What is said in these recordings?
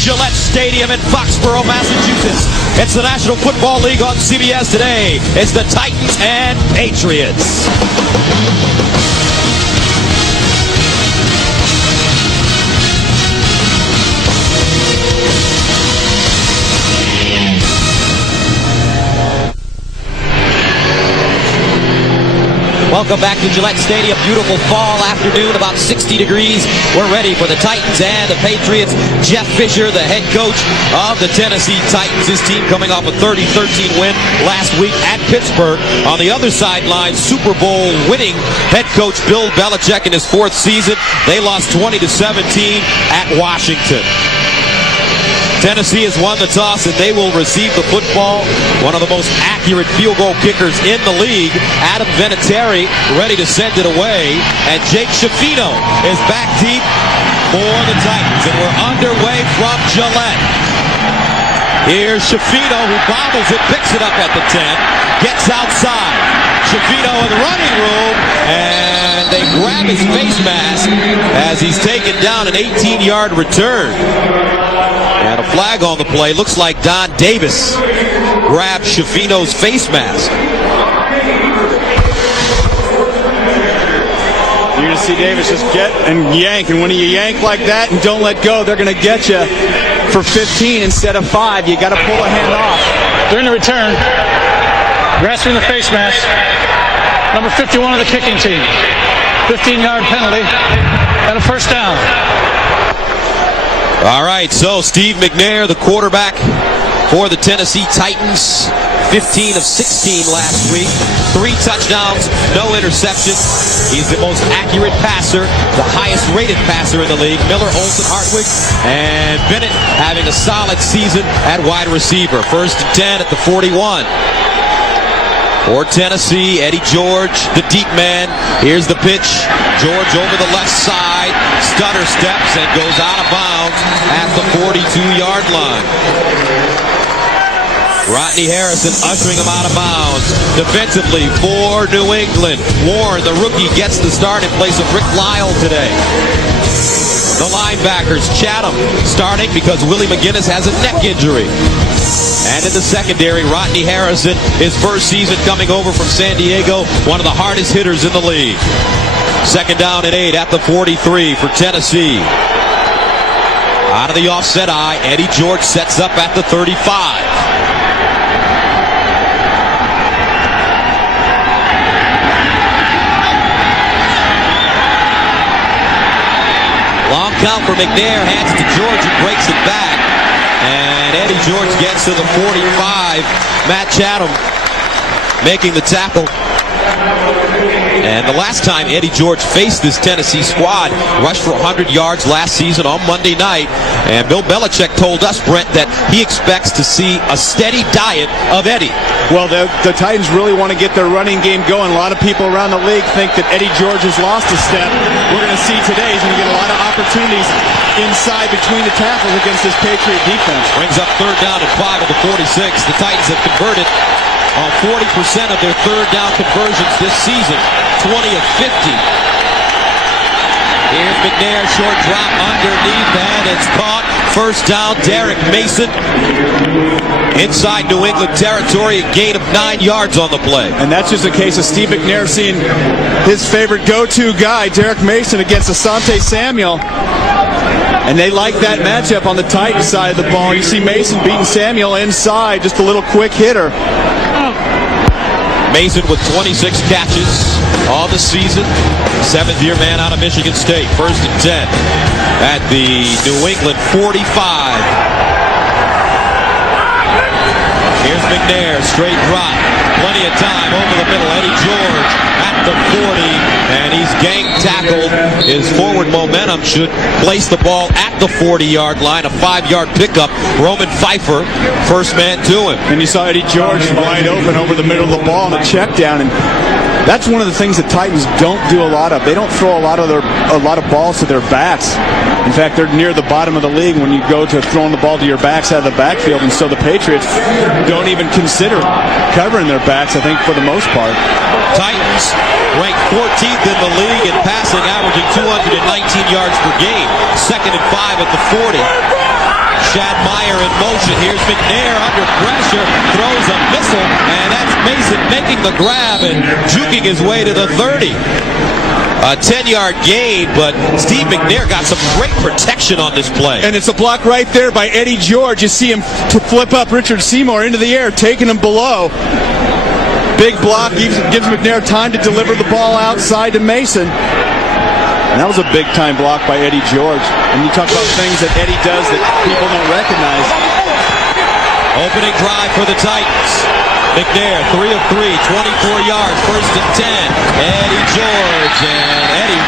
Gillette Stadium in Foxborough, Massachusetts. It's the National Football League on CBS today. It's the Titans and Patriots. Welcome back to Gillette Stadium. Beautiful fall afternoon, about 60 degrees. We're ready for the Titans and the Patriots. Jeff Fisher, the head coach of the Tennessee Titans. His team coming off a 30-13 win last week at Pittsburgh. On the other sideline, Super Bowl winning head coach Bill Belichick in his fourth season. They lost 20-17 at Washington. Tennessee has won the toss and they will receive the football. One of the most accurate field goal kickers in the league, Adam Vinatieri, ready to send it away. And Jake Schifino is back deep for the Titans. And we're underway from Gillette. Here's Schifino, who bobbles it, picks it up at the 10, gets outside. Schifino in the running room, and they grab his face mask as he's taken down an 18-yard return. And a flag on the play. Looks like Don Davis grabbed Schifino's face mask. You're going to see Davis just get and yank. And when you yank like that and don't let go, they're going to get you for 15 instead of 5. You got to pull a hand off. During the return, grasping the face mask, number 51 of the kicking team. 15-yard penalty and a first down. All right, so Steve McNair, the quarterback for the Tennessee Titans, 15 of 16 last week, 3 touchdowns, no interceptions. He's the most accurate passer, the highest rated passer in the league. Miller, Olsen, Hartwig, and Bennett having a solid season at wide receiver. 1st and 10 at the 41. For Tennessee, Eddie George, the deep man. Here's the pitch. George over the left side, stutter steps and goes out of bounds at the 42-yard line. Rodney Harrison ushering him out of bounds. Defensively for New England, Warren, the rookie, gets the start in place of Rick Lyle today. The linebackers, Chatham starting because Willie McGinnis has a neck injury. And in the secondary, Rodney Harrison, his first season coming over from San Diego, one of the hardest hitters in the league. 2nd down and 8 at the 43 for Tennessee. Out of the offset eye, Eddie George sets up at the 35. Long count for McNair, hands to George, who breaks it back. And Eddie George gets to the 45. Matt Chatham making the tackle. And the last time Eddie George faced this Tennessee squad, rushed for 100 yards last season on Monday night. And Bill Belichick told us, Brent, that he expects to see a steady diet of Eddie. Well, the Titans really want to get their running game going. A lot of people around the league think that Eddie George has lost a step. We're going to see today he's going to get a lot of opportunities inside between the tackles against this Patriot defense. Brings up 3rd down and 5 at the 46. The Titans have converted on 40% of their 3rd down conversions this season, 20 of 50. Here's McNair, short drop underneath, and it's caught. 1st down, Derek Mason. Inside New England territory, a gain of 9 yards on the play. And that's just a case of Steve McNair seeing his favorite go-to guy, Derek Mason, against Asante Samuel. And they like that matchup on the Titans side of the ball. You see Mason beating Samuel inside, just a little quick hitter. Mason with 26 catches on the season. 7th-year man out of Michigan State. 1st and 10 at the New England 45. Here's McNair, straight drop. Plenty of time over the middle. Eddie George at the 40, and he's gang tackled. His forward momentum should place the ball at the 40-yard line. A 5-yard pickup. Roman Pfeiffer, first man to him. And you saw Eddie George wide open over the middle of the ball on a check down, and that's one of the things that Titans don't do a lot of. They don't throw a lot of balls to their backs. In fact, they're near the bottom of the league when you go to throwing the ball to your backs out of the backfield, and so the Patriots don't even consider covering their backs, I think, for the most part. Titans ranked 14th in the league in passing, averaging 219 yards per game. 2nd and 5 at the 40. Shad Meyer in motion. Here's McNair under pressure. Throws a missile. And that's Mason making the grab and juking his way to the 30. A 10-yard gain, but Steve McNair got some great protection on this play. And it's a block right there by Eddie George. You see him to flip up Richard Seymour into the air, taking him below. Big block gives McNair time to deliver the ball outside to Mason. And that was a big-time block by Eddie George. And you talk about things that Eddie does that people don't recognize. Opening drive for the Titans. McNair, 3 of 3, 24 yards, 1st and 10. Eddie George, and Eddie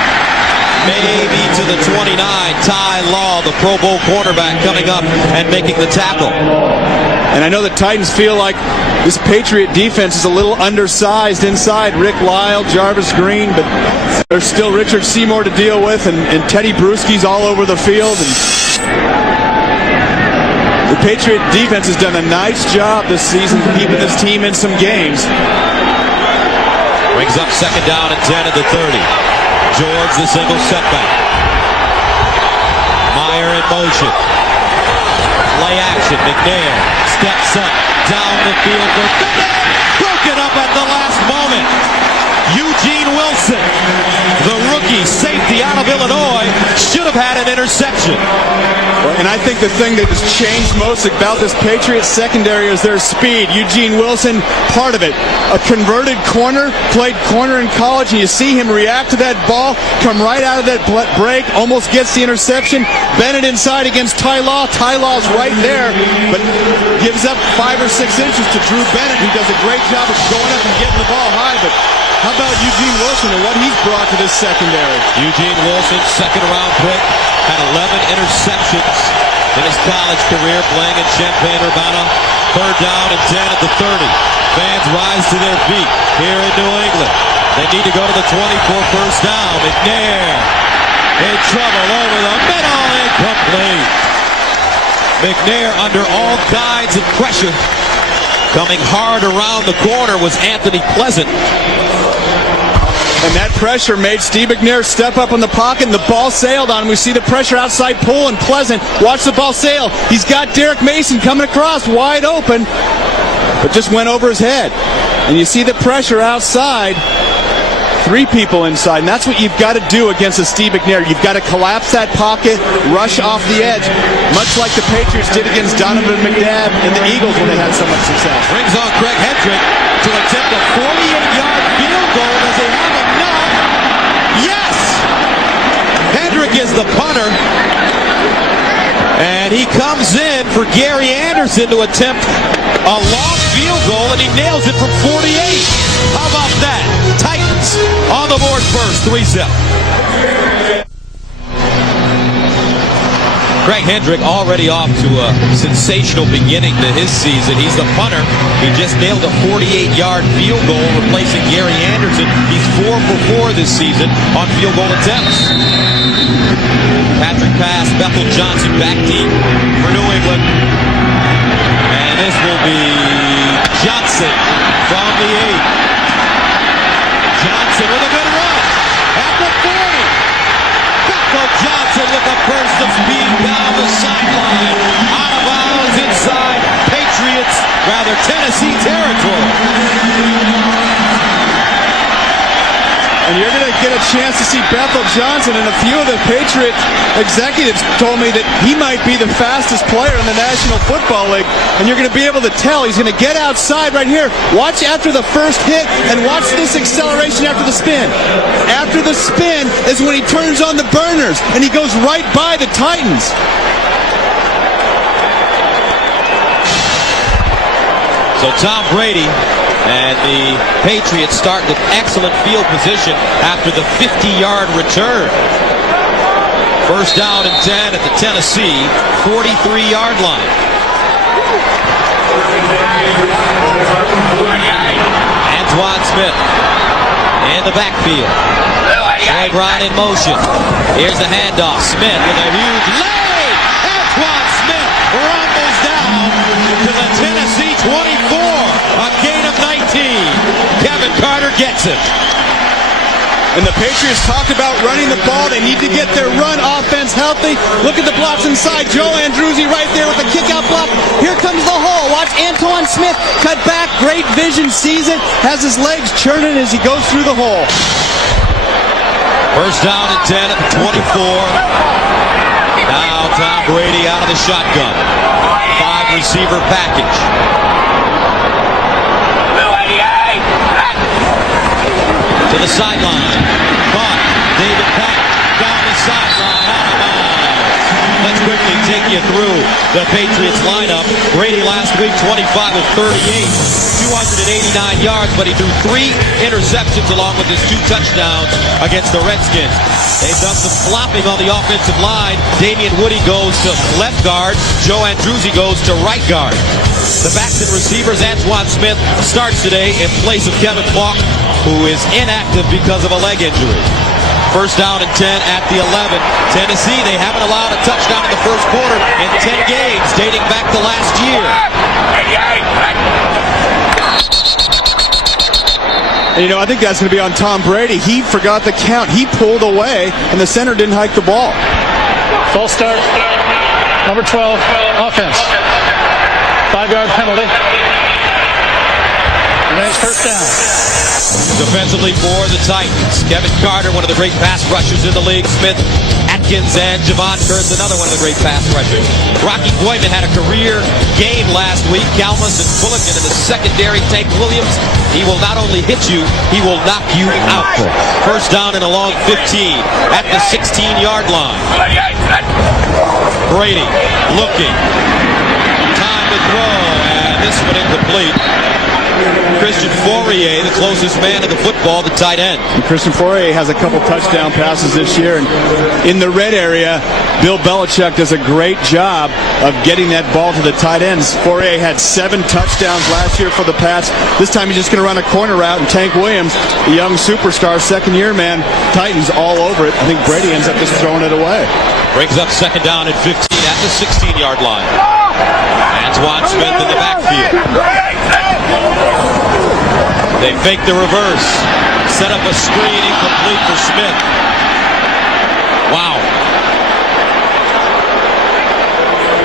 maybe to the 29. Ty Law, the Pro Bowl cornerback, coming up and making the tackle. And I know the Titans feel like this Patriot defense is a little undersized inside. Rick Lyle, Jarvis Green, but there's still Richard Seymour to deal with, and Teddy Bruschi's all over the field. And the Patriot defense has done a nice job this season keeping this team in some games. Brings up 2nd down and 10 at the 30. George, the single setback. Meyer in motion. Play action. McNair steps up down the field for broken up at the last moment. Eugene Wilson, the rookie safety out of Illinois, should have had an interception. And I think the thing that has changed most about this Patriots secondary is their speed. Eugene Wilson, part of it. A converted corner, played corner in college, and you see him react to that ball, come right out of that break, almost gets the interception. Bennett inside against Ty Law. Ty Law's right there, but gives up 5 or 6 inches to Drew Bennett, who does a great job of going up and getting the ball high. But how about Eugene Wilson and what he's brought to this secondary? Eugene Wilson, 2nd-round pick, had 11 interceptions in his college career playing in Champaign-Urbana. 3rd down and 10 at the 30. Fans rise to their feet here in New England. They need to go to the 24, 1st down. McNair in trouble over the middle, incomplete. McNair under all kinds of pressure. Coming hard around the corner was Anthony Pleasant. And that pressure made Steve McNair step up in the pocket, and the ball sailed on him. We see the pressure outside pull, and Pleasant, watch the ball sail. He's got Derek Mason coming across wide open, but just went over his head. And you see the pressure outside. 3 people inside, and that's what you've got to do against a Steve McNair. You've got to collapse that pocket, rush off the edge, much like the Patriots did against Donovan McNabb and the Eagles when they had so much success. Brings on Craig Hendrick to attempt a 48-yard field goal. Does he have enough? Yes! Hendrick is the punter, and he comes in for Gary Anderson to attempt a long field goal, and he nails it from 48. How about that? Titans on the board first, 3-0. Craig Hendrick already off to a sensational beginning to his season. He's the punter. He just nailed a 48-yard field goal, replacing Gary Anderson. He's 4 for 4 this season on field goal attempts. Patrick pass, Bethel Johnson back deep for New England. And this will be Johnson from the 8. Johnson with a good run at the 40. Bethel Johnson with a burst of speed down the sideline. Out of bounds inside Tennessee territory. And you're going to get a chance to see Bethel Johnson, and a few of the Patriot executives told me that he might be the fastest player in the National Football League, and you're going to be able to tell. He's going to get outside right here. Watch after the first hit, and watch this acceleration after the spin. After the spin is when he turns on the burners, and he goes right by the Titans. So Tom Brady and the Patriots start with excellent field position after the 50-yard return. First down and 10 at the Tennessee 43-yard line. Antoine Smith in the backfield. Troy Brown in motion. Here's the handoff. Smith with a huge leg. Antoine Smith rumbles down to the Tennessee 24. A gain of 19. Kevin Carter gets it. And the Patriots talked about running the ball. They need to get their run offense healthy. Look at the blocks inside. Joe Andruzzi right there with a kick-out block. Here comes the hole. Watch Antoine Smith cut back. Great vision, sees it, has his legs churning as he goes through the hole. First down and 10 at the 24. Now Tom Brady out of the shotgun. 5-receiver package. To the sideline. But David Pack down the sideline. Out of bounds. Let's quickly take you through the Patriots lineup. Brady last week, 25 of 38. 289 yards, but he threw 3 interceptions along with his 2 touchdowns against the Redskins. They've done some flopping on the offensive line. Damian Woody goes to left guard. Joe Andruzzi goes to right guard. The backs and receivers, Antoine Smith starts today in place of Kevin Falk, who is inactive because of a leg injury. First down and 10 at the 11. Tennessee, they haven't allowed a touchdown in the first quarter in 10 games, dating back to last year. And, I think that's going to be on Tom Brady. He forgot the count. He pulled away, and the center didn't hike the ball. False start. Number 12, offense. 5-yard penalty. Remains first down. Defensively for the Titans, Kevin Carter, one of the great pass rushers in the league. Smith, Atkins, and Javon Kurtz, another one of the great pass rushers. Rocky Boyman had a career game last week. Kalmus and Fullerton in the secondary. Tank Williams, he will not only hit you, he will knock you out. First down and a long 15 at the 16-yard line. Brady looking. Time to throw, and this one incomplete. Christian Fourier, the closest man to the football, the tight end. And Christian Fourier has a couple touchdown passes this year. And in the red area, Bill Belichick does a great job of getting that ball to the tight ends. Fourier had 7 touchdowns last year for the Pats. This time he's just going to run a corner route. And Tank Williams, the young superstar, second-year man, Titans all over it. I think Brady ends up just throwing it away. Brings up second down and 15 at the 16-yard line. Antoine Smith in the backfield. They fake the reverse. Set up a screen, incomplete for Smith. Wow.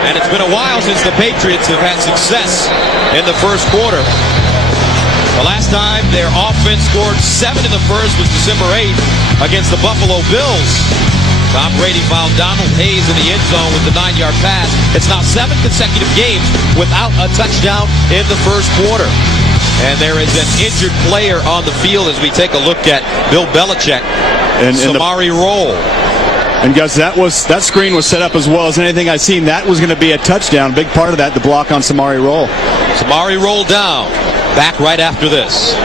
And it's been a while since the Patriots have had success in the first quarter. The last time their offense scored 7 in the first was December 8th against the Buffalo Bills. Tom Brady found Donald Hayes in the end zone with the 9-yard pass. It's now 7 consecutive games without a touchdown in the first quarter. And there is an injured player on the field as we take a look at Bill Belichick and Samari Roll. And Gus, that screen was set up as well as anything I've seen. That was going to be a touchdown. Big part of that, the block on Samari Roll. Samari Roll down. Back right after this.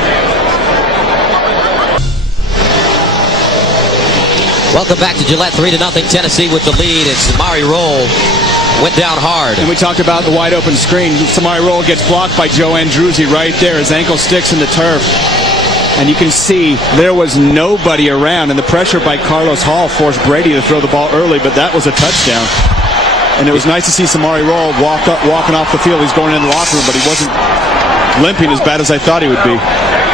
Welcome back to Gillette, 3-0 Tennessee with the lead. It's Samari Roll. Went down hard. And we talked about the wide open screen. Samari Roll gets blocked by Joe Andruzzi right there. His ankle sticks in the turf. And you can see there was nobody around. And the pressure by Carlos Hall forced Brady to throw the ball early, but that was a touchdown. And it was nice to see Samari Roll walking off the field. He's going in the locker room, but he wasn't limping as bad as I thought he would be.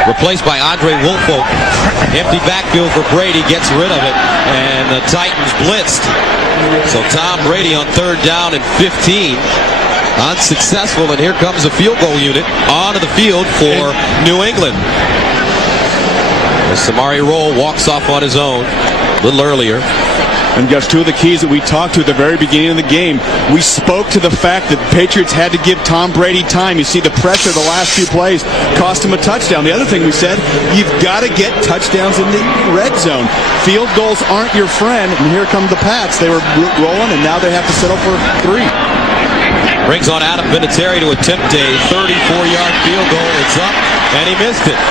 Replaced by Andre Woolfolk. Empty backfield for Brady, gets rid of it, and the Titans blitzed. So Tom Brady on third down and 15. Unsuccessful, and here comes a field goal unit onto the field for New England. As Samari Roll walks off on his own a little earlier. And Gus, 2 of the keys that we talked to at the very beginning of the game, we spoke to the fact that the Patriots had to give Tom Brady time. You see the pressure the last few plays cost him a touchdown. The other thing we said, you've got to get touchdowns in the red zone. Field goals aren't your friend, and here come the Pats. They were rolling, and now they have to settle for 3. Brings on Adam Vinatieri to attempt a 34-yard field goal. It's up, and he missed it.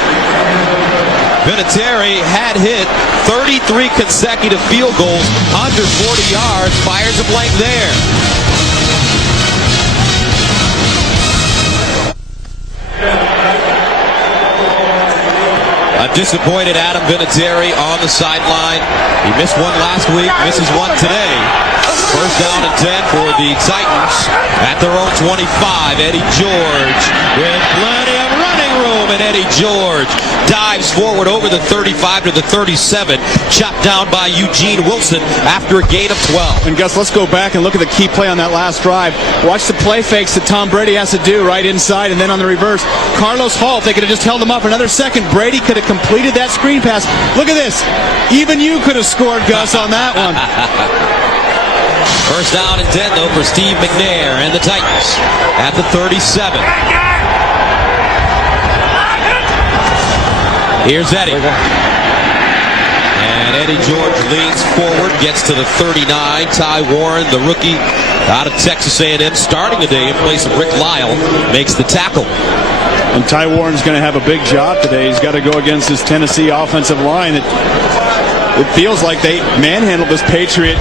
Vinatieri had hit 33 consecutive field goals under 40 yards. Fires a blank there. A disappointed Adam Vinatieri on the sideline. He missed one last week, misses one today. First down and 10 for the Titans at their own 25. Eddie George with plenty of running room, and and Eddie George dives forward over the 35 to the 37, chopped down by Eugene Wilson after a gain of 12. And Gus, let's go back and look at the key play on that last drive. Watch the play fakes that Tom Brady has to do right inside, and then on the reverse, Carlos Hall, if they could have just held him up for another second, Brady could have completed that screen pass. Look at this. Even you could have scored, Gus, on that one. First down and 10, though, for Steve McNair and the Titans at the 37. Here's Eddie. And Eddie George leans forward, gets to the 39. Ty Warren, the rookie out of Texas A&M, starting today in place of Rick Lyle, makes the tackle. And Ty Warren's going to have a big job today. He's got to go against this Tennessee offensive line. It feels like they manhandled this Patriot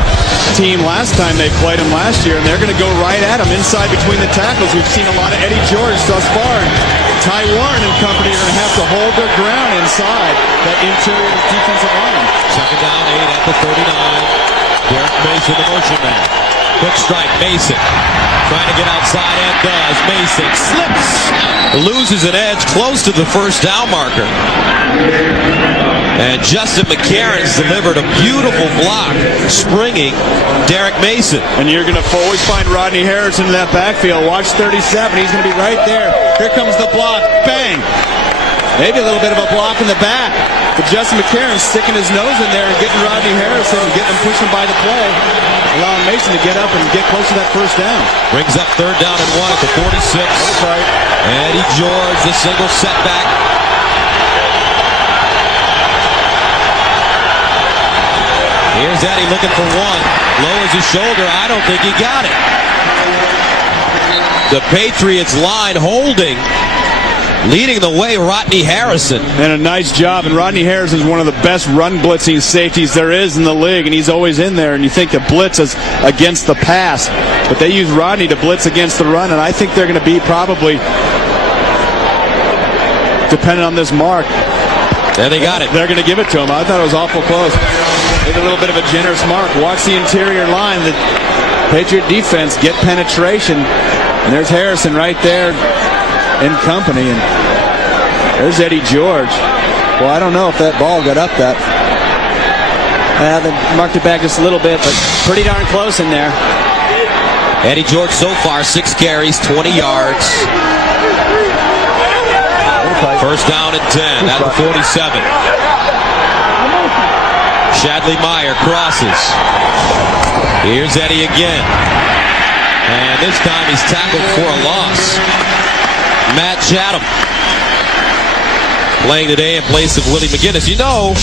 team last time they played him last year, and they're going to go right at him inside between the tackles. We've seen a lot of Eddie George thus far. Ty Warren and company are going to have to hold their ground inside that interior defensive line. Second down, 8 at the 39. Derek Mason, the motion man. Quick strike, Mason. Trying to get outside and does. Mason slips. Loses an edge close to the first down marker. And Justin McCarron's delivered a beautiful block, springing Derek Mason. And you're going to always find Rodney Harrison in that backfield. Watch 37. He's going to be right there. Here comes the block. Bang. Maybe a little bit of a block in the back. But Justin McCarron's sticking his nose in there and getting Rodney Harrison and getting him pushing by the play, allowing Mason to get up and get close to that first down. Brings up third down and 1 at the 46. That's right. Eddie George, the single setback. Here's Eddie looking for one. Lowers his shoulder. I don't think he got it. The Patriots line holding. Leading the way, Rodney Harrison. And a nice job. And Rodney Harrison is one of the best run blitzing safeties there is in the league. And he's always in there. And you think the blitz is against the pass. But they use Rodney to blitz against the run. And I think they're going to be probably, depending on this mark, there they got it. They're going to give it to him. I thought it was awful close. Maybe a little bit of a generous mark. Watch the interior line. The Patriot defense get penetration. And there's Harrison right there in company. And there's Eddie George. Well, I don't know if that ball got up that. They marked it back just a little bit, but pretty darn close in there. Eddie George so far, 6 carries, 20 yards. First down and 10 at the 47. Shadley Meyer crosses. Here's Eddie again. And this time he's tackled for a loss. Matt Chatham playing today in place of Willie McGinnis. You know,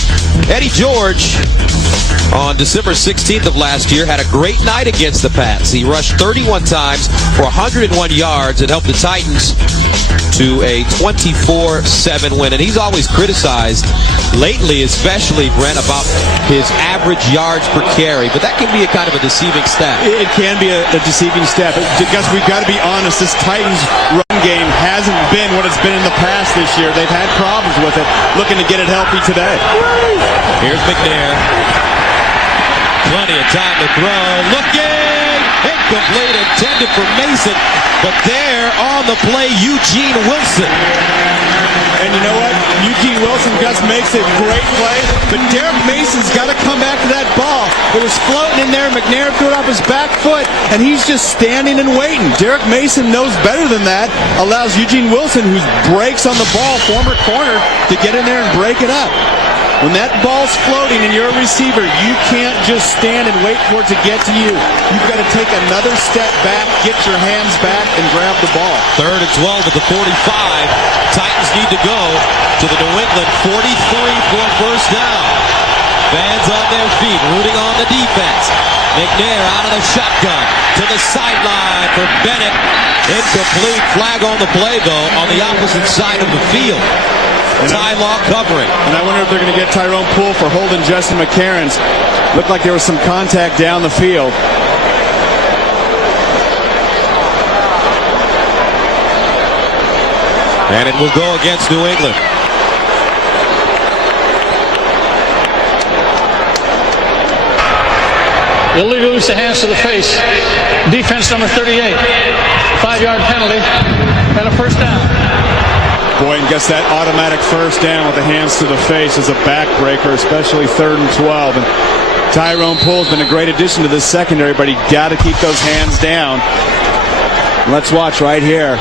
Eddie George on December 16th of last year had a great night against the Pats. He rushed 31 times for 101 yards and helped the Titans to a 24-7 win. And he's always criticized lately, especially, Brent, about his average yards per carry. But that can be a kind of a deceiving stat. It can be a deceiving stat. But Gus, we've got to be honest. This Titans run game hasn't been what it's been in the past this year. They've had problems with it. Looking to get it healthy today. Here's McNair. Plenty of time to throw. Looking! Incomplete, intended for Mason. But there on the play, Eugene Wilson. And you know what? Eugene Wilson, Gus, makes a great play. But Derek Mason's got to come back to that ball. It was floating in there. McNair threw it off his back foot. And he's just standing and waiting. Derek Mason knows better than that. Allows Eugene Wilson, who breaks on the ball, former corner, to get in there and break it up. When that ball's floating and you're a receiver, you can't just stand and wait for it to get to you. You've got to take another step back, get your hands back, and grab the ball. Third and 12 at the 45. Titans need to go to the New England 43 for a first down. Fans on their feet, rooting on the defense. McNair out of the shotgun to the sideline for Bennett. Incomplete. Flag on the play, though, on the opposite side of the field. Ty Law covering. And I wonder if they're going to get Tyrone Poole for holding Justin McCarron's. Looked like there was some contact down the field. And it will go against New England. Illegal use of hands to the face. Defense number 38. 5-yard penalty and a first down. Boy, and gets that automatic first down with the hands to the face as a backbreaker, especially 3rd and 12. And Tyrone Poole's been a great addition to this secondary, but you got to keep those hands down. Let's watch right here.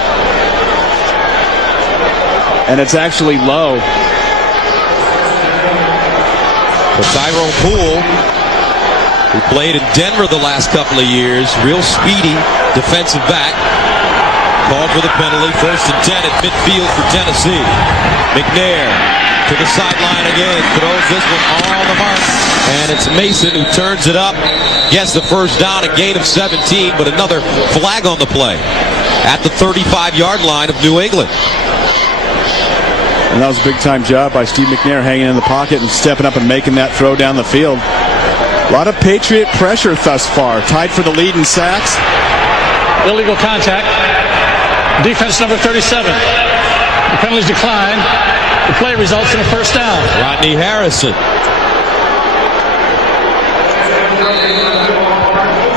And it's actually low. For Tyrone Poole, who played in Denver the last couple of years, real speedy defensive back. Called for the penalty. 1st and 10 at midfield for Tennessee. McNair to the sideline again. Throws this one on the mark. And it's Mason who turns it up. Gets the first down, a gain of 17, but another flag on the play at the 35-yard line of New England. And that was a big-time job by Steve McNair, hanging in the pocket and stepping up and making that throw down the field. A lot of Patriot pressure thus far. Tied for the lead in sacks. Illegal contact. Defense number 37. The penalties decline. The play results in a first down. Rodney Harrison.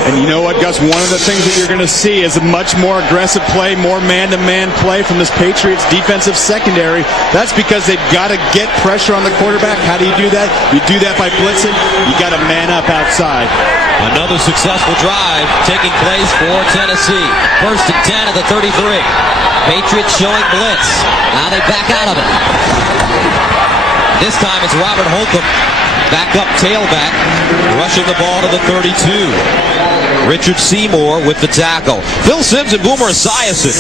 And you know what, Gus? One of the things that you're going to see is a much more aggressive play, more man-to-man play from this Patriots defensive secondary. That's because they've got to get pressure on the quarterback. How do you do that? You do that by blitzing. You got to man up outside. Another successful drive taking place for Tennessee. 1st and 10 at the 33. Patriots showing blitz. Now they back out of it. This time it's Robert Holcomb, backup tailback, rushing the ball to the 32. Richard Seymour with the tackle. Phil Simms and Boomer Esiason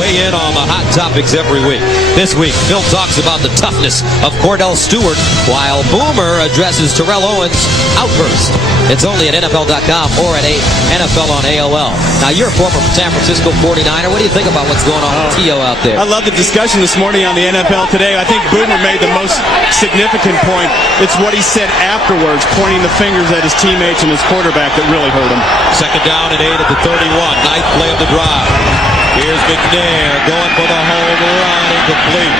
weigh in on the hot topics every week. This week, Phil talks about the toughness of Cordell Stewart, while Boomer addresses Terrell Owens' outburst. It's only at NFL.com or at NFL on AOL. Now, you're a former San Francisco 49er. What do you think about what's going on with T.O. out there? I love the discussion this morning on the NFL Today. I think Boomer made the most significant point. It's what he said afterwards, pointing the fingers at his teammates and his quarterback that really hurt him. Second down and 8 at the 31. Ninth play of the drive. Here's McNair going for the home run, incomplete.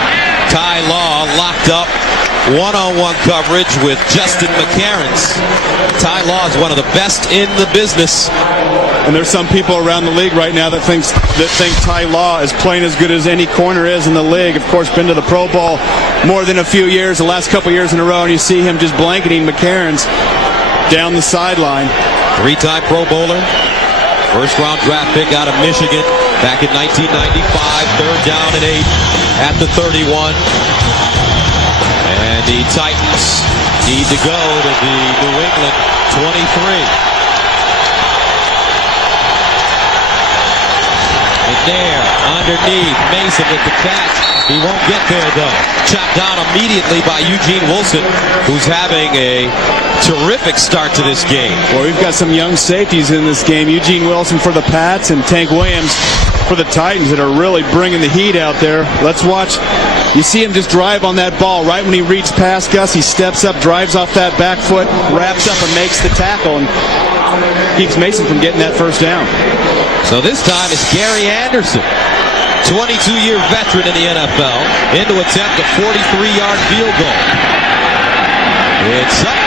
Ty Law locked up. One-on-one coverage with Justin McCarrans. Ty Law is one of the best in the business. And there's some people around the league right now that think Ty Law is playing as good as any corner is in the league. Of course, been to the Pro Bowl more than a few years, the last couple years in a row, and you see him just blanketing McCarrans down the sideline. 3-time Pro Bowler. First-round draft pick out of Michigan back in 1995. 3rd down and 8 at the 31. And the Titans need to go to the New England 23. McNair underneath. Mason with the catch. He won't get there, though. Chopped down immediately by Eugene Wilson, who's having a terrific start to this game. Well, we've got some young safeties in this game. Eugene Wilson for the Pats and Tank Williams for the Titans that are really bringing the heat out there. Let's watch. You see him just drive on that ball. Right when he reads past Gus, he steps up, drives off that back foot, wraps up and makes the tackle, and keeps Mason from getting that first down. So this time it's Gary Anderson, 22-year veteran in the NFL, in to attempt a 43-yard field goal. It's up.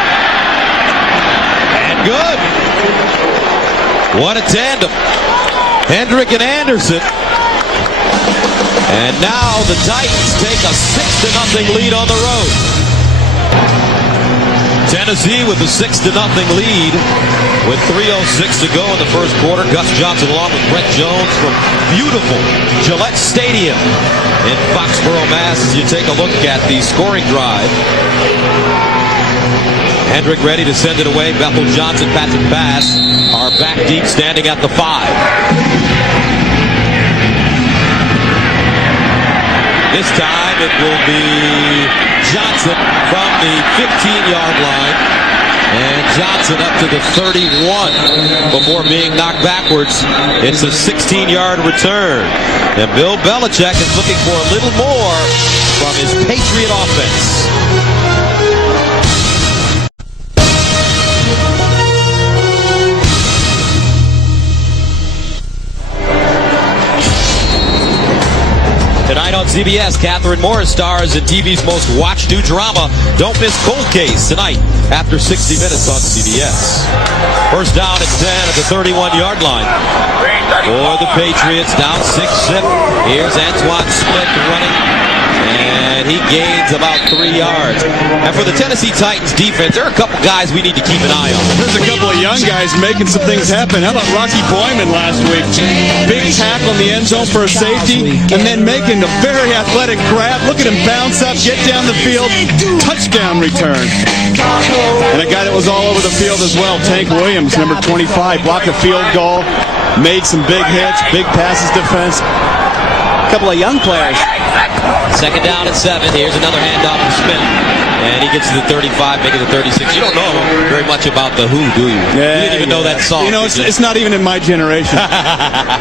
And good. What a tandem. Hendrick and Anderson. And now the Titans take a 6-0 lead on the road. Tennessee with a 6-0 lead with 3:06 to go in the first quarter. Gus Johnson along with Brent Jones from beautiful Gillette Stadium in Foxborough, Mass. As you take a look at the scoring drive. Hendrick ready to send it away. Bethel Johnson, Patrick Bass are back deep, standing at the 5. This time it will be Johnson from the 15-yard line. And Johnson up to the 31 before being knocked backwards. It's a 16-yard return. And Bill Belichick is looking for a little more from his Patriot offense. Tonight on CBS, Catherine Morris stars in TV's most watched new drama. Don't miss Cold Case tonight after 60 minutes on CBS. First down at 10 at the 31-yard line. for the Patriots, down 6-zip. Here's Antoine Smith running, and he gains about 3 yards. And for the Tennessee Titans defense, there are a couple guys we need to keep an eye on. There's a couple of young guys making some things happen. How about Rocky Boyman last week? Big tackle in the end zone for a safety, and then making a very athletic grab. Look at him bounce up, get down the field, touchdown return. And a guy that was all over the field as well, Tank Williams, number 25, blocked a field goal, made some big hits, big passes defense. A couple of young players. Second down and 7. Here's another handoff to Smith. And he gets to the 35, making the 36. You don't know very much about the Who, do you? Yeah, you didn't even know that song. You know, it's not even in my generation.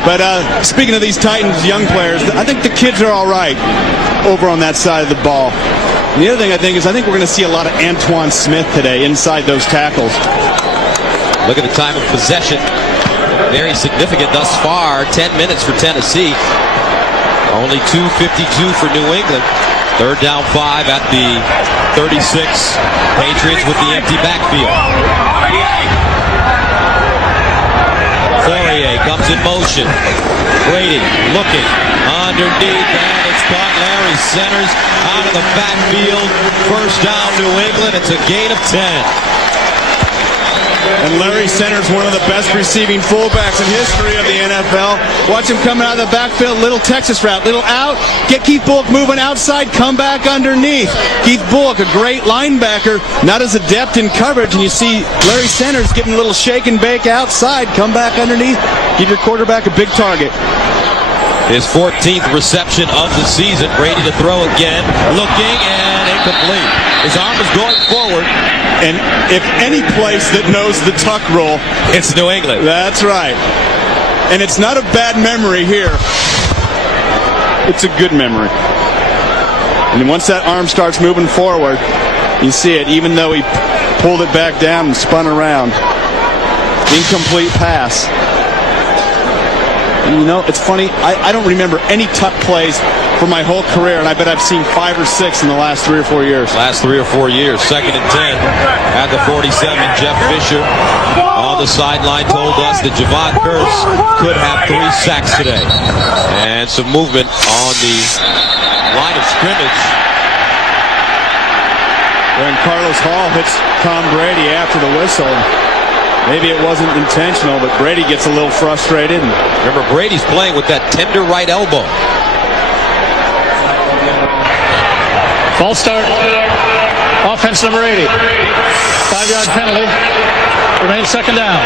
But speaking of these Titans young players, I think the kids are all right over on that side of the ball. And the other thing I think we're going to see a lot of Antoine Smith today inside those tackles. Look at the time of possession. Very significant thus far. 10 minutes for Tennessee. Only 2:52 for New England. Third down 5 at the 36. Patriots with the empty backfield. Fourier comes in motion. Brady looking underneath, and it's caught. Larry centers out of the backfield. First down New England. It's a gain of 10. And Larry Center's one of the best receiving fullbacks in history of the NFL. Watch him coming out of the backfield, little Texas route, little out, get Keith Bullock moving outside, come back underneath. Keith Bullock, a great linebacker, not as adept in coverage, and you see Larry Centers getting a little shake and bake outside, come back underneath, give your quarterback a big target. His 14th reception of the season. Brady to throw again, looking, and incomplete. His arm is going forward. And if any place that knows the tuck roll, it's New England. That's right. And it's not a bad memory here. It's a good memory. And once that arm starts moving forward, you see it, even though he pulled it back down and spun around. Incomplete pass. And you know, it's funny, I don't remember any tuck plays for my whole career, and I bet I've seen 5 or 6 in the last 3 or 4 years. Last 3 or 4 years. Second and 10 at the 47. Jeff Fisher on the sideline told us that Javon Curse could have 3 sacks today. And some movement on the line of scrimmage. When Carlos Hall hits Tom Brady after the whistle. Maybe it wasn't intentional, but Brady gets a little frustrated. Remember, Brady's playing with that tender right elbow. False start. Offense number 80. 5-yard penalty. Remains second down.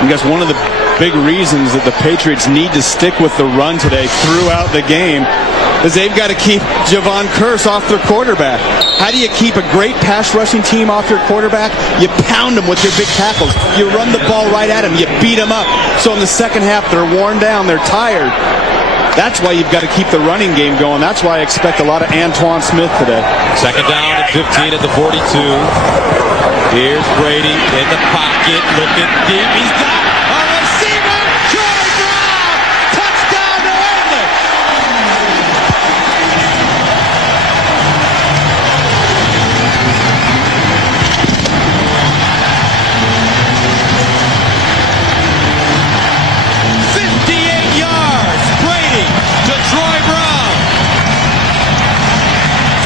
I guess one of the big reasons that the Patriots need to stick with the run today throughout the game is they've got to keep Javon Curse off their quarterback. How do you keep a great pass rushing team off your quarterback? You pound them with your big tackles. You run the ball right at them. You beat them up. So in the second half, they're worn down. They're tired. That's why you've got to keep the running game going. That's why I expect a lot of Antoine Smith today. Second down and 15 at the 42. Here's Brady in the pocket, looking deep. He's got a receiver. Troy Brown. Touchdown, New England.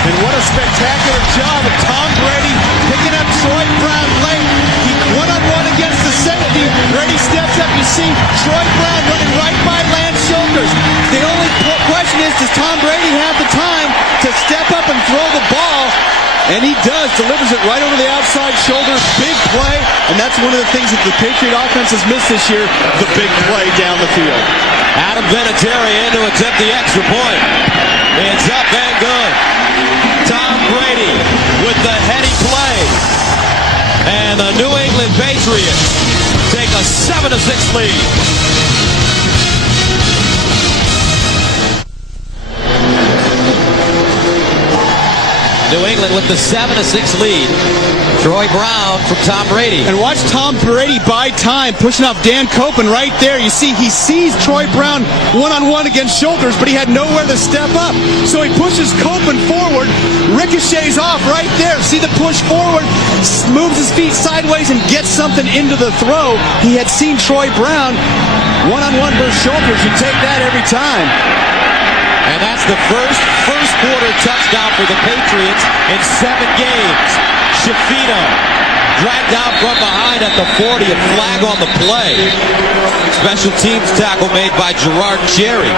And what a spectacular job of Tom Brady picking up Troy Brown late. He one-on-one against the safety. Brady steps up. You see Troy Brown running right by Lance shoulders. The only question is, does Tom Brady have the time to step up and throw the ball? And he does. Delivers it right over the outside shoulder. Big play. And that's one of the things that the Patriot offense has missed this year, the big play down the field. Adam Vinatieri in to attempt the extra point. It's up and good. Tom Brady with the heady play. And the New England Patriots take a 7-6 lead. New England with the 7-6 lead. Troy Brown from Tom Brady. And watch Tom Brady buy time, pushing off Dan Copen right there. You see, he sees Troy Brown one-on-one against Schulters, but he had nowhere to step up. So he pushes Copen forward, ricochets off right there. See the push forward, moves his feet sideways and gets something into the throw. He had seen Troy Brown one-on-one versus Schulters. You take that every time. And that's the first quarter touchdown for the Patriots in 7 games. Shafino dragged out from behind at the 40, a flag on the play. Special teams tackle made by Gerard Cherry.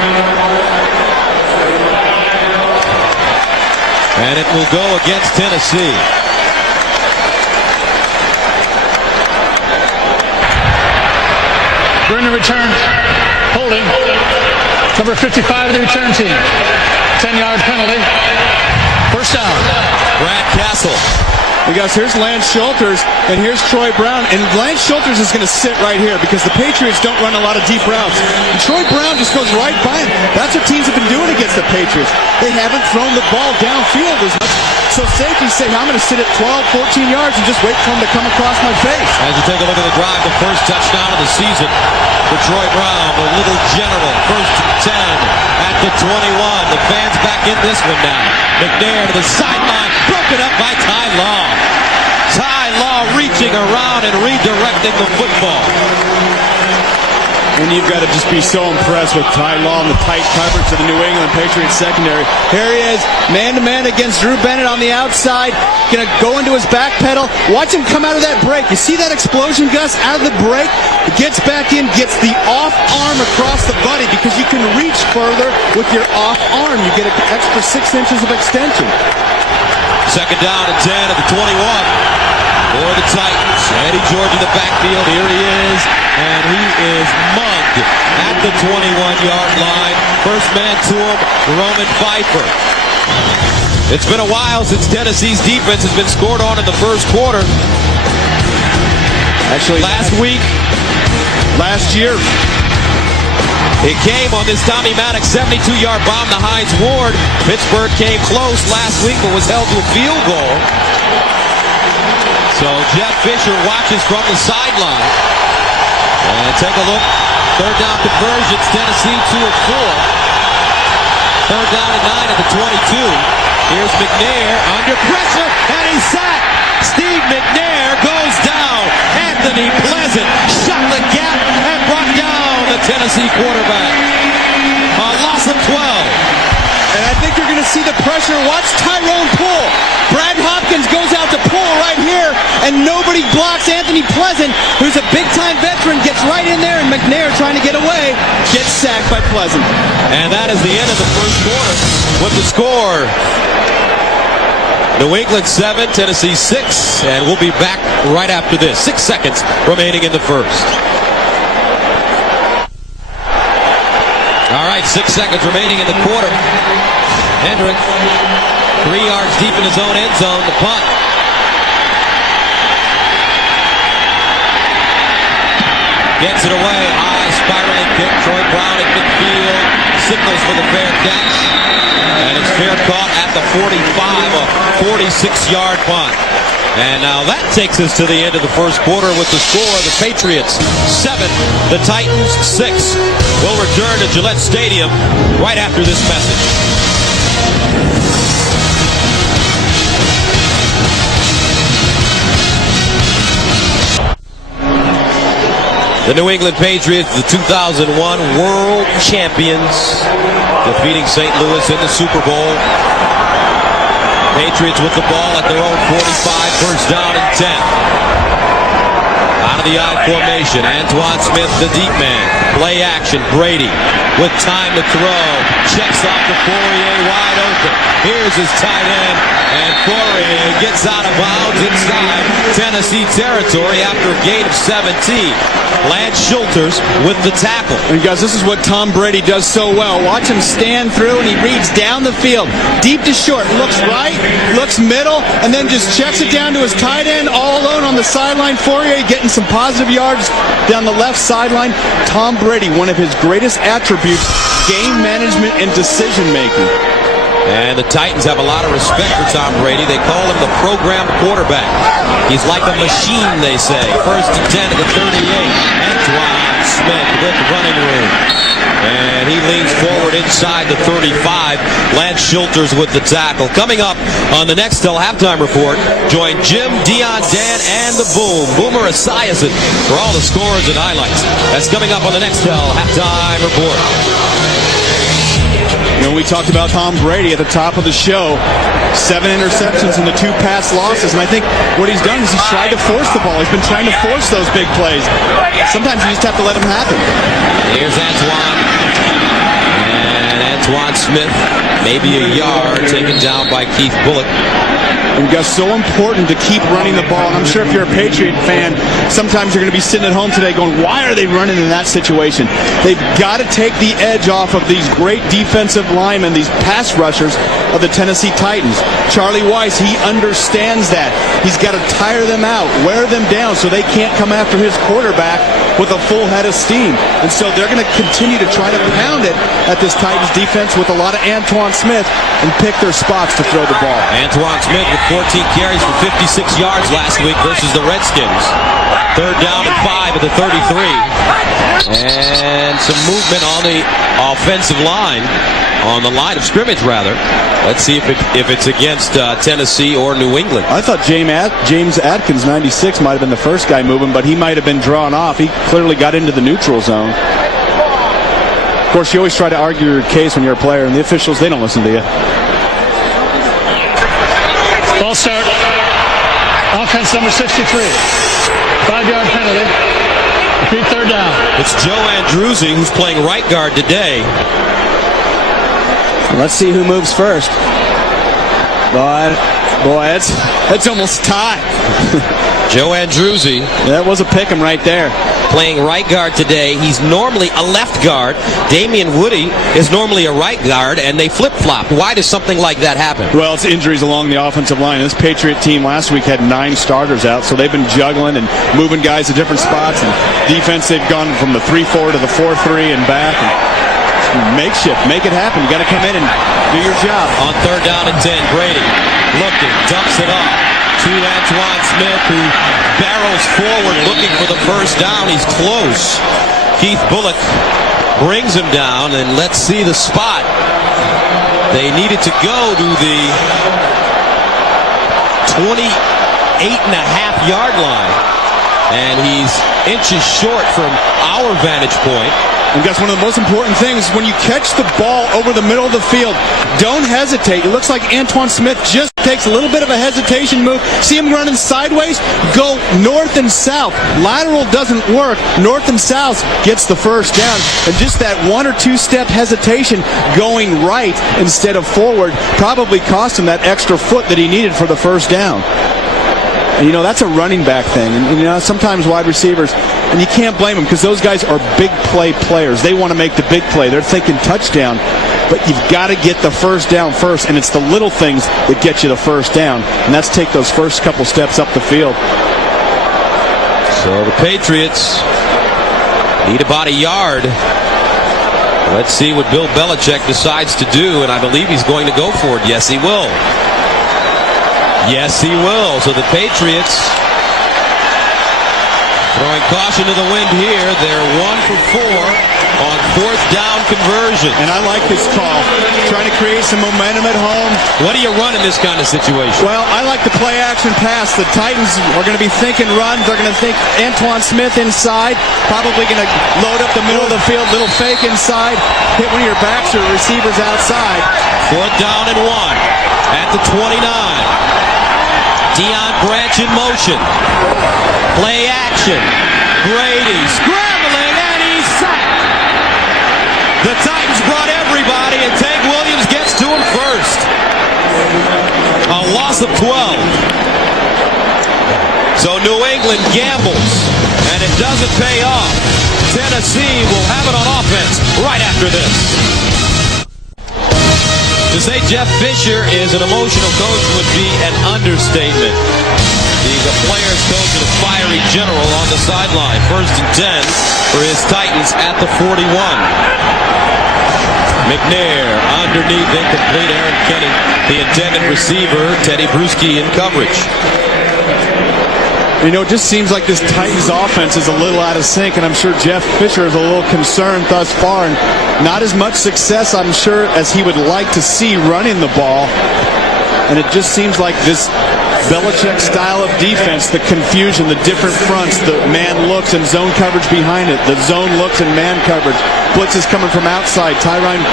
And it will go against Tennessee. Brent return, holding. Number 55 of the return team. 10-yard penalty. First down. Brad Castle. Because here's Lance Schulters, and here's Troy Brown. And Lance Schulters is going to sit right here because the Patriots don't run a lot of deep routes. And Troy Brown just goes right by him. That's what teams have been doing against the Patriots. They haven't thrown the ball downfield as much. So safeties say, I'm going to sit at 12, 14 yards and just wait for him to come across my face. As you take a look at the drive, the first touchdown of the season for Troy Brown, the little general. First 10 at the 21. The fans back in this one now. McNair to the sideline, broken up by Ty Law. Ty Law reaching around and redirecting the football. And you've got to just be so impressed with Ty Law and the tight coverage of the New England Patriots secondary. Here he is, man-to-man against Drew Bennett on the outside. Going to go into his back pedal. Watch him come out of that break. You see that explosion, Gus, out of the break? It gets back in, gets the off arm across the body because you can reach further with your off arm. You get an extra 6 inches of extension. Second down and 10 at the 21. For the Titans, Eddie George in the backfield, here he is, and he is mugged at the 21-yard line. First man to him, Roman Pfeiffer. It's been a while since Tennessee's defense has been scored on in the first quarter. Actually, last year, it came on this Tommy Maddox 72-yard bomb to Hines Ward. Pittsburgh came close last week but was held to a field goal. So Jeff Fisher watches from the sideline. And take a look. Third down conversions, Tennessee 2 of 4. Third down and 9 at the 22. Here's McNair under pressure, and he's sacked. Steve McNair goes down. Anthony Pleasant shut the gap and brought down the Tennessee quarterback. A loss of 12. And I think you're going to see the pressure. Watch Tyrone pull. Brad Hopkins goes out to pull right here, and nobody blocks Anthony Pleasant, who's a big-time veteran, gets right in there, and McNair, trying to get away, gets sacked by Pleasant. And that is the end of the first quarter with the score. New England 7, Tennessee 6, and we'll be back right after this. 6 seconds remaining in the first. All right, 6 seconds remaining in the quarter. Hendrick, 3 yards deep in his own end zone, the punt. Gets it away, high, spiraling kick. Troy Brown at midfield, signals for the fair catch. And it's fair caught at the 45, a 46-yard punt. And now that takes us to the end of the first quarter with the score. The Patriots 7, the Titans 6. We'll return to Gillette Stadium right after this message. The New England Patriots, the 2001 world champions, defeating St. Louis in the Super Bowl. Patriots with the ball at their own 45, first down and 10. Out of the I formation, Antoine Smith, the deep man. Play action, Brady with time to throw. Checks off to Fourier, wide open. Here's his tight end, and Fourier gets out of bounds inside Tennessee territory after a gain of 17. Lance Schulters with the tackle. And guys, this is what Tom Brady does so well. Watch him stand through, and he reads down the field, deep to short, looks right, looks middle, and then just checks it down to his tight end all alone on the sideline. Fourier getting some positive yards down the left sideline. Tom Brady, one of his greatest attributes, game management and decision making. And the Titans have a lot of respect for Tom Brady. They call him the program quarterback. He's like a machine, they say. 1st and 10 at the 38. Antoine Smith with running room. And he leans forward inside the 35. Lance Schulters with the tackle. Coming up on the Nextel Halftime Report, join Jim, Dion, Dan, and the Boom. Boomer Esiason for all the scores and highlights. That's coming up on the Nextel Halftime Report. You know, we talked about Tom Brady at the top of the show. 7 interceptions and the 2 pass losses. And I think what he's done is he's tried to force the ball. He's been trying to force those big plays. Sometimes you just have to let them happen. Here's Antoine. And Antoine Smith, maybe a yard, taken down by Keith Bullock. And guys, so important to keep running the ball. And I'm sure if you're a Patriot fan, sometimes you're going to be sitting at home today going, why are they running in that situation? They've got to take the edge off of these great defensive linemen, these pass rushers of the Tennessee Titans. Charlie Weiss, he understands that. He's got to tire them out, wear them down so they can't come after his quarterback with a full head of steam. And so they're going to continue to try to pound it at this Titans defense with a lot of Antoine Smith and pick their spots to throw the ball. Antoine Smith with 14 carries for 56 yards last week versus the Redskins. 3rd down and 5 at the 33. And some movement on the offensive line, on the line of scrimmage rather. Let's see if it's against Tennessee or New England. I thought James Atkins, 96, might have been the first guy moving, but he might have been drawn off. He clearly got into the neutral zone. Of course, you always try to argue your case when you're a player, and the officials, they don't listen to you. Ball start. Offense number 63. 5-yard penalty. Repeat 3rd down. It's Joe Andruzzi who's playing right guard today. Let's see who moves first. But, boy, that's almost tied. Joe Andruzzi. That was a pick'em right there. Playing right guard today. He's normally a left guard. Damian Woody is normally a right guard, and they flip-flop. Why does something like that happen? Well, it's injuries along the offensive line. This Patriot team last week had 9 starters out, so they've been juggling and moving guys to different spots. And defense, they've gone from the 3-4 to the 4-3 and back. And makeshift. Make it happen. You got to come in and do your job. On 3rd down and 10, Brady looking, dumps it off to Antoine Smith, who barrels forward looking for the 1st down. He's close. Keith Bullock brings him down, and let's see the spot. They needed to go to the 28.5-yard line, and he's inches short from our vantage point. And guys, one of the most important things, when you catch the ball over the middle of the field, don't hesitate. It looks like Antoine Smith just takes a little bit of a hesitation move. See him running sideways? Go north and south. Lateral doesn't work. North and south gets the 1st down. And just that 1 or 2 step hesitation going right instead of forward probably cost him that extra foot that he needed for the 1st down. And, you know, that's a running back thing. And you know, sometimes wide receivers, and you can't blame them because those guys are big play players. They want to make the big play. They're thinking touchdown. But you've got to get the 1st down first, and it's the little things that get you the 1st down. And that's take those first couple steps up the field. So the Patriots need about a yard. Let's see what Bill Belichick decides to do, and I believe he's going to go for it. Yes, he will. Yes, he will. So the Patriots throwing caution to the wind here. They're 1 for 4 on 4th down conversion. And I like this call. Trying to create some momentum at home. What do you run in this kind of situation? Well, I like the play action pass. The Titans are going to be thinking run. They're going to think Antoine Smith inside. Probably going to load up the middle of the field. Little fake inside. Hit one of your backs or receivers outside. 4th down and 1 at the 29. Deion Branch in motion. Play action. Brady scrambling, and he's sacked. The Titans brought everybody, and Tank Williams gets to him first. A loss of 12. So New England gambles, and it doesn't pay off. Tennessee will have it on offense right after this. To say Jeff Fisher is an emotional coach would be an understatement. He's a player's coach and a fiery general on the sideline. 1st and 10 for his Titans at the 41. McNair underneath, incomplete. Aaron Kenny, the intended receiver. Teddy Bruschi in coverage. You know, it just seems like this Titans offense is a little out of sync, and I'm sure Jeff Fisher is a little concerned thus far, and not as much success, I'm sure, as he would like to see running the ball. And it just seems like this Belichick style of defense, the confusion, the different fronts, the man looks and zone coverage behind it, the zone looks and man coverage, blitzes coming from outside, Tyrone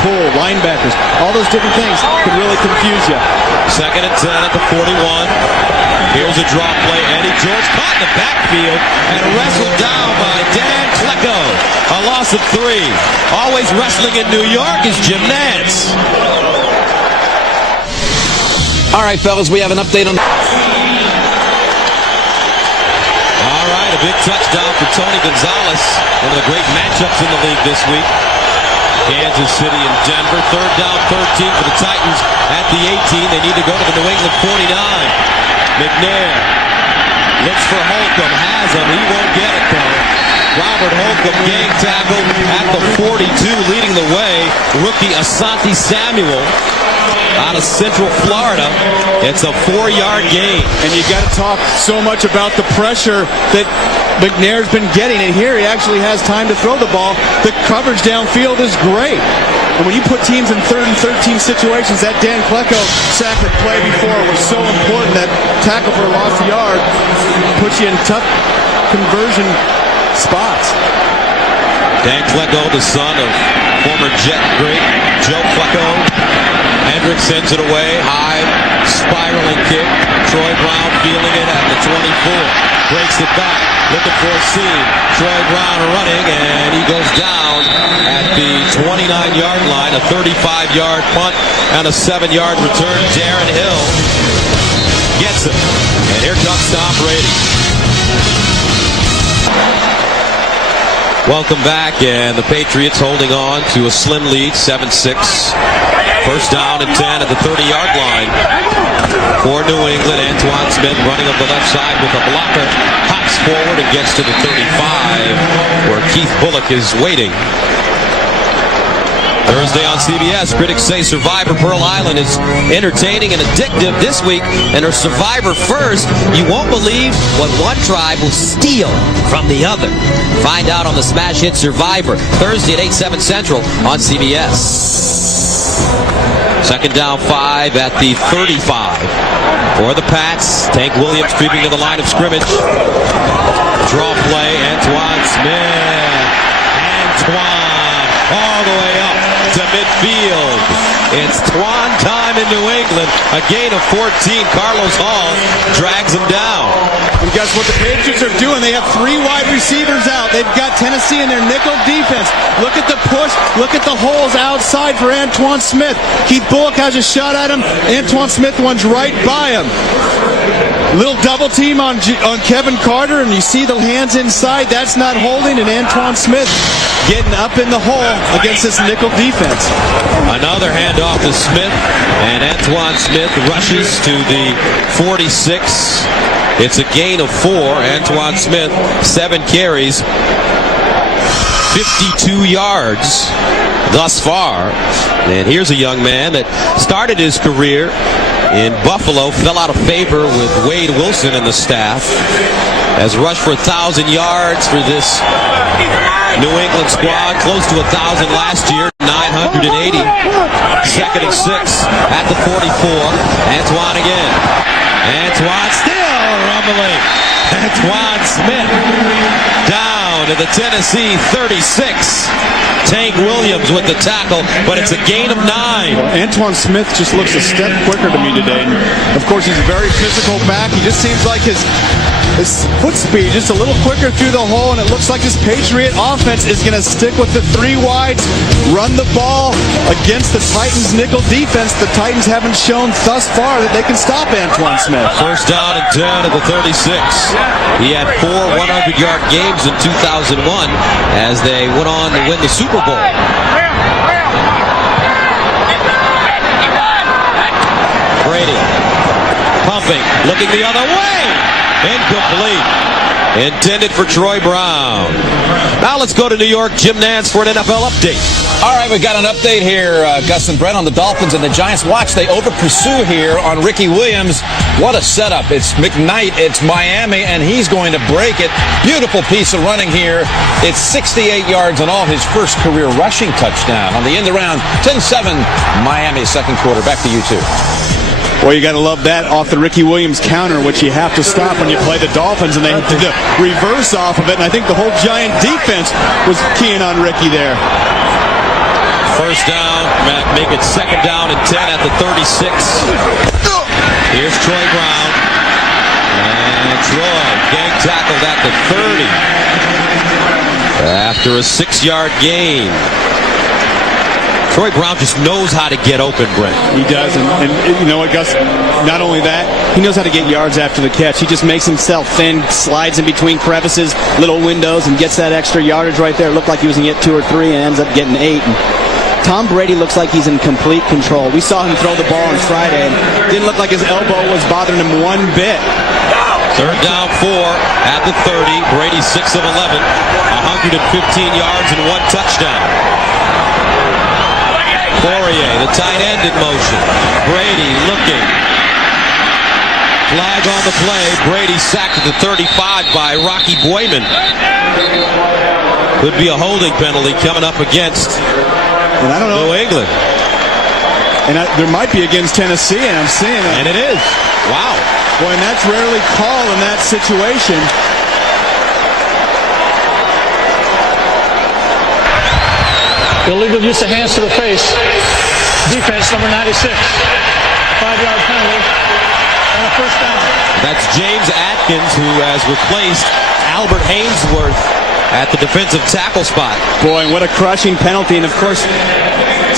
Poole, linebackers, all those different things can really confuse you. 2nd and 10 at the 41. Here's a drop play. Eddie George caught in the backfield and wrestled down by Dan Klecko. A loss of 3. Always wrestling in New York is Jim Nantz. All right, fellas, we have an update on... All right, a big touchdown for Tony Gonzalez. One of the great matchups in the league this week. Kansas City and Denver. 3rd down, 13 for the Titans at the 18. They need to go to the New England 49. McNair looks for Holcomb. Has him. He won't get it, though. Robert Holcomb, gang tackle at the 42, leading the way. Rookie Asante Samuel out of Central Florida. It's a 4-yard gain. And you got to talk so much about the pressure that McNair's been getting, and here he actually has time to throw the ball. The coverage downfield is great. And when you put teams in 3rd and 13 situations, that Dan Klecko sack that play before was so important. That tackle for a lost yard puts you in tough conversion spots. Dan Klecko, the son of former Jet great Joe Klecko. Hendricks sends it away. High spiraling kick. Troy Brown feeling it at the 24. Breaks it back. Looking for a seam. Troy Brown running, and he goes down at the 29-yard line. A 35-yard punt and a 7-yard return. Darren Hill gets it. And here comes Tom Brady. Welcome back, and the Patriots holding on to a slim lead, 7-6. 1st down and 10 at the 30-yard line for New England. Antoine Smith running up the left side with a blocker, hops forward and gets to the 35, where Keith Bullock is waiting. Thursday on CBS, critics say Survivor Pearl Island is entertaining and addictive this week, and her Survivor first, you won't believe what one tribe will steal from the other. Find out on the smash hit Survivor, Thursday at 8/7 Central on CBS. 2nd down, 5 at the 35 for the Pats. Tank Williams creeping to the line of scrimmage. Draw play, Antoine Smith. Antoine all the way up to midfield. It's Twan time in New England. A gain of 14. Carlos Hall drags him down. And guess what the Patriots are doing? They have 3 wide receivers out. They've got Tennessee in their nickel defense. Look at the push. Look at the holes outside for Antoine Smith. Keith Bullock has a shot at him. Antoine Smith runs right by him. Little double team on Kevin Carter, and you see the hands inside. That's not holding, and Antoine Smith getting up in the hole against this nickel defense. Another handoff to Smith, and Antoine Smith rushes to the 46. It's a gain of 4. Antoine Smith, 7 carries, 52 yards thus far. And here's a young man that started his career in Buffalo, fell out of favor with Wade Wilson and the staff, has rushed for 1,000 yards for this New England squad, close to 1,000 last year, 980. 2nd and 6 at the 44. Antoine again. Antoine still rumbling. Antoine Smith down to the Tennessee 36. Tank Williams with the tackle, but it's a gain of 9. Antoine Smith just looks a step quicker to me today. And of course, he's a very physical back. He just seems like his foot speed just a little quicker through the hole, and it looks like this Patriot offense is going to stick with the 3 wides, run the ball against the Titans' nickel defense. The Titans haven't shown thus far that they can stop Antoine Smith. 1st down and 10 at the 36. He had 4 100-yard games in 2001 as they went on to win the Super Bowl. Brady pumping, looking the other way. Incomplete. Intended for Troy Brown. Now let's go to New York. Jim Nantz for an NFL update. All right, we got an update here, Gus and Brent, on the Dolphins and the Giants. Watch, they over-pursue here on Ricky Williams. What a setup. It's McKnight, it's Miami, and he's going to break it. Beautiful piece of running here. It's 68 yards on all his first career rushing touchdown. On the end around, 10-7, Miami, second quarter. Back to you two. Well, you got to love that off the Ricky Williams counter, which you have to stop when you play the Dolphins, and they did the reverse off of it, and I think the whole Giant defense was keying on Ricky there. First down, make it second down and 10 at the 36. Here's Troy Brown. And Troy gang tackled at the 30. After a 6-yard gain. Troy Brown just knows how to get open, Brent. He does, and you know what, Gus? Not only that, he knows how to get yards after the catch. He just makes himself thin, slides in between crevices, little windows, and gets that extra yardage right there. It looked like he was going to get 2 or 3 and ends up getting 8. And Tom Brady looks like he's in complete control. We saw him throw the ball on Friday, and it didn't look like his elbow was bothering him one bit. Third down 4 at the 30. Brady 6 of 11, 115 yards and 1 touchdown. Poirier, the tight end in motion. Brady looking. Flag on the play. Brady sacked at the 35 by Rocky Boyman. Could be a holding penalty coming up against And I don't know. New England. And there might be against Tennessee, and I'm seeing it. And it is. Wow. Boy, and that's rarely called in that situation. Illegal use of hands to the face. Defense, number 96. 5-yard penalty and a first down. That's James Atkins, who has replaced Albert Hainsworth at the defensive tackle spot. Boy, and what a crushing penalty. And, of course,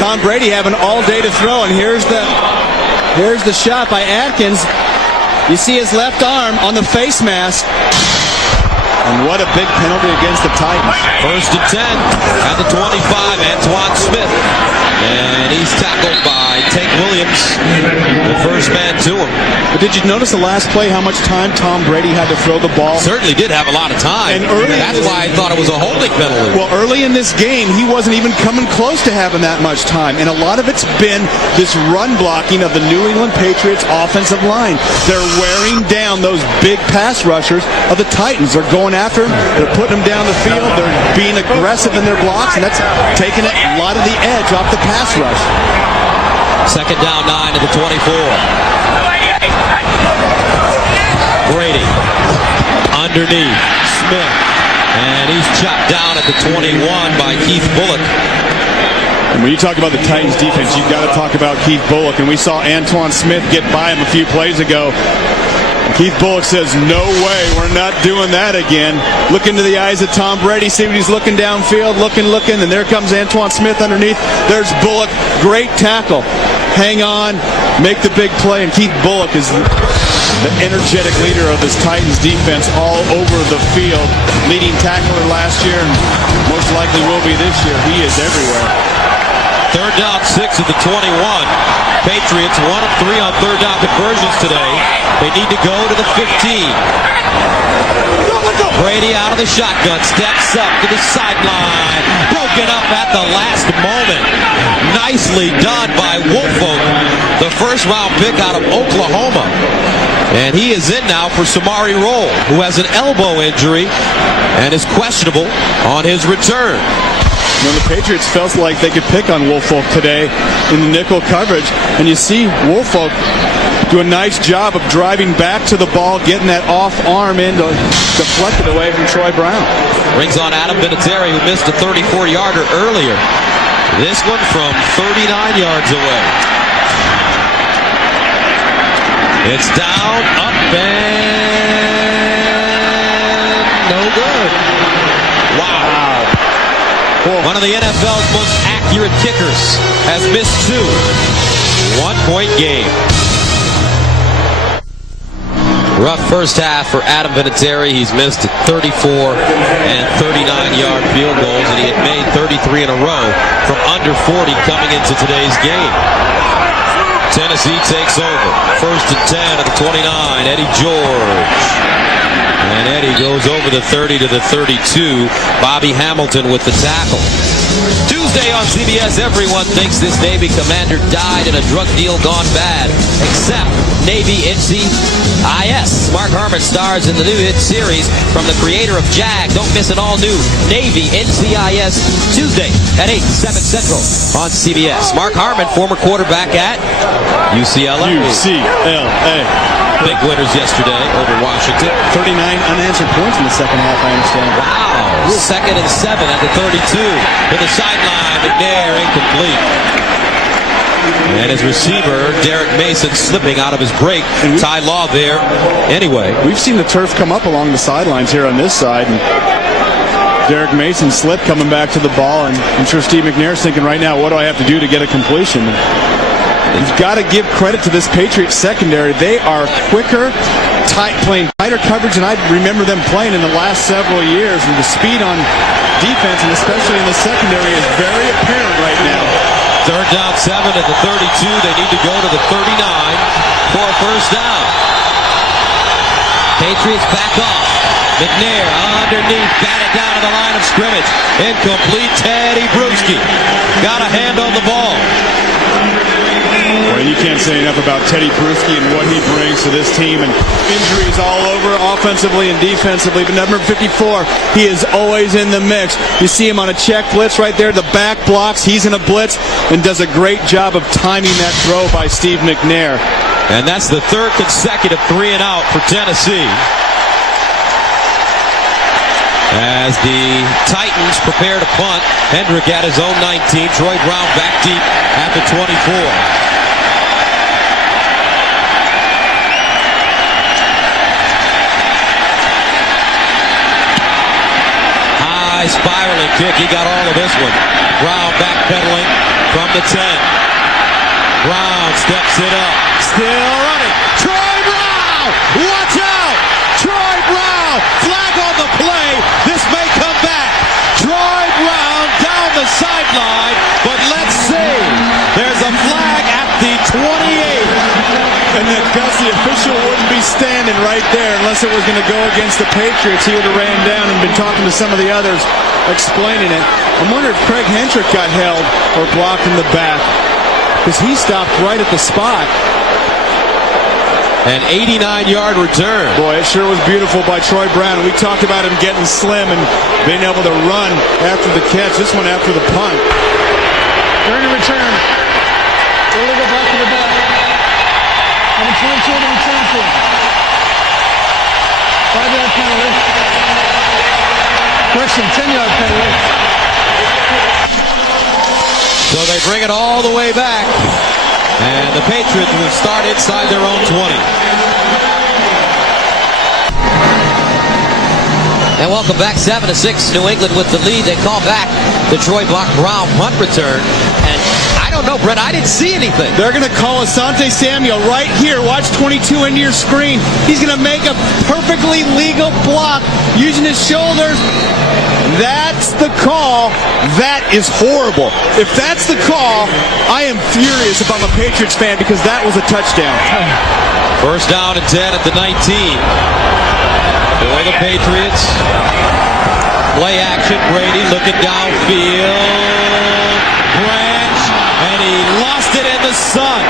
Tom Brady having all day to throw. And here's the shot by Atkins. You see his left arm on the face mask. And what a big penalty against the Titans. First and 10 at the 25, Antoine Smith. And he's tackled by Tank Williams, the first man to him. But did you notice the last play, how much time Tom Brady had to throw the ball? Certainly did have a lot of time. And early that's why I thought it was a holding penalty. Well, early in this game, he wasn't even coming close to having that much time. And a lot of it's been this run blocking of the New England Patriots offensive line. They're wearing down those big pass rushers of the Titans. They're going after them. They're putting them down the field. They're being aggressive in their blocks, and that's taking a lot of the edge off the pass rush. Second down 9 at the 24. Brady underneath Smith, and he's chopped down at the 21 by Keith Bullock. And when you talk about the Titans defense, you've got to talk about Keith Bullock. And we saw Antoine Smith get by him a few plays ago. Keith Bullock says, no way, we're not doing that again. Look into the eyes of Tom Brady, see what he's looking downfield, looking, and there comes Antoine Smith underneath. There's Bullock, great tackle. Hang on, make the big play, and Keith Bullock is the energetic leader of this Titans defense all over the field. Leading tackler last year, and most likely will be this year. He is everywhere. Third down 6 at the 21. Patriots 1 of 3 on third down conversions today. They need to go to the 15. Brady out of the shotgun, steps up to the sideline. Broken up at the last moment. Nicely done by Woolfolk, the first-round pick out of Oklahoma. And he is in now for Samari Rolle, who has an elbow injury and is questionable on his return. You know, the Patriots felt like they could pick on Woolfolk today in the nickel coverage, and you see Woolfolk do a nice job of driving back to the ball, getting that off arm in to deflect it away from Troy Brown. Brings on Adam Vinatieri, who missed a 34-yarder earlier. This one from 39 yards away. It's down, up, and no good. Wow. One of the NFL's most accurate kickers has missed 2. 1-point game. Rough first half for Adam Vinatieri. He's missed 34 and 39-yard field goals, and he had made 33 in a row from under 40 coming into today's game. Tennessee takes over. First and 10 at the 29. Eddie George. And Eddie goes over the 30 to the 32. Bobby Hamilton with the tackle. Tuesday on CBS, everyone thinks this Navy commander died in a drug deal gone bad, except Navy NCIS. Mark Harmon stars in the new hit series from the creator of Jag. Don't miss an all-new Navy NCIS Tuesday at 8, 7 Central on CBS. Mark Harmon, former quarterback at UCLA. Big winners yesterday over Washington. 39 unanswered points in the second half, I understand. Wow. 2nd and 7 at the 32. To the sideline, McNair incomplete. And his receiver, Derek Mason, slipping out of his break. Ty Law there anyway. We've seen the turf come up along the sidelines here on this side. And Derek Mason slipped coming back to the ball. And I'm sure Steve McNair's thinking right now, what do I have to do to get a completion? You've got to give credit to this Patriots secondary. They are quicker, playing tighter coverage than I remember them playing in the last several years. And the speed on defense, and especially in the secondary, is very apparent right now. 3rd down 7 at the 32. They need to go to the 39 for a first down. Patriots back off. McNair underneath, batted down to the line of scrimmage. Incomplete. Teddy Bruschi got a hand on the ball. Well, you can't say enough about Teddy Bruschi and what he brings to this team. And injuries all over, offensively and defensively. But number 54, he is always in the mix. You see him on a check blitz right there. The back blocks. He's in a blitz and does a great job of timing that throw by Steve McNair. And that's the 3rd consecutive 3 and out for Tennessee. As the Titans prepare to punt, Hendrick at his own 19. Troy Brown back deep at the 24. High spiraling kick. He got all of this one. Brown backpedaling from the 10. Brown steps it up. Still running. Troy Brown! Watch out! Troy Brown! Flag on the play. This may come back. Troy Brown down the sideline. But let's see. There's a flag at the 28. And then Gus, the official wouldn't be standing right there unless it was going to go against the Patriots. He would have ran down and been talking to some of the others, explaining it. I'm wondering if Craig Hendrick got held or blocked in the back, because he stopped right at the spot. An 89-yard return. Boy, it sure was beautiful by Troy Brown. We talked about him getting slim and being able to run after the catch. This one after the punt. During the return, we'll go back to the back. Number 22 to return to. 5-yard penalty. Correction, 10-yard penalty. So they bring it all the way back. And the Patriots will start inside their own 20. And welcome back, 7-6, New England with the lead. They call back the Troy Brown punt return. And I don't know, Brent, I didn't see anything. They're going to call Asante Samuel right here. Watch 22 into your screen. He's going to make a perfectly legal block using his shoulders. That's the call. That is horrible. If that's the call, I am furious if I'm a Patriots fan, because that was a touchdown. First down and 10 at the 19. For the Patriots. Play action. Brady looking downfield. Branch. And he lost it in the sun.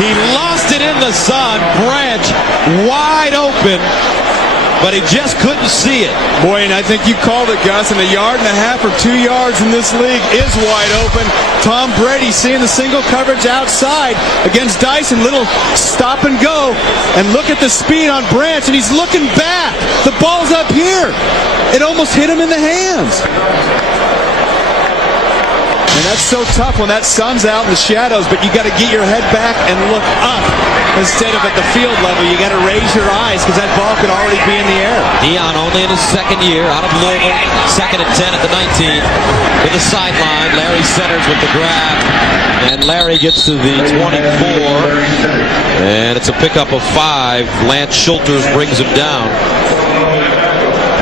He lost it in the sun. Branch wide open. But he just couldn't see it. Boy, and I think you called it, Gus. And 1.5 yards or 2 yards in this league is wide open. Tom Brady seeing the single coverage outside against Dyson. Little stop and go. And look at the speed on Branch, and he's looking back. The ball's up here. It almost hit him in the hands. And that's so tough when that sun's out in the shadows, but you got to get your head back and look up instead of at the field level. You got to raise your eyes, because that ball could already be in the air. Dion only in his second year out of Louisville. 2nd and 10 at the 19. To the sideline. Larry centers with the grab. And Larry gets to the 24. And it's a pickup of 5. Lance Schulters brings him down.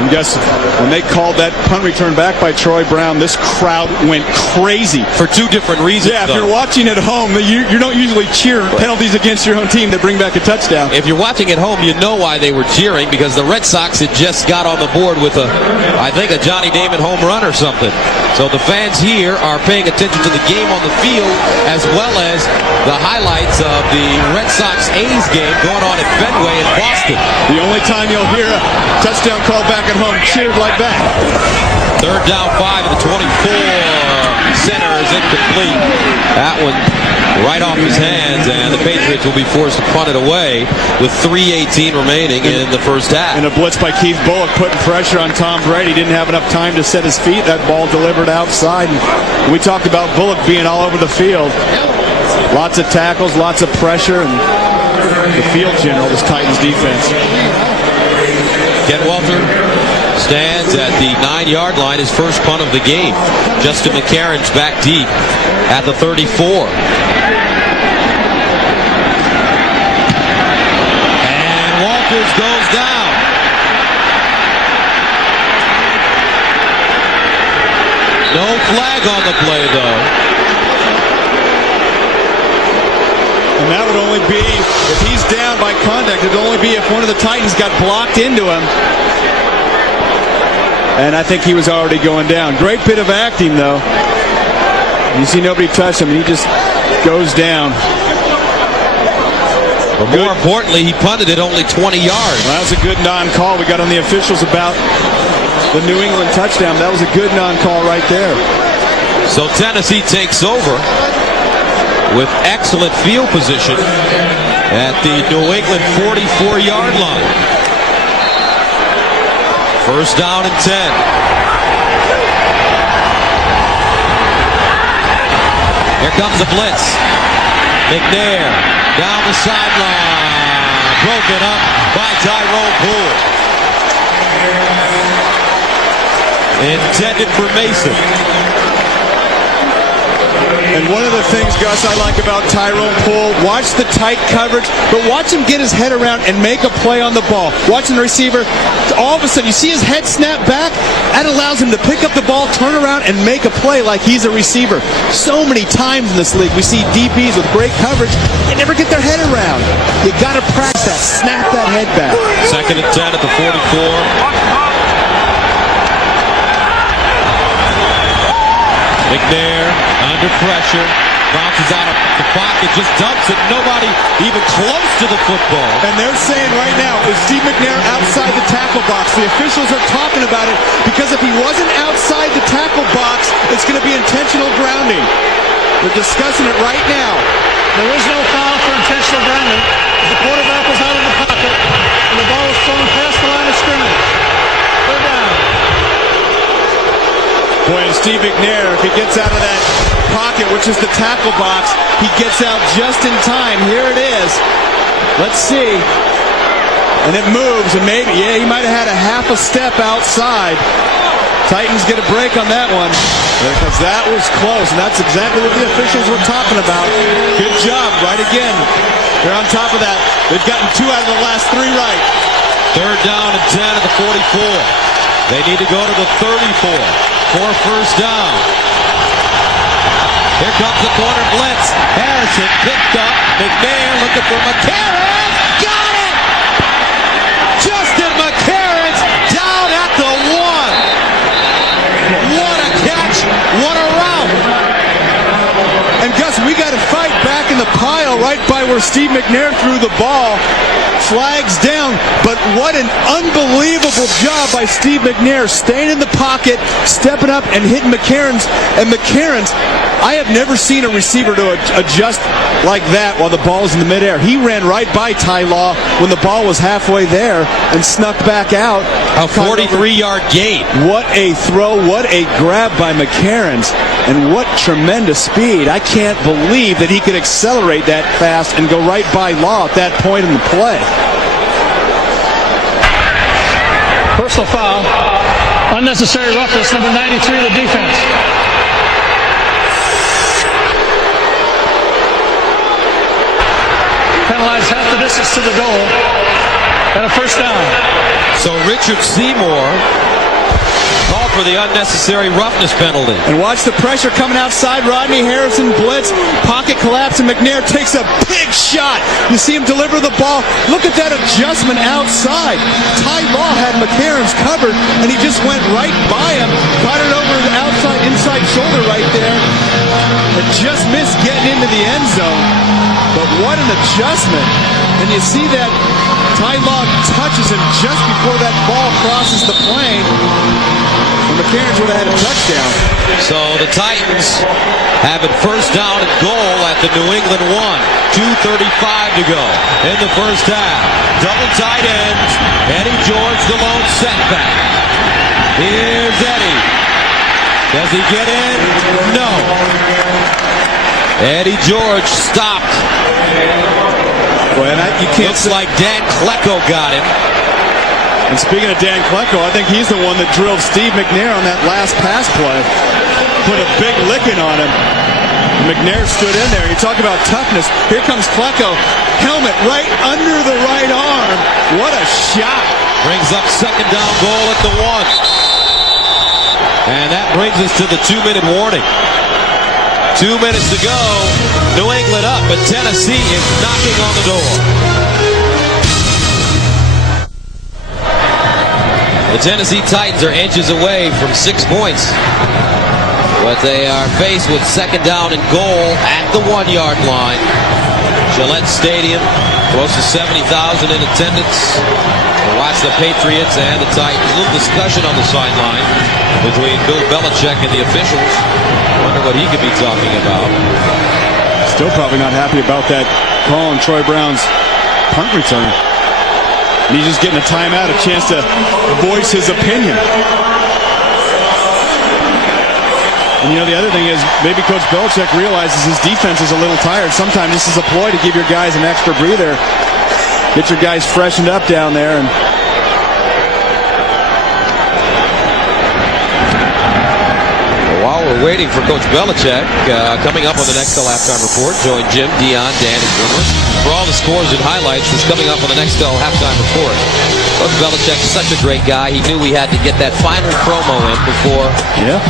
And guess when they called that punt return back by Troy Brown, this crowd went crazy. For two different reasons. Yeah, if though. you're watching at home, you don't usually cheer penalties against your own team that bring back a touchdown. If you're watching at home, you know why they were cheering, because the Red Sox had just got on the board with I think a Johnny Damon home run or something. So the fans here are paying attention to the game on the field as well as the highlights of the Red Sox-A's game going on at Fenway in Boston. The only time you'll hear a touchdown call back at home cheered like that. Third down 5 at the 24. Center is incomplete. That one right off his hands, and the Patriots will be forced to punt it away with 3:18 remaining in the first half. And a blitz by Keith Bullock putting pressure on Tom Brady. Didn't have enough time to set his feet. That ball delivered outside. And we talked about Bullock being all over the field. Lots of tackles, lots of pressure, and the field general, this Titans defense. Ken Walter stands at the 9-yard line, his first punt of the game. Justin McCarron's back deep at the 34. And Walters goes down. No flag on the play, though. And that would only be, if he's down by contact, it would only be if one of the Titans got blocked into him. And I think he was already going down. Great bit of acting, though. You see nobody touch him, and he just goes down. But more importantly, he punted it only 20 yards. Well, that was a good non-call. We got on the officials about the New England touchdown. That was a good non-call right there. So Tennessee takes over with excellent field position at the New England 44-yard line. First down and 10. Here comes the blitz. McNair down the sideline. Broken up by Tyrone Poole. Intended for Mason. And one of the things, Gus, I like about Tyrone Poole, watch the tight coverage, but watch him get his head around and make a play on the ball. Watching the receiver, all of a sudden, you see his head snap back, that allows him to pick up the ball, turn around, and make a play like he's a receiver. So many times in this league, we see DBs with great coverage, they never get their head around. You got to practice that, snap that head back. Second and 10 at the 44. McNair under pressure, bounces out of the pocket, just dumps it. Nobody even close to the football. And they're saying right now, is Steve McNair outside the tackle box? The officials are talking about it because if he wasn't outside the tackle box, it's going to be intentional grounding. They're discussing it right now. There is no foul for intentional grounding. The quarterback was out of the pocket, and the ball was thrown past the line of scrimmage. Third down. Boy, and Steve McNair, if he gets out of that pocket, which is the tackle box, he gets out just in time. Here it is. Let's see. And it moves, and maybe, yeah, he might have had a half a step outside. Titans get a break on that one because that was close, and that's exactly what the officials were talking about. Good job, right again. They're on top of that. They've gotten 2 out of the last 3 right. Third down and 10 at the 44. They need to go to the 34 for first down. Here comes the corner blitz. Harrison picked up. McNair looking for McCarron. Got it! Justin McCarron's down at the 1. What a catch. What a route. And Gus, we got to fight back in the pile right by where Steve McNair threw the ball. Flags down, but what an unbelievable job by Steve McNair, staying in the pocket, stepping up and hitting McCarron's. And McCarron's, I have never seen a receiver to adjust like that while the ball is in the midair. He ran right by Ty Law when the ball was halfway there and snuck back out. A 43-yard gain. What a throw, what a grab by McCarron's, and what tremendous speed. I can't believe that he could accelerate that fast and go right by Law at that point in the play. Personal foul. Unnecessary roughness, number 93 of the defense. Penalized half the distance to the goal. and a first down. So Richard Seymour called for the unnecessary roughness penalty. And watch the pressure coming outside. Rodney Harrison blitz. Pocket collapse, and McNair takes a big shot. You see him deliver the ball. Look at that adjustment outside. Ty Law had McCarron's covered, and he just went right by him. Caught it over the outside, inside shoulder right there. And just missed getting into the end zone. But what an adjustment. And you see that Ty Law touches him just before that ball crosses the plane. McCarron's would have had a touchdown. So the Titans have it first down and goal at the New England 1. 2:35 to go in the first half. Double tight ends. Eddie George, the lone setback. Here's Eddie. Does he get in? No. Eddie George stopped. Boy, and you can't. Looks like Dan Klecko got him. And speaking of Dan Klecko, I think he's the one that drilled Steve McNair on that last pass play. Put a big licking on him. McNair stood in there. You talk about toughness. Here comes Klecko. Helmet right under the right arm. What a shot. Brings up second down goal at the 1. And that brings us to the 2-minute warning. 2 minutes to go. New England up, but Tennessee is knocking on the door. The Tennessee Titans are inches away from 6 points. But they are faced with second down and goal at the 1-yard line. Gillette Stadium, close to 70,000 in attendance. We'll watch the Patriots and the Titans. A little discussion on the sideline between Bill Belichick and the officials. Wonder what he could be talking about. Still probably not happy about that call on Troy Brown's punt return. And he's just getting a timeout, a chance to voice his opinion. And you know, the other thing is, maybe Coach Belichick realizes his defense is a little tired. Sometimes this is a ploy to give your guys an extra breather. Get your guys freshened up down there. And while we're waiting for Coach Belichick, coming up on the next halftime report, join Jim, Dion, Dan, and Grimmer for all the scores and highlights that's coming up on the next halftime report. Coach Belichick's such a great guy. He knew we had to get that final promo in before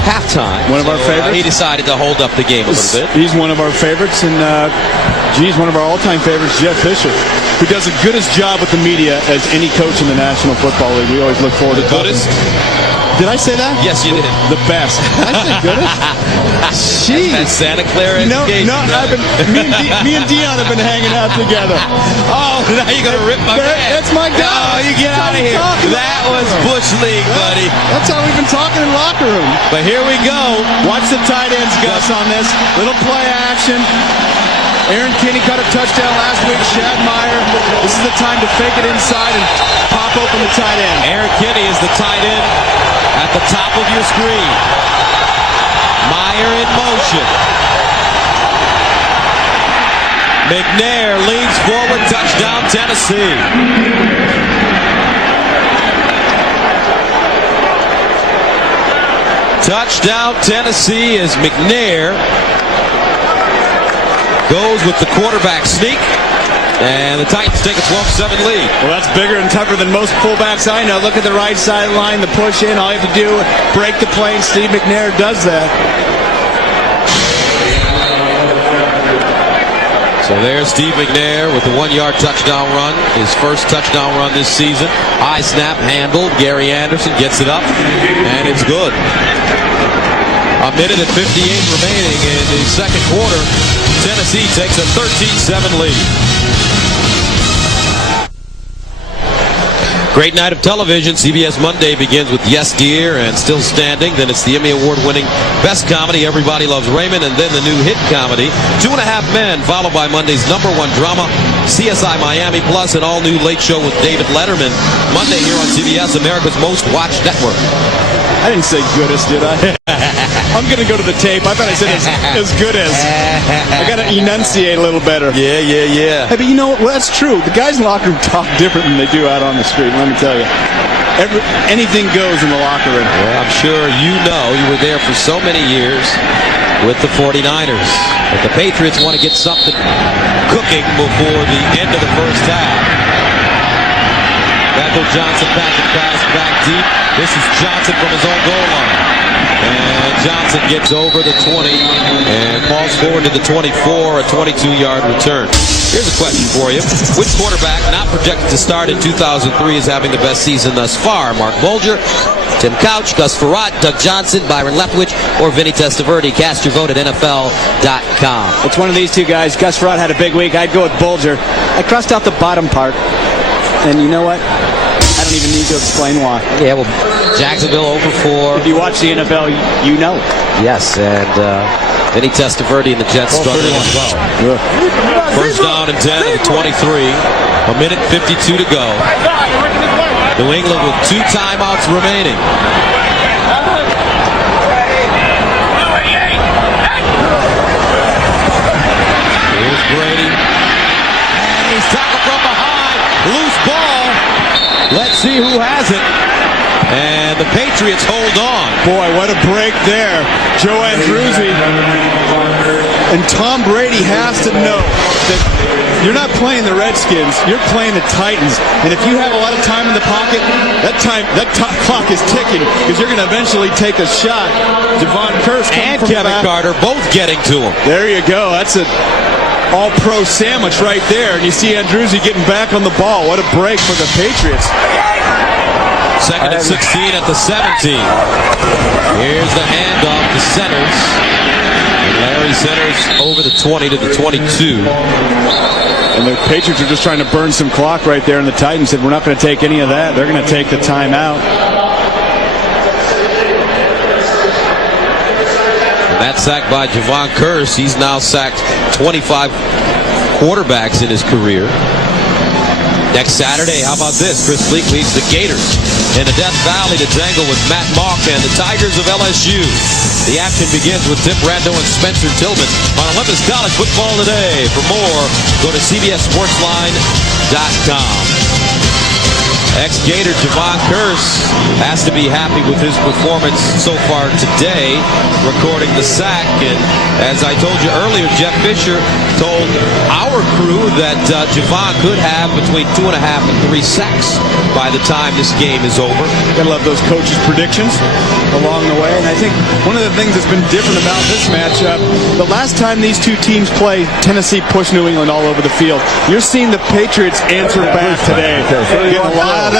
halftime. One of our favorites. He decided to hold up the game a little bit. He's one of our favorites, and one of our all-time favorites, Jeff Fisher, who does the goodest job with the media as any coach in the National Football League. We always look forward to talking. Did I say that? Yes, you did. The best. I say goodest. Jeez. That's Santa Clara education. Me and Dion have been hanging out together. Oh, now you're going to rip my man. That's my guy. Oh, you get out of here. That was Bush League, buddy. That's how we've been talking in locker room. But here we go. Watch the tight ends, Gus, on this. Little play action. Aaron Kinney caught a touchdown last week. Shad Meyer. This is the time to fake it inside and pop open the tight end. Aaron Kinney is the tight end at the top of your screen. Meyer in motion. McNair leans forward. Touchdown, Tennessee. Touchdown, Tennessee, as McNair goes with the quarterback sneak, and the Titans take a 12-7 lead. Well, that's bigger and tougher than most fullbacks I know. Look at the right sideline, the push in. All you have to do, break the play, and Steve McNair does that. So there's Steve McNair with the 1-yard touchdown run, his first touchdown run this season. High snap handled. Gary Anderson gets it up, and it's good. A minute and 58 remaining in the second quarter. Tennessee takes a 13-7 lead. Great night of television. CBS Monday begins with Yes Dear and Still Standing. Then it's the Emmy Award-winning Best Comedy, Everybody Loves Raymond, and then the new hit comedy, 2.5 Men, followed by Monday's #1 drama, CSI Miami, plus an all-new Late Show with David Letterman. Monday here on CBS, America's most watched network. I didn't say goodest, did I? I'm going to go to the tape. I thought I said as good as. I got to enunciate a little better. Yeah. Hey, but you know what? Well, that's true. The guys in the locker room talk different than they do out on the street, let me tell you. Anything goes in the locker room. Well, I'm sure you know you were there for so many years with the 49ers. But the Patriots want to get something cooking before the end of the first half. Michael Johnson back to pass back deep. This is Johnson from his own goal line. And Johnson gets over the 20 and falls forward to the 24, a 22-yard return. Here's a question for you. Which quarterback not projected to start in 2003 is having the best season thus far? Mark Bolger, Tim Couch, Gus Frerotte, Doug Johnson, Byron Leftwich, or Vinny Testaverde? Cast your vote at NFL.com. It's one of these two guys. Gus Frerotte had a big week. I'd go with Bolger. I crossed out the bottom part. And you know what? I don't even need to explain why. Yeah, well, Jacksonville over 4. If you watch the NFL, you know. Yes, and Vinny Testaverde and the Jets struggling as well. First down and 10 at the 23. A minute 52 to go. New England with 2 timeouts remaining. Here's Brady. And he's tackled from behind. Loose ball. Let's see who has it. And the Patriots hold on. Boy, what a break there. Joe Andruzzi. And Tom Brady has to know that you're not playing the Redskins, you're playing the Titans. And if you have a lot of time in the pocket, that clock is ticking because you're going to eventually take a shot. Javon Curse and Kevin Carter both getting to him. There you go. That's an all-pro sandwich right there. And you see Andruzzi getting back on the ball. What a break for the Patriots. Second and 16 at the 17. Here's the handoff to Centers. And Larry Centers over the 20 to the 22. And the Patriots are just trying to burn some clock right there, and the Titans said, we're not going to take any of that. They're going to take the timeout. And that sack by Javon Curse. He's now sacked 25 quarterbacks in his career. Next Saturday, how about this? Chris Fleet leads the Gators in the Death Valley to tangle with Matt Mock and the Tigers of LSU. The action begins with Tim Brando and Spencer Tillman on Olympus College Football today. For more, go to CBSSportsline.com. Ex-Gator Javon Curse has to be happy with his performance so far today, recording the sack. And as I told you earlier, Jeff Fisher told our crew that Javon could have between 2.5 and 3 sacks by the time this game is over. Gotta love those coaches' predictions along the way. And I think one of the things that's been different about this matchup, the last time these two teams played, Tennessee pushed New England all over the field. You're seeing the Patriots answer back today. Getting a lot of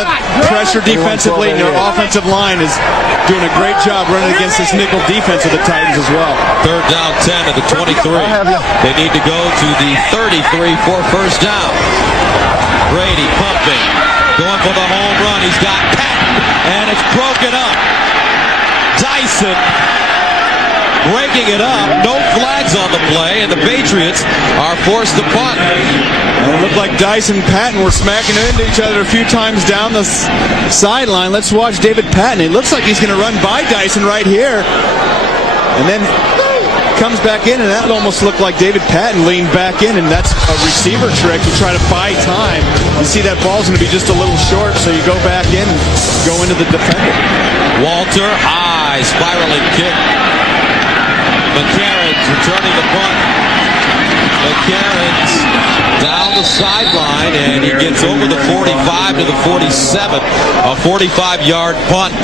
pressure defensively, and their offensive line is doing a great job running against this nickel defense of the Titans as well. Third down 10 at the 23. They need to go to the 33 for first down. Brady pumping, going for the home run. He's got Patton, and it's broken up. Dyson breaking it up. No flags on the play, and the Patriots are forced to punt. And it looked like Dyson and Patton were smacking into each other a few times down the sideline. Let's watch David Patton. It looks like he's going to run by Dyson right here. And then comes back in, and that almost looked like David Patton leaned back in, and that's a receiver trick to try to buy time. You see that ball's going to be just a little short, so you go back in and go into the defender. Walter, high, spiraling kick. McNair's returning the punt. McNair's down the sideline, and he gets over the 45 to the 47. A 45-yard punt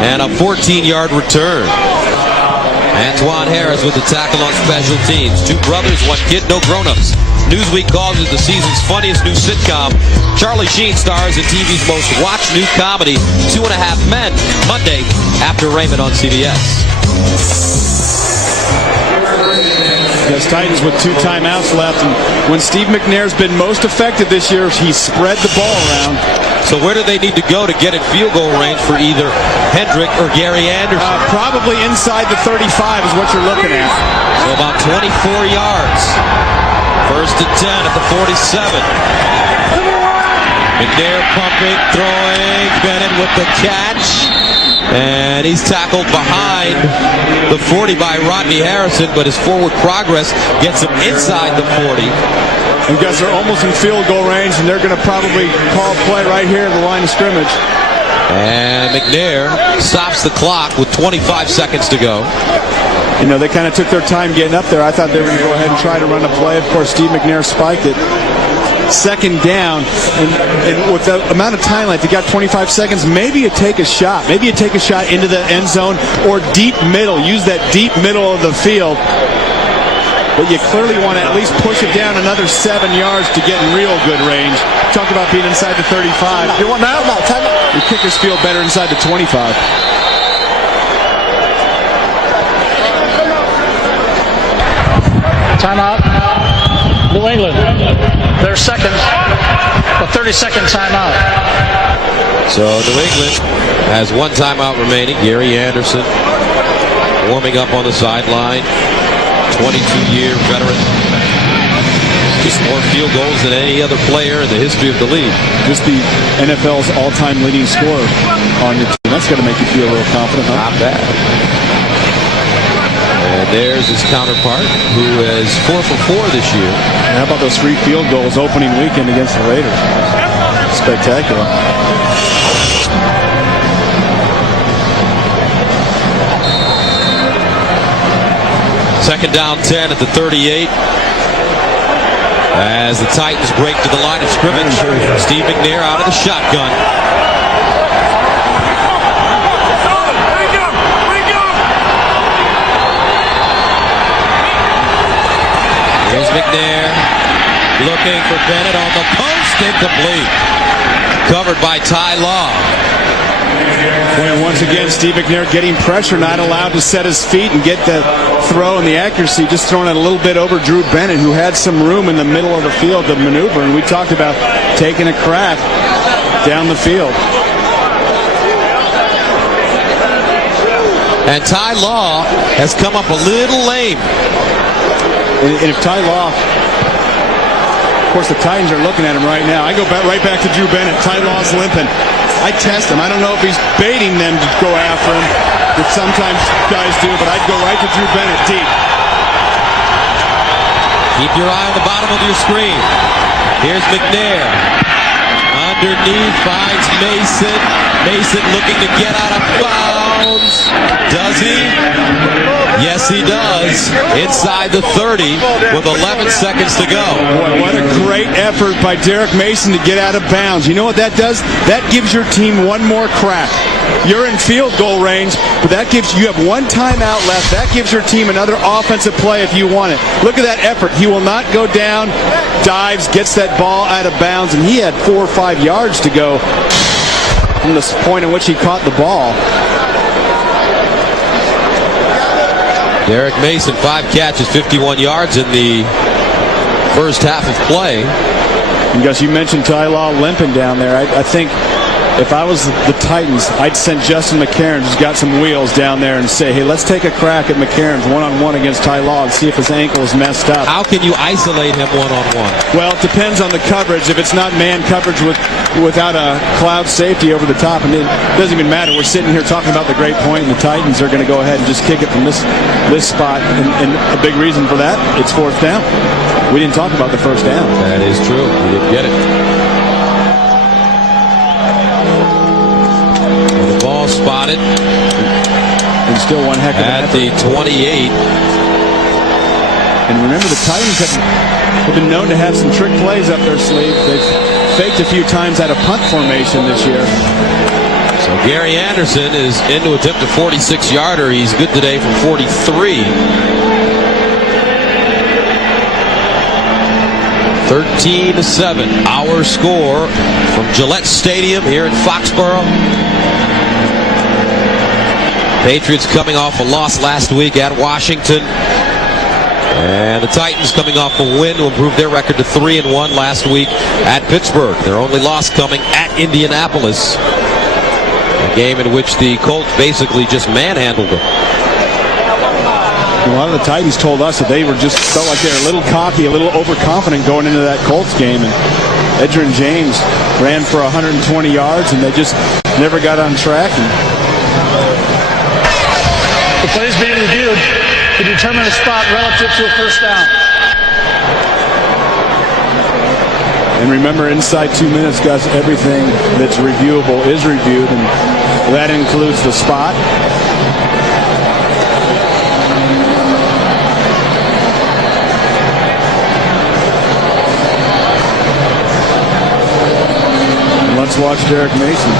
and a 14-yard return. Antoine Harris with the tackle on special teams. 2 brothers, 1 kid, no grown-ups. Newsweek calls it the season's funniest new sitcom. Charlie Sheen stars in TV's most watched new comedy, 2.5 Men, Monday after Raymond on CBS. Yes, Titans with 2 timeouts left, and when Steve McNair's been most effective this year, he's spread the ball around. So where do they need to go to get in field goal range for either Hendrick or Gary Anderson? Probably inside the 35 is what you're looking at. So about 24 yards. First and 10 at the 47. McNair pumping, throwing, Bennett with the catch. And he's tackled behind the 40 by Rodney Harrison, but his forward progress gets him inside the 40. You guys are almost in field goal range, and they're going to probably call play right here at the line of scrimmage. And McNair stops the clock with 25 seconds to go. You know, they kind of took their time getting up there. I thought they were going to go ahead and try to run a play. Of course, Steve McNair spiked it. second down, and with the amount of time left, you got 25 seconds, maybe you take a shot. Maybe you take a shot into the end zone or deep middle. Use that deep middle of the field. But you clearly want to at least push it down another 7 yards to get in real good range. Talk about being inside the 35. You want now? Your kickers feel better inside the 25. Timeout. New England. Their second. A 30-second timeout. So New England has one timeout remaining. Gary Anderson warming up on the sideline. 22-year veteran. Just more field goals than any other player in the history of the league. Just the NFL's all-time leading scorer on your team. That's got to make you feel a little confident, huh? Not bad. And there's his counterpart, who is 4 for 4 this year. And how about those 3 field goals opening weekend against the Raiders? Spectacular. Second down 10 at the 38. As the Titans break to the line of scrimmage. Steve McNair out of the shotgun. Here's McNair looking for Bennett on the post. Incomplete. Covered by Ty Law. And once again, Steve McNair getting pressure, not allowed to set his feet and get the throw and the accuracy, just throwing it a little bit over Drew Bennett, who had some room in the middle of the field to maneuver. And we talked about taking a crack down the field. And Ty Law has come up a little lame. And if Ty Law, of course, the Titans are looking at him right now. I go right back to Drew Bennett. Ty Law's limping. I test him. I don't know if he's baiting them to go after him, which sometimes guys do, but I'd go right to Drew Bennett deep. Keep your eye on the bottom of your screen. Here's McNair. Underneath finds Mason. Mason looking to get out of bounds. Does he? Yes, he does. Inside the 30 with 11 seconds to go. Boy, what a great effort by Derek Mason to get out of bounds. You know what that does? That gives your team one more crack. You're in field goal range, but that gives you have one timeout left. That gives your team another offensive play if you want it. Look at that effort. He will not go down, dives, gets that ball out of bounds, and he had 4 or 5 yards to go from the point in which he caught the ball. Derek Mason, 5 catches, 51 yards in the first half of play. Because you mentioned Ty Law limping down there. I think if I was the Titans, I'd send Justin McCarron, who's got some wheels, down there and say, hey, let's take a crack at McCarron's one-on-one against Ty Law and see if his ankle is messed up. How can you isolate him one-on-one? Well, it depends on the coverage. If it's not man coverage without a cloud safety over the top, and it doesn't even matter. We're sitting here talking about the great point, and the Titans are going to go ahead and just kick it from this spot. And a big reason for that, it's 4th down. We didn't talk about the first down. That is true. We didn't get it. The ball spotted. And still one heck of an effort. At the 28. And remember, the Titans have been known to have some trick plays up their sleeve. They've faked a few times out of punt formation this year. So Gary Anderson is in to attempt a 46-yarder. He's good today from 43. 13-7, our score from Gillette Stadium here in Foxborough. Patriots coming off a loss last week at Washington. And the Titans coming off a win to improve their record to 3-1 last week at Pittsburgh. Their only loss coming at Indianapolis. A game in which the Colts basically just manhandled them. A lot of the Titans told us that they felt like they were a little cocky, a little overconfident going into that Colts game. And Edgerrin James ran for 120 yards, and they just never got on track. The plays being reviewed to determine a spot relative to a first down. And remember, inside 2 minutes, guys, everything that's reviewable is reviewed, and that includes the spot. let's watch Derek Mason.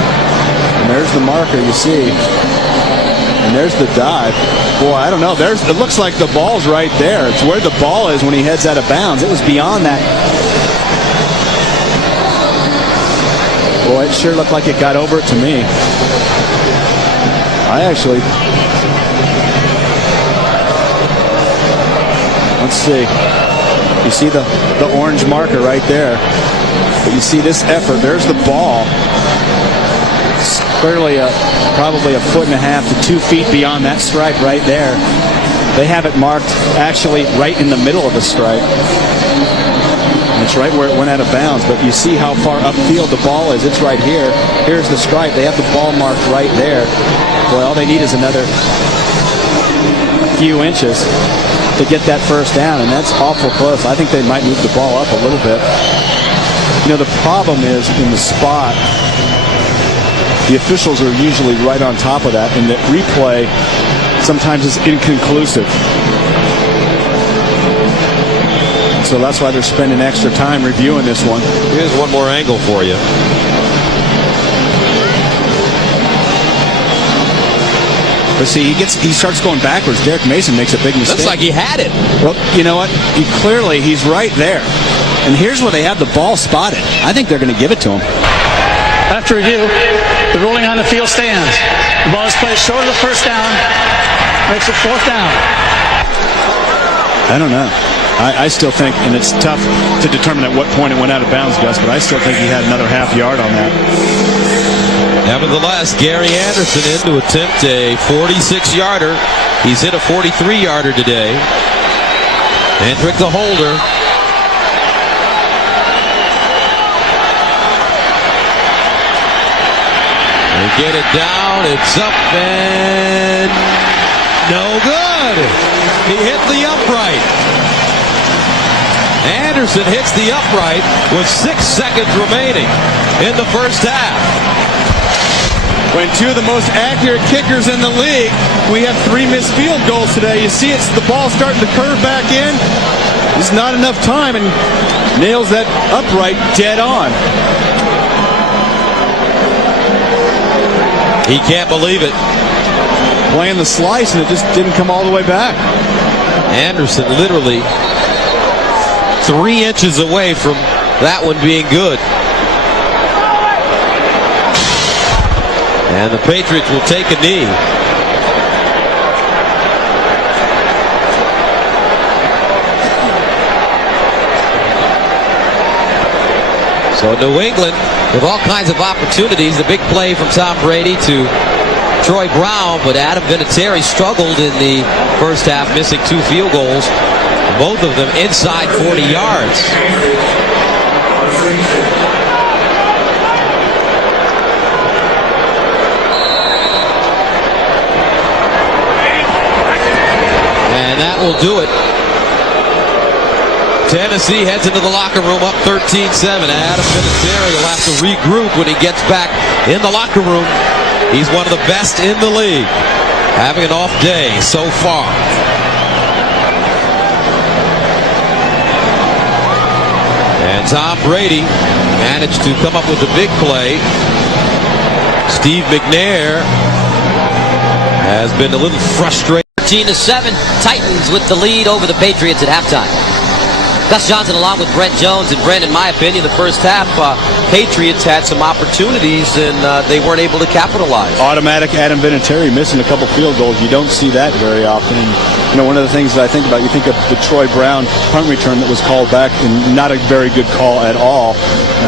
And there's the marker, you see. And there's the dive. Boy, I don't know. It looks like the ball's right there. It's where the ball is when he heads out of bounds. It was beyond that. Boy, it sure looked like it got over it to me. Let's see. You see the orange marker right there. But you see this effort. There's the ball. It's clearly probably 1.5 to 2 feet beyond that stripe right there. They have it marked actually right in the middle of the stripe. And it's right where it went out of bounds. But you see how far upfield the ball is. It's right here. Here's the stripe. They have the ball marked right there. Boy, all they need is another few inches to get that first down, and that's awful close. I think they might move the ball up a little bit. You know, the problem is in the spot, the officials are usually right on top of that, and the replay sometimes is inconclusive. So that's why they're spending extra time reviewing this one. Here's one more angle for you. But see, he starts going backwards. Derek Mason makes a big mistake. Looks like he had it. Well, you know what? He's right there. And here's where they have the ball spotted. I think they're going to give it to him. After review, the ruling on the field stands. The ball is placed short of the first down. Makes it 4th down. I don't know. I still think, and it's tough to determine at what point it went out of bounds, Gus, but I still think he had another half yard on that. Nevertheless, Gary Anderson in to attempt a 46-yarder. He's hit a 43-yarder today. Hendrick the holder. They get it down. It's up and no good. He hit the upright. Anderson hits the upright with 6 seconds remaining in the first half. When two of the most accurate kickers in the league, we have 3 missed field goals today. You see the ball starting to curve back in. There's not enough time, and nails that upright dead on. He can't believe it. Playing the slice, and it just didn't come all the way back. Anderson literally 3 inches away from that one being good. And the Patriots will take a knee. So New England with all kinds of opportunities. The big play from Tom Brady to Troy Brown, but Adam Vinatieri struggled in the first half, missing 2 field goals. Both of them inside 40 yards. And that will do it. Tennessee heads into the locker room up 13-7. Adam Vinatieri will have to regroup when he gets back in the locker room. He's one of the best in the league, having an off day so far. And Tom Brady managed to come up with a big play. Steve McNair has been a little frustrated. 13-7, Titans with the lead over the Patriots at halftime. Gus Johnson along with Brent Jones. And Brent, in my opinion, the first half, Patriots had some opportunities and they weren't able to capitalize. Automatic Adam Vinatieri missing a couple field goals. You don't see that very often. And, you know, one of the things that I think about, you think of the Troy Brown punt return that was called back, and not a very good call at all.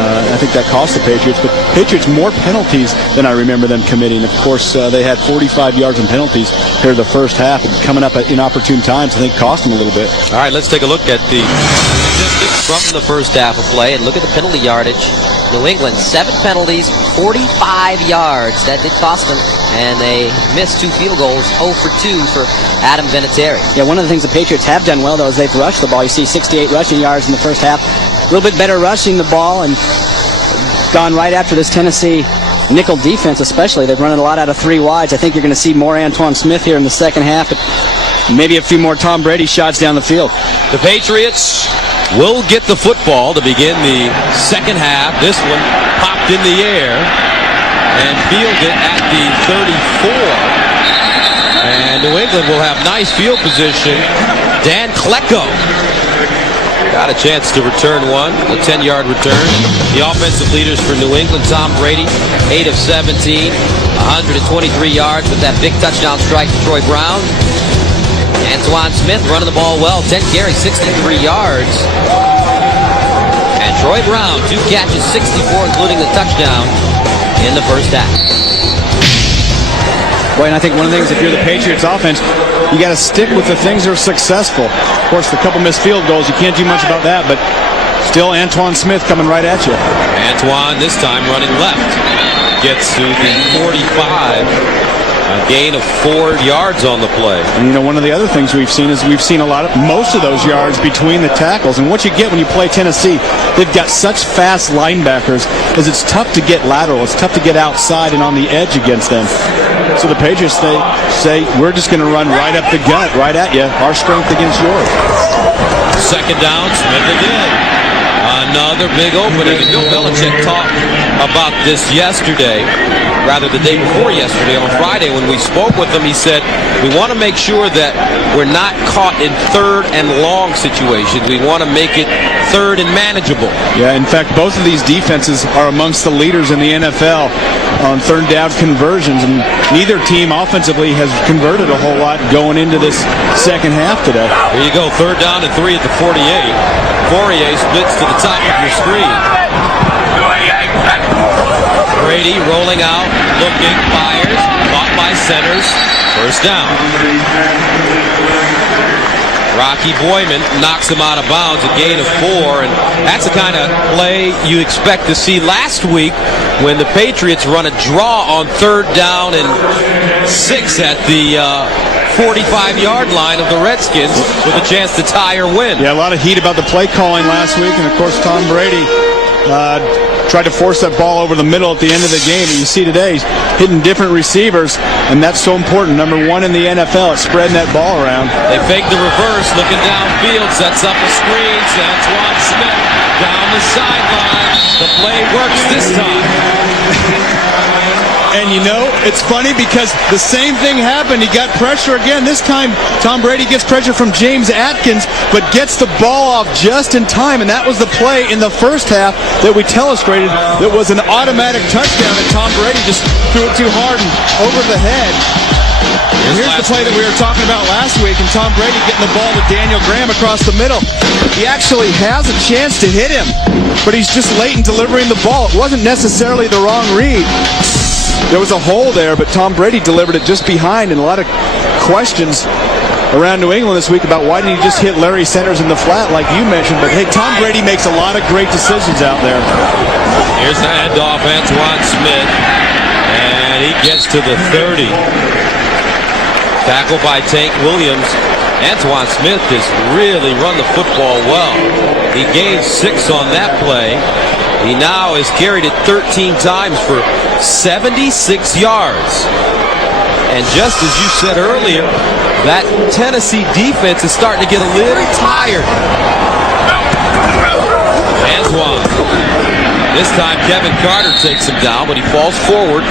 I think that cost the Patriots. But Patriots more penalties than I remember them committing. Of course, they had 45 yards in penalties here the first half, and coming up at inopportune times, I think cost them a little bit. All right, let's take a look at the statistics from the first half of play and look at the penalty yardage. New England, 7 penalties, 45 yards. That did cost them, and they missed 2 field goals, 0 for 2 for Adam Vinatieri. Yeah, one of the things the Patriots have done well, though, is they've rushed the ball. You see 68 rushing yards in the first half. A little bit better rushing the ball and gone right after this Tennessee nickel defense especially. They're running a lot out of 3 wides. I think you're going to see more Antoine Smith here in the second half, but maybe a few more Tom Brady shots down the field. The Patriots will get the football to begin the second half. This one popped in the air and fielded at the 34. And New England will have nice field position. Dan Klecko got a chance to return one, a 10-yard return. The offensive leaders for New England, Tom Brady, 8 of 17, 123 yards with that big touchdown strike to Troy Brown. Antoine Smith running the ball well, 10 carries, 63 yards. And Troy Brown, 2 catches, 64, including the touchdown in the first half. Boy, and I think one of the things, if you're the Patriots offense, you got to stick with the things that are successful. Of course, the couple missed field goals, you can't do much about that, but still Antoine Smith coming right at you. Antoine this time running left. Gets to the 45. A gain of 4 yards on the play. And one of the other things we've seen is most of those yards between the tackles. And what you get when you play Tennessee, they've got such fast linebackers, is it's tough to get lateral. It's tough to get outside and on the edge against them. So the Patriots, they say, we're just going to run right up the gut, right at you. Our strength against yours. Second down, Smith again. Another big opening. And Bill Belichick talked about this the day before yesterday, on Friday, when we spoke with him. He said, we want to make sure that we're not caught in third and long situations. We want to make it third and manageable. Yeah, in fact, both of these defenses are amongst the leaders in the NFL on third down conversions, and neither team offensively has converted a whole lot going into this second half today. Here you go, 3rd down and 3 at the 48. Fourier splits to the top of your screen. Brady rolling out, looking, fires, caught by centers, first down. Rocky Boyman knocks him out of bounds, a gain of 4, and that's the kind of play you expect to see last week when the Patriots run a draw on 3rd down and 6 at the 45-yard line of the Redskins with a chance to tie or win. Yeah, a lot of heat about the play calling last week, and of course Tom Brady tried to force that ball over the middle at the end of the game. And you see today, he's hitting different receivers, and that's so important. Number 1 in the NFL at spreading that ball around. They fake the reverse, looking downfield, sets up a screen. Antoine Smith down the sideline. The play works this time. And it's funny because the same thing happened. He got pressure again. This time, Tom Brady gets pressure from James Atkins, but gets the ball off just in time. And that was the play in the first half that we illustrated that was an automatic touchdown, and Tom Brady just threw it too hard and over the head. And here's the play that we were talking about last week, and Tom Brady getting the ball to Daniel Graham across the middle. He actually has a chance to hit him, but he's just late in delivering the ball. It wasn't necessarily the wrong read. There was a hole there, but Tom Brady delivered it just behind, and a lot of questions around New England this week about why didn't he just hit Larry Centers in the flat like you mentioned. But hey, Tom Brady makes a lot of great decisions out there. Here's the handoff, Antoine Smith, and he gets to the 30. Tackled by Tank Williams. Antoine Smith has really run the football well. He gained 6 on that play. He now has carried it 13 times for 76 yards. And just as you said earlier, that Tennessee defense is starting to get a little tired. Antoine. This time Kevin Carter takes him down, but he falls forward,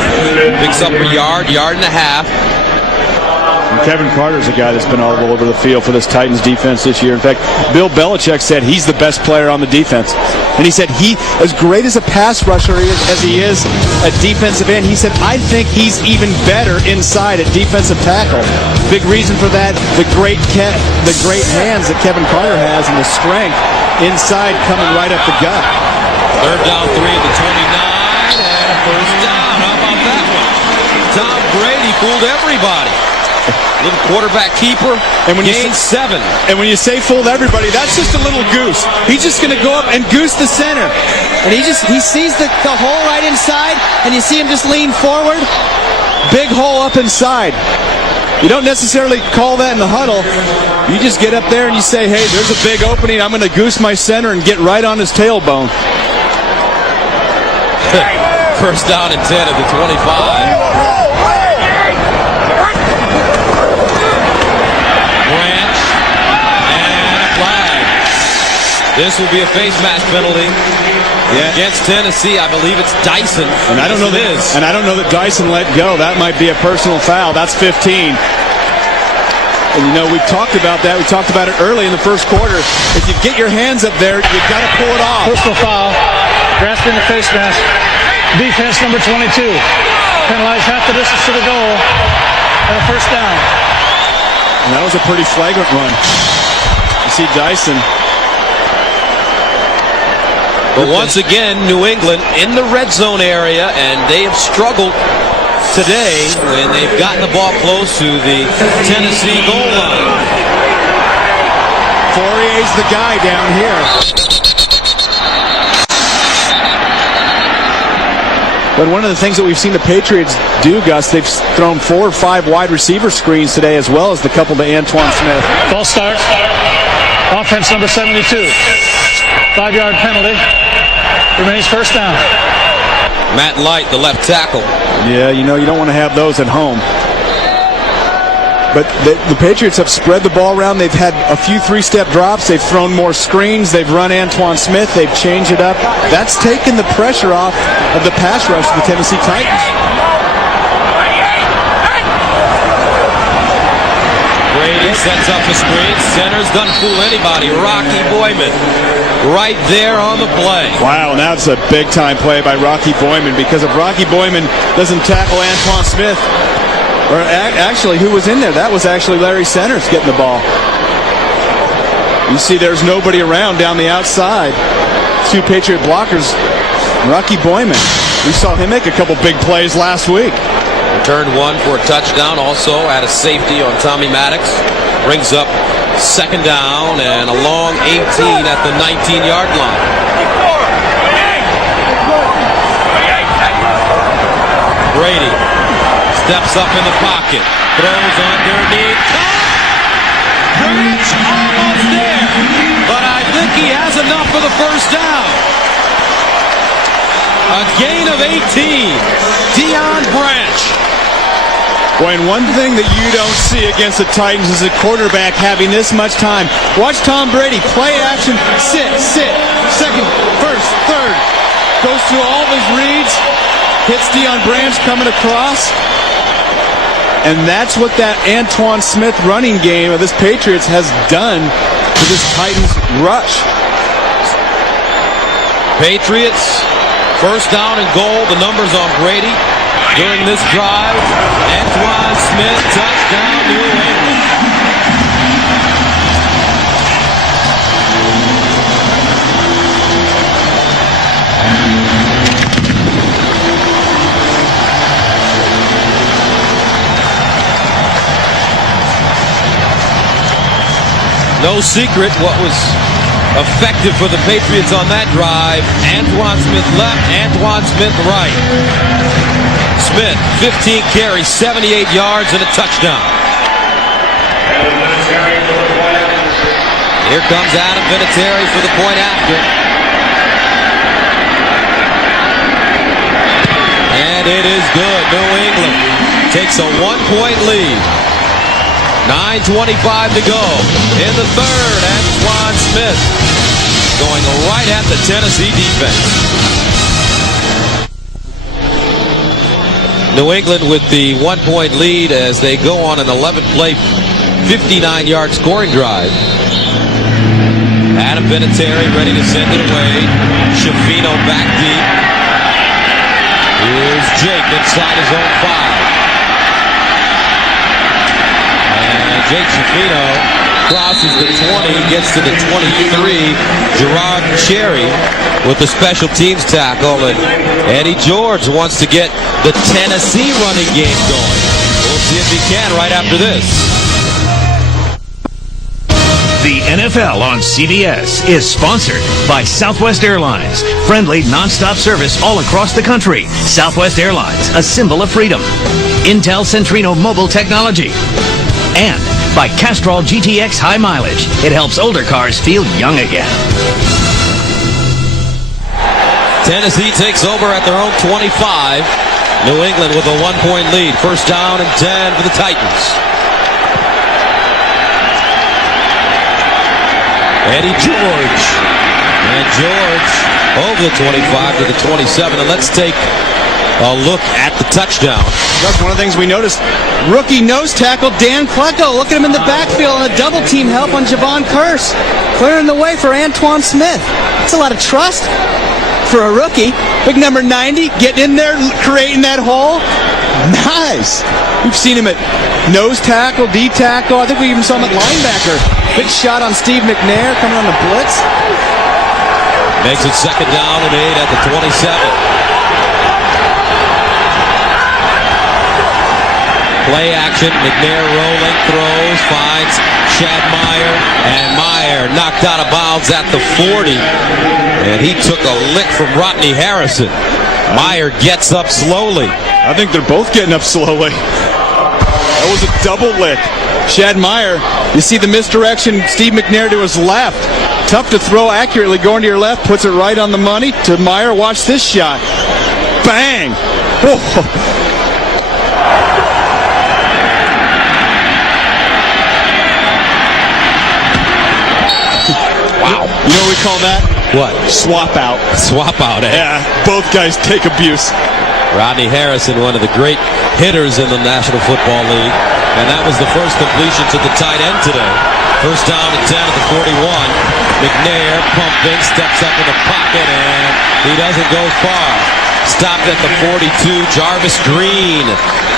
picks up a yard and a half. And Kevin Carter's a guy that's been all over the field for this Titans defense this year. In fact, Bill Belichick said he's the best player on the defense. And he said as great as a pass rusher as he is a defensive end, he said, I think he's even better inside at defensive tackle. Big reason for that, the great hands that Kevin Carter has and the strength inside coming right up the gut. 3rd down, 3 at the 29, and a first down. How about that one? Tom Brady fooled everybody. Little quarterback keeper, and when gained 7. And when you say fooled everybody, that's just a little goose. He's just going to go up and goose the center. And he sees the hole right inside, and you see him just lean forward. Big hole up inside. You don't necessarily call that in the huddle. You just get up there and you say, hey, there's a big opening. I'm going to goose my center and get right on his tailbone. first down and 10 at the 25. Branch and a flag. This will be a face mask penalty against Tennessee. I believe it's Dyson. And I don't know that Dyson let go. That might be a personal foul. That's 15. And you know, we've talked about that. We talked about it early in the first quarter. If you get your hands up there, you've got to pull it off. Personal foul. Grasping the face mask. Defense number 22. Penalized half the distance to the goal. And a first down. And that was a pretty flagrant run. You see Dyson. But once again, New England in the red zone area, and they have struggled today when they've gotten the ball close to the Tennessee goal line. Fourier's the guy down here. But one of the things that we've seen the Patriots do, Gus, they've thrown 4 or 5 wide receiver screens today, as well as the couple to Antoine Smith. False start. Offense number 72. 5-yard penalty. Remains first down. Matt Light, the left tackle. Yeah, you know, you don't want to have those at home. But the Patriots have spread the ball around. They've had a few 3-step drops. They've thrown more screens. They've run Antoine Smith. They've changed it up. That's taken the pressure off of the pass rush of the Tennessee Titans. Brady sets up the screen. Centers, doesn't fool anybody. Rocky Boyman right there on the play. Wow, and that's a big-time play by Rocky Boyman, because if Rocky Boyman doesn't tackle Antoine Smith, or actually, who was in there? That was actually Larry Centers getting the ball. You see there's nobody around down the outside. 2 Patriot blockers. Rocky Boyman. We saw him make a couple big plays last week. Returned 1 for a touchdown. Also had a safety on Tommy Maddox. Brings up second down and a long 18 at the 19-yard line. Brady steps up in the pocket. Throws underneath. Branch almost there. But I think he has enough for the first down. A gain of 18. Deion Branch. Boy, and one thing that you don't see against the Titans is a quarterback having this much time. Watch Tom Brady, play action, sit, second, first, third. Goes through all of his reads, hits Deion Branch coming across. And that's what that Antoine Smith running game of this Patriots has done to this Titans rush. Patriots, first down and goal. The numbers on Brady during this drive. Antoine Smith, touchdown, New England. No secret what was effective for the Patriots on that drive. Antoine Smith left, Antoine Smith right. Smith, 15 carries, 78 yards, and a touchdown. Here comes Adam Vinatieri for the point after. And it is good. New England takes a 1-point lead. 9:25 to go in the third. Antoine Smith going right at the Tennessee defense. New England with the 1-point lead as they go on an 11-play, 59-yard scoring drive. Adam Vinatieri ready to send it away. Schifino back deep. Here's Jake inside his own 5. And Jake Schifino crosses the 20, gets to the 23. Gerard Cherry with the special teams tackle, and Eddie George wants to get the Tennessee running game going. We'll see if he can right after this. The NFL on CBS is sponsored by Southwest Airlines. Friendly, nonstop service all across the country. Southwest Airlines, a symbol of freedom. Intel Centrino Mobile Technology. And by Castrol GTX High Mileage. It helps older cars feel young again. Tennessee takes over at their own 25. New England with a 1-point lead. First down and 10 for the Titans. Eddie George. And George over the 25 to the 27. And let's take a look at the touchdown. That's one of the things we noticed. Rookie nose tackle Dan Klecko. Look at him in the backfield on a double team help on Javon Curse. Clearing the way for Antoine Smith. That's a lot of trust for a rookie. Big number 90, getting in there, creating that hole. Nice. We've seen him at nose tackle, D tackle. I think we even saw him at linebacker. Big shot on Steve McNair coming on the blitz. Makes it second down and 8 at the 27. Play action, McNair rolling, throws, finds Shad Meyer, and Meyer knocked out of bounds at the 40. And he took a lick from Rodney Harrison. Meyer gets up slowly. I think they're both getting up slowly. That was a double lick. Shad Meyer, you see the misdirection, Steve McNair to his left. Tough to throw accurately, going to your left, puts it right on the money to Meyer. Watch this shot. Bang! Whoa. Wow. You know what we call that? What? Swap out. Swap out, eh? Yeah, both guys take abuse. Rodney Harrison, one of the great hitters in the National Football League. And that was the first completion to the tight end today. First down and 10 at the 41. McNair pumping, steps up in the pocket, and he doesn't go far. Stopped at the 42. Jarvis Green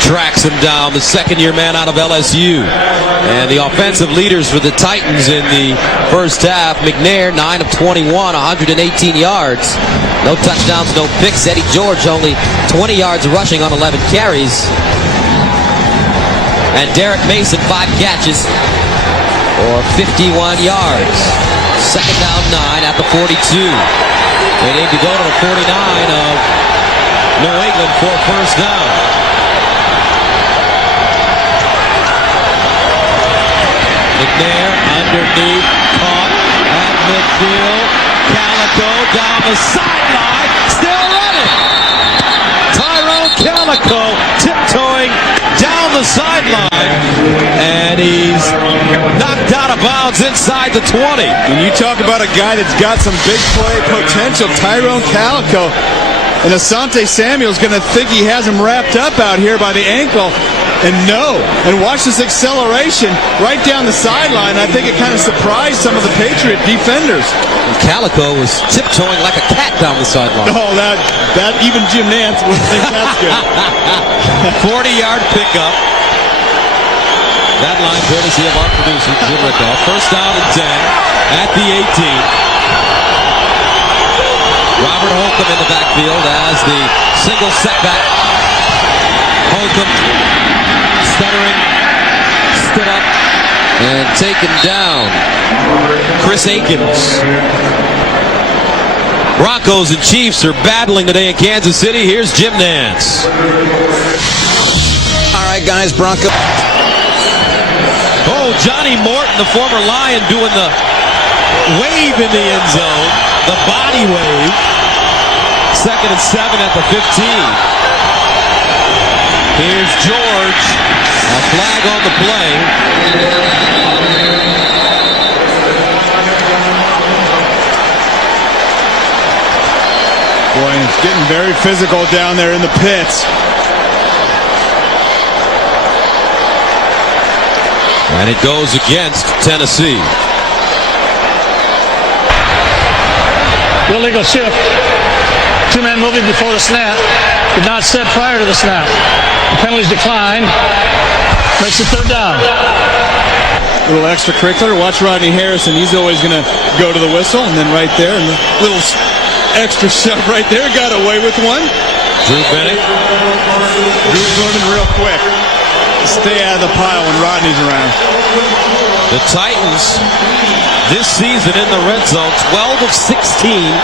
tracks him down, the second-year man out of LSU. And the offensive leaders for the Titans in the first half, McNair, 9 of 21, 118 yards. No touchdowns, no picks. Eddie George only 20 yards rushing on 11 carries. And Derek Mason, 5 catches for 51 yards. Second down, 9 at the 42. They need to go to the 49 of New England for first down. McNair underneath, caught at midfield. Calico down the sideline, still running. Tyrone Calico tiptoeing down the sideline, and he's knocked out of bounds inside the 20. When you talk about a guy that's got some big play potential, Tyrone Calico, and Asante Samuel's going to think he has him wrapped up out here by the ankle. And no. And watch this acceleration right down the sideline. I think it kind of surprised some of the Patriot defenders. And Calico was tiptoeing like a cat down the sideline. Oh, that even Jim Nance wouldn't think that's good. 40-yard pickup. That line courtesy of our producer, Jim Rickoff. First down and 10 at the 18. Robert Holcomb in the backfield as the single setback. Holcomb stuttering, stood up, and taken down. Chris Akins. Broncos and Chiefs are battling today in Kansas City. Here's Jim Nance. All right, guys, Broncos. Oh, Johnny Morton, the former Lion, doing the wave in the end zone. The body wave. Second and 7 at the 15. Here's George. A flag on the play. Boy, it's getting very physical down there in the pits. And it goes against Tennessee. Illegal shift. Two-man moving before the snap. Did not set prior to the snap. The penalties decline. Makes it third down. A little extracurricular. Watch Rodney Harrison. He's always going to go to the whistle. And then right there, and the little extra shove right there. Got away with one. Drew Bennett. Drew's learning real quick. Stay out of the pile when Rodney's around. The Titans this season in the red zone, 12 of 16,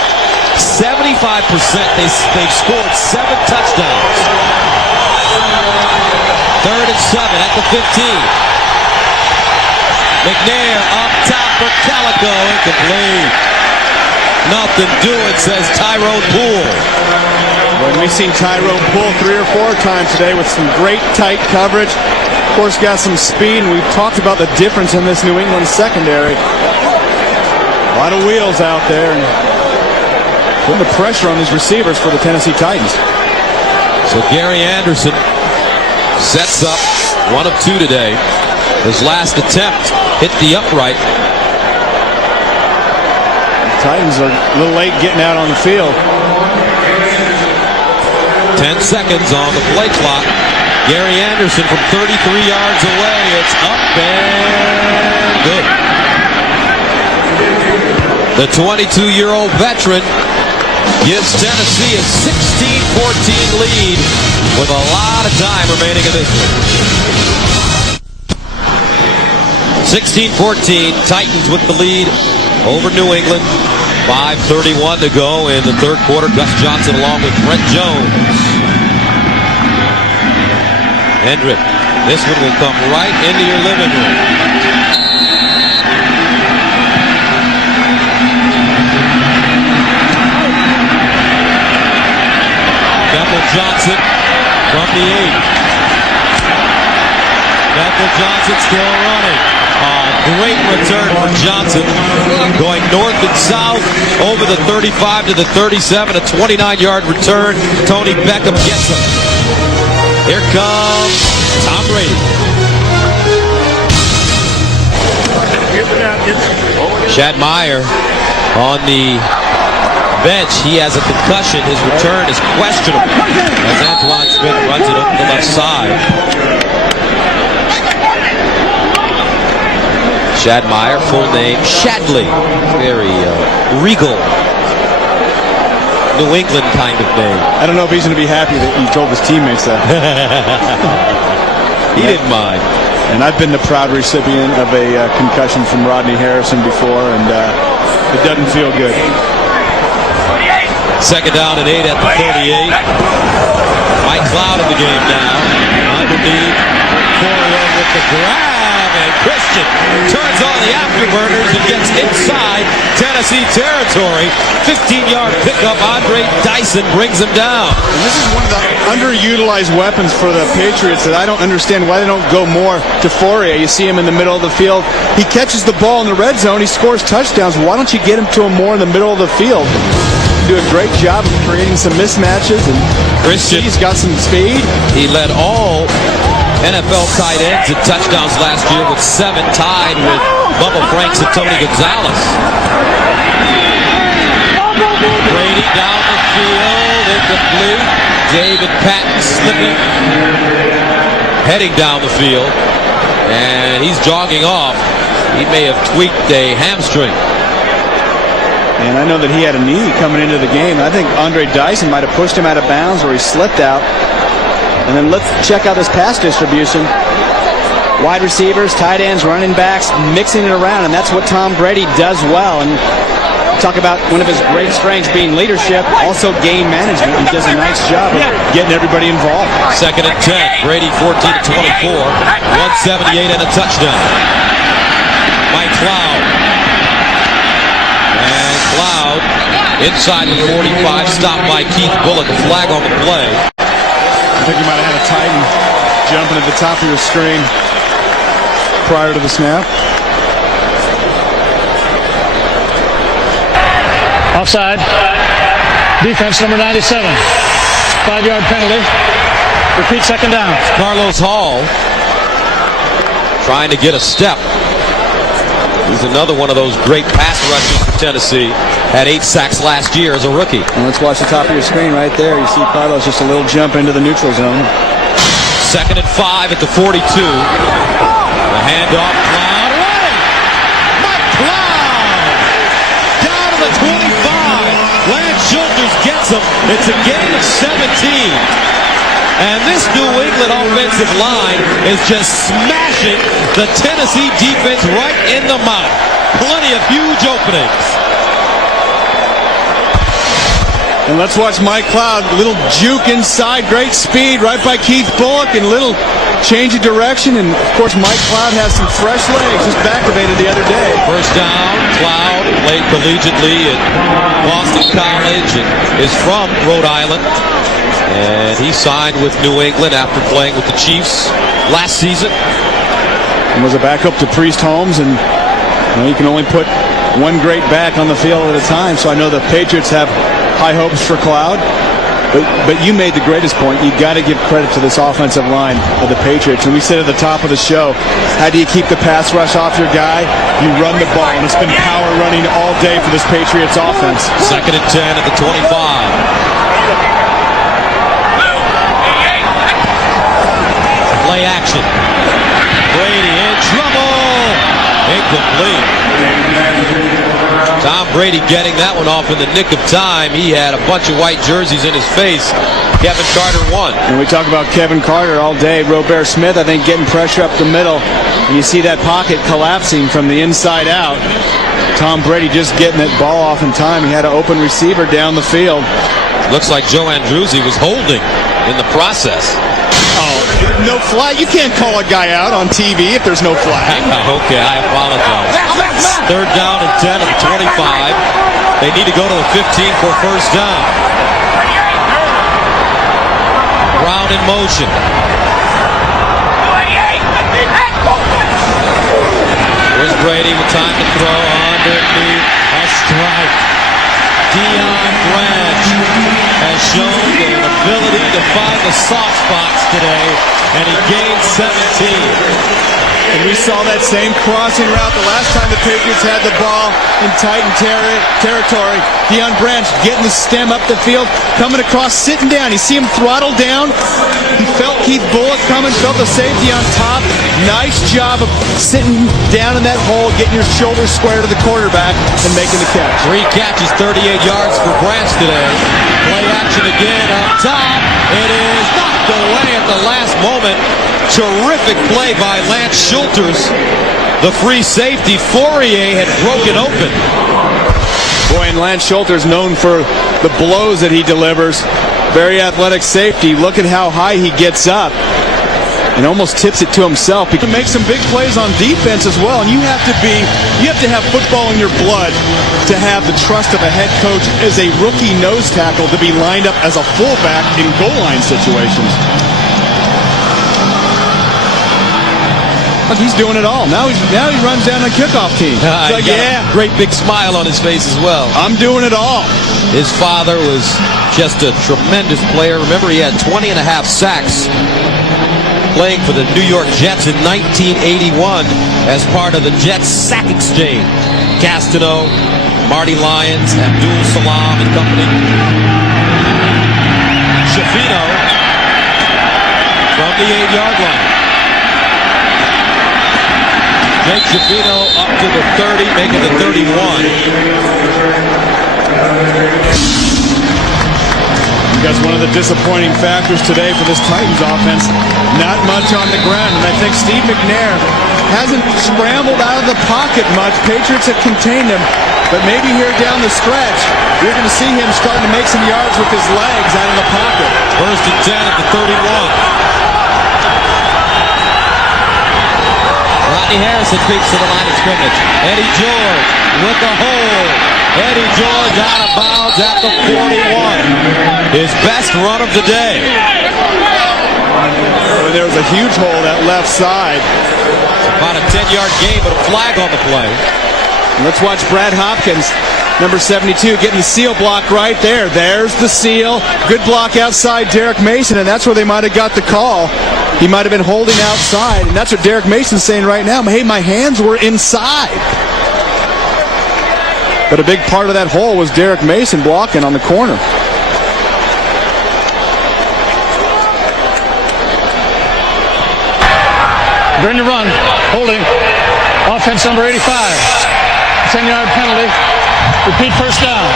75%. They've scored 7 touchdowns. Third and 7 at the 15. McNair up top for Calico, incomplete. nothing doing, says Tyrone Poole. Well, we've seen Tyrone Poole 3 or 4 times today with some great tight coverage. Of course, got some speed, and we've talked about the difference in this New England secondary. A lot of wheels out there, and putting the pressure on these receivers for the Tennessee Titans. So Gary Anderson sets up 1 of 2 today. His last attempt hit the upright. The Titans are a little late getting out on the field. 10 seconds on the play clock. Gary Anderson from 33 yards away. It's up and good. The 22-year-old veteran gives Tennessee a 16-14 lead with a lot of time remaining in this one. 16-14, Titans with the lead over New England. 5:31 to go in the third quarter. Gus Johnson along with Brent Jones. Hendrick, this one will come right into your living room. Bethel Johnson from the 8. Bethel Johnson still running. Great return for Johnson. Going north and south over the 35 to the 37. A 29-yard return. Tony Beckham gets him. Here comes Tom Brady. Chad Meyer on the bench. He has a concussion. His return is questionable as Antoine Smith runs it up the left side. Chad Meyer, full name Shadley. Very regal New England kind of name. I don't know if he's going to be happy that he told his teammates that. He didn't mind. And I've been the proud recipient of a concussion from Rodney Harrison before, and it doesn't feel good. Second down and 8 at the 38. Mike Cloud in the game now. Underneath. Corio with the grab. And Christian turns on the afterburners and gets inside Tennessee territory. 15-yard pickup. Andre Dyson brings him down. And this is one of the underutilized weapons for the Patriots that I don't understand why they don't go more to Fourier. You see him in the middle of the field. He catches the ball in the red zone. He scores touchdowns. Why don't you get him to him more in the middle of the field? You do a great job of creating some mismatches. And Christian, he's got some speed. He led all NFL tight ends in touchdowns last year with 7, tied with Bubba Franks and Tony Gonzalez. Brady down the field, incomplete. David Patton slipping, heading down the field, and he's jogging off. He may have tweaked a hamstring. And I know that he had a knee coming into the game. I think Andre Dyson might have pushed him out of bounds or he slipped out. And then let's check out this pass distribution. Wide receivers, tight ends, running backs, mixing it around, and that's what Tom Brady does well. And talk about one of his great strengths being leadership, also game management. He does a nice job of getting everybody involved. Second and 10. Brady 14-24. 178 and a touchdown. Mike Cloud. And Cloud inside the 45, stopped by Keith Bullock. A flag on the play. I think you might have had a Titan jumping at the top of your screen prior to the snap. Offside. Defense number 97. 5-yard penalty. Repeat second down. Carlos Hall trying to get a step. He's another one of those great pass rushers for Tennessee. Had 8 sacks last year as a rookie. And let's watch the top of your screen right there. You see Carlos just a little jump into the neutral zone. Second and 5 at the 42. The handoff. Cloud running. Mike Cloud down to the 25. Lance Schulters gets him. It's a gain of 17. And this New England offensive line is just smashing the Tennessee defense right in the mouth. Plenty of huge openings. And let's watch Mike Cloud. Little juke inside. Great speed right by Keith Bullock. And little change of direction, and of course Mike Cloud has some fresh legs, just activated the other day. First down, Cloud played collegiately at Boston College and is from Rhode Island. And he signed with New England after playing with the Chiefs last season. And was a backup to Priest Holmes, and you can only put one great back on the field at a time, so I know the Patriots have high hopes for Cloud. But you made the greatest point. You got to give credit to this offensive line of the Patriots. And we said at the top of the show, how do you keep the pass rush off your guy? You run the ball, and it's been power running all day for this Patriots offense. 2nd and 10 at the 25. Play action. Brady in trouble. Incomplete. Tom Brady getting that one off in the nick of time. He had a bunch of white jerseys in his face. Kevin Carter won. And we talk about Kevin Carter all day. Robert Smith, I think, getting pressure up the middle. And you see that pocket collapsing from the inside out. Tom Brady just getting that ball off in time. He had an open receiver down the field. Looks like Joe Andruzzi was holding in the process. Oh, no flag. You can't call a guy out on TV if there's no flag. Okay, I apologize. 3rd down and 10 at the 25. They need to go to the 15 for first down. Brown in motion. Here's Brady with time to throw underneath a strike. Deion Branch has shown an ability to find the soft spots today, and he gained 17. And we saw that same crossing route the last time the Patriots had the ball in Titan territory. Deion Branch getting the stem up the field, coming across, sitting down. You see him throttle down. He felt Keith Bullock coming, felt the safety on top. Nice job of sitting down in that hole, getting your shoulders square to the quarterback and making the catch. 3 catches, 38 yards for Branch today. Play action again up top. It is knocked away at the last moment. Terrific play by Lance Schulters. The free safety, Fourier, had broken open. Boy, and Lance Schulters known for the blows that he delivers. Very athletic safety. Look at how high he gets up and almost tips it to himself. He can make some big plays on defense as well. And you have to have football in your blood to have the trust of a head coach as a rookie nose tackle to be lined up as a fullback in goal line situations. Look, he's doing it all. Now he runs down the kickoff team. It's like, yeah. Great big smile on his face as well. I'm doing it all. His father was just a tremendous player. Remember, he had 20 and a half sacks playing for the New York Jets in 1981 as part of the Jets sack exchange. Castano, Marty Lyons, Abdul Salam and company. Shafino from the 8-yard line. Jake Shafino up to the 30, making the 31. That's one of the disappointing factors today for this Titans offense. Not much on the ground, and I think Steve McNair hasn't scrambled out of the pocket much. Patriots have contained him, but maybe here down the stretch, you're going to see him starting to make some yards with his legs out of the pocket. 1st and 10 at the 31. Rodney Harrison creeps to the line of scrimmage. Eddie George with the hole. Eddie George out of bounds at the 41. His best run of the day. Well, there was a huge hole that left side. About a 10-yard gain, but a flag on the play. Let's watch Brad Hopkins, number 72, getting the seal block right there. There's the seal. Good block outside Derek Mason, and that's where they might have got the call. He might have been holding outside, and that's what Derek Mason's saying right now. Hey, my hands were inside. But a big part of that hole was Derek Mason blocking on the corner. Brady run, holding, offense number 85. 10-yard penalty, repeat first down.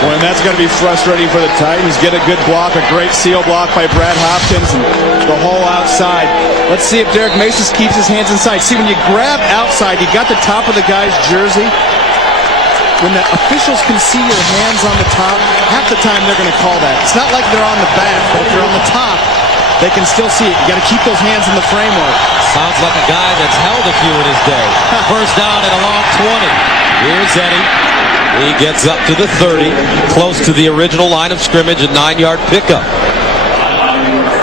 Well, and that's going to be frustrating for the Titans. Get a good block, a great seal block by Brad Hopkins, and the hole outside. Let's see if Derek Mason keeps his hands inside. See, when you grab outside, you got the top of the guy's jersey. When the officials can see your hands on the top, half the time they're going to call that. It's not like they're on the back, but if you're on the top, they can still see it. You got to keep those hands in the framework. Sounds like a guy that's held a few in his day. First down and a long 20. Here's Eddie. He gets up to the 30, close to the original line of scrimmage, a 9-yard pickup.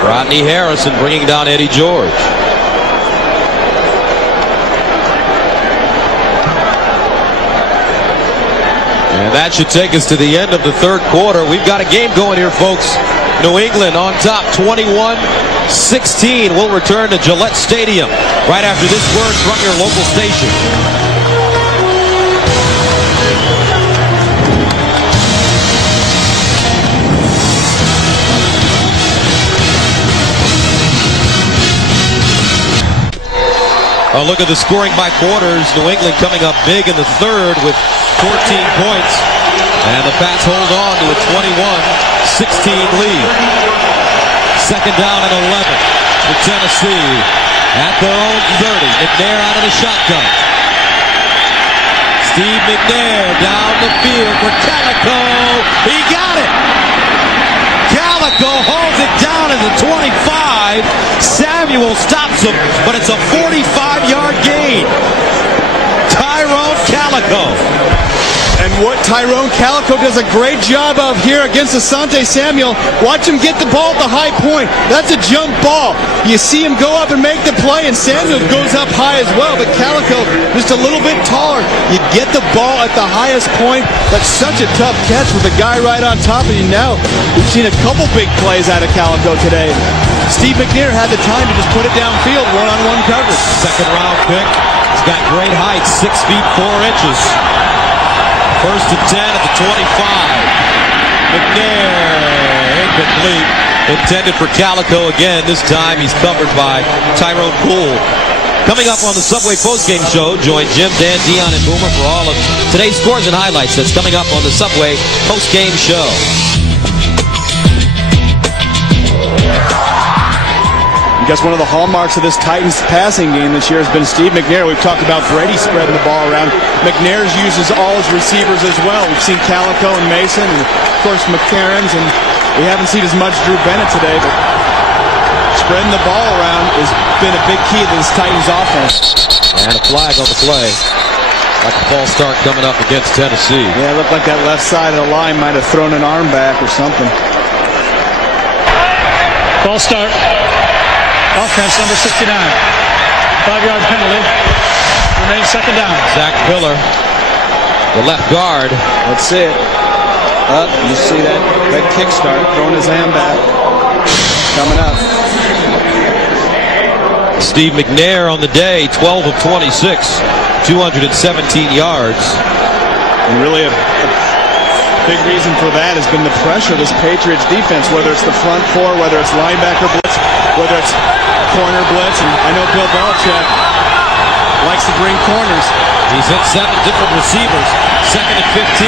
Rodney Harrison bringing down Eddie George. And that should take us to the end of the third quarter. We've got a game going here, folks. New England on top, 21-16. We'll return to Gillette Stadium right after this word from your local station. Oh, look at the scoring by quarters. New England coming up big in the third with 14 points. And the Pats hold on to a 21-16 lead. Second down and 11 for Tennessee at their own 30. McNair out of the shotgun. Steve McNair down the field for Calico. He got it. Calico holds it down at the 25. Samuel stops him, but it's a 45-yard gain. Tyrone Calico. And what Tyrone Calico does a great job of here against Asante Samuel, watch him get the ball at the high point. That's a jump ball. You see him go up and make the play, and Samuel goes up high as well, but Calico just a little bit taller. You get the ball at the highest point. That's such a tough catch with the guy right on top of you now. We've seen a couple big plays out of Calico today. Steve McNair had the time to just put it downfield, one-on-one coverage. Second round pick. He's got great height, 6 feet 4 inches. First and 10 at the 25. McNair, incomplete. Intended for Calico again. This time he's covered by Tyrone Poole. Coming up on the Subway postgame show, join Jim, Dan, Dion, and Boomer for all of today's scores and highlights. That's coming up on the Subway postgame show. I guess one of the hallmarks of this Titans passing game this year has been Steve McNair. We've talked about Brady spreading the ball around. McNair uses all his receivers as well. We've seen Calico and Mason, and of course McCarron's, and we haven't seen as much Drew Bennett today, but spreading the ball around has been a big key to this Titans offense. And a flag on the play. Like a false start coming up against Tennessee. Yeah, it looked like that left side of the line might have thrown an arm back or something. False start. Offense, number 69. 5-yard penalty. Remains second down. Zach Miller, the left guard. Let's see it. You see that kickstart, throwing his hand back. Coming up. Steve McNair on the day, 12 of 26, 217 yards. And really a big reason for that has been the pressure of this Patriots defense, whether it's the front four, whether it's linebacker blitz, whether it's corner blitz. And I know Bill Belichick likes to bring corners. He's hit 7 different receivers. Second and 15.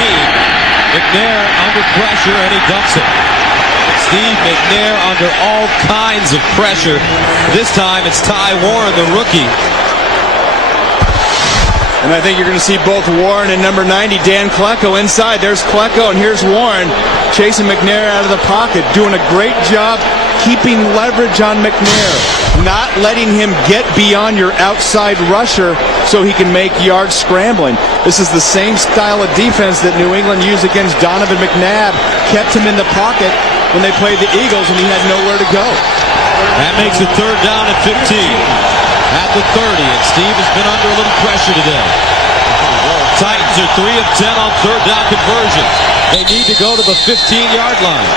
McNair under pressure, and he dumps it. Steve McNair under all kinds of pressure. This time it's Ty Warren, the rookie. And I think you're going to see both Warren and number 90, Dan Klecko, inside. There's Klecko, and here's Warren chasing McNair out of the pocket, doing a great job keeping leverage on McNair, not letting him get beyond your outside rusher so he can make yards scrambling. This is the same style of defense that New England used against Donovan McNabb, kept him in the pocket when they played the Eagles, and he had nowhere to go. That makes it third down at 15. At the 30, and Steve has been under a little pressure today. Titans are 3 of 10 on third down conversions. They need to go to the 15-yard line.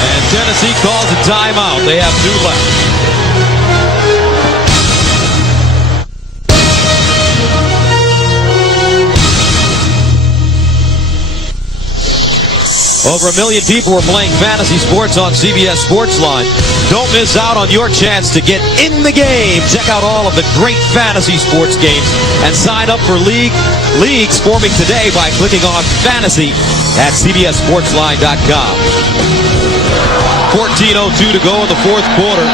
And Tennessee calls a timeout. They have 2 left. Over 1 million people were playing fantasy sports on CBS Sportsline. Don't miss out on your chance to get in the game. Check out all of the great fantasy sports games and sign up for leagues forming today by clicking on Fantasy at CBSSportsline.com. 14:02 to go in the fourth quarter.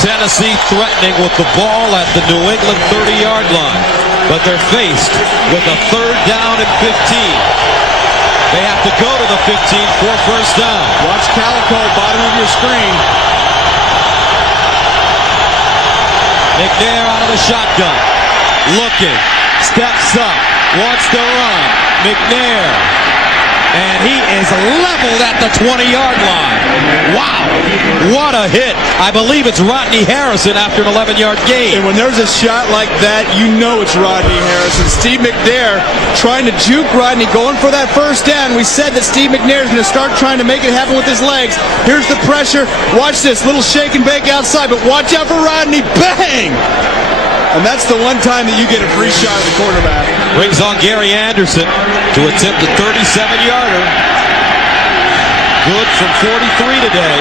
Tennessee threatening with the ball at the New England 30-yard line. But they're faced with a third down and 15. They have to go to the 15 for first down. Watch Calico, bottom of your screen. McNair out of the shotgun. Looking. Steps up. Wants to run. McNair. And he is leveled at the 20-yard line. Wow. What a hit. I believe it's Rodney Harrison after an 11-yard gain. And when there's a shot like that, you know it's Rodney Harrison. Steve McNair trying to juke Rodney, going for that first down. We said that Steve McNair is going to start trying to make it happen with his legs. Here's the pressure. Watch this. Little shake and bake outside, but watch out for Rodney. Bang! And that's the one time that you get a free shot at the quarterback. Brings on Gary Anderson to attempt a 37-yarder. Good from 43 today.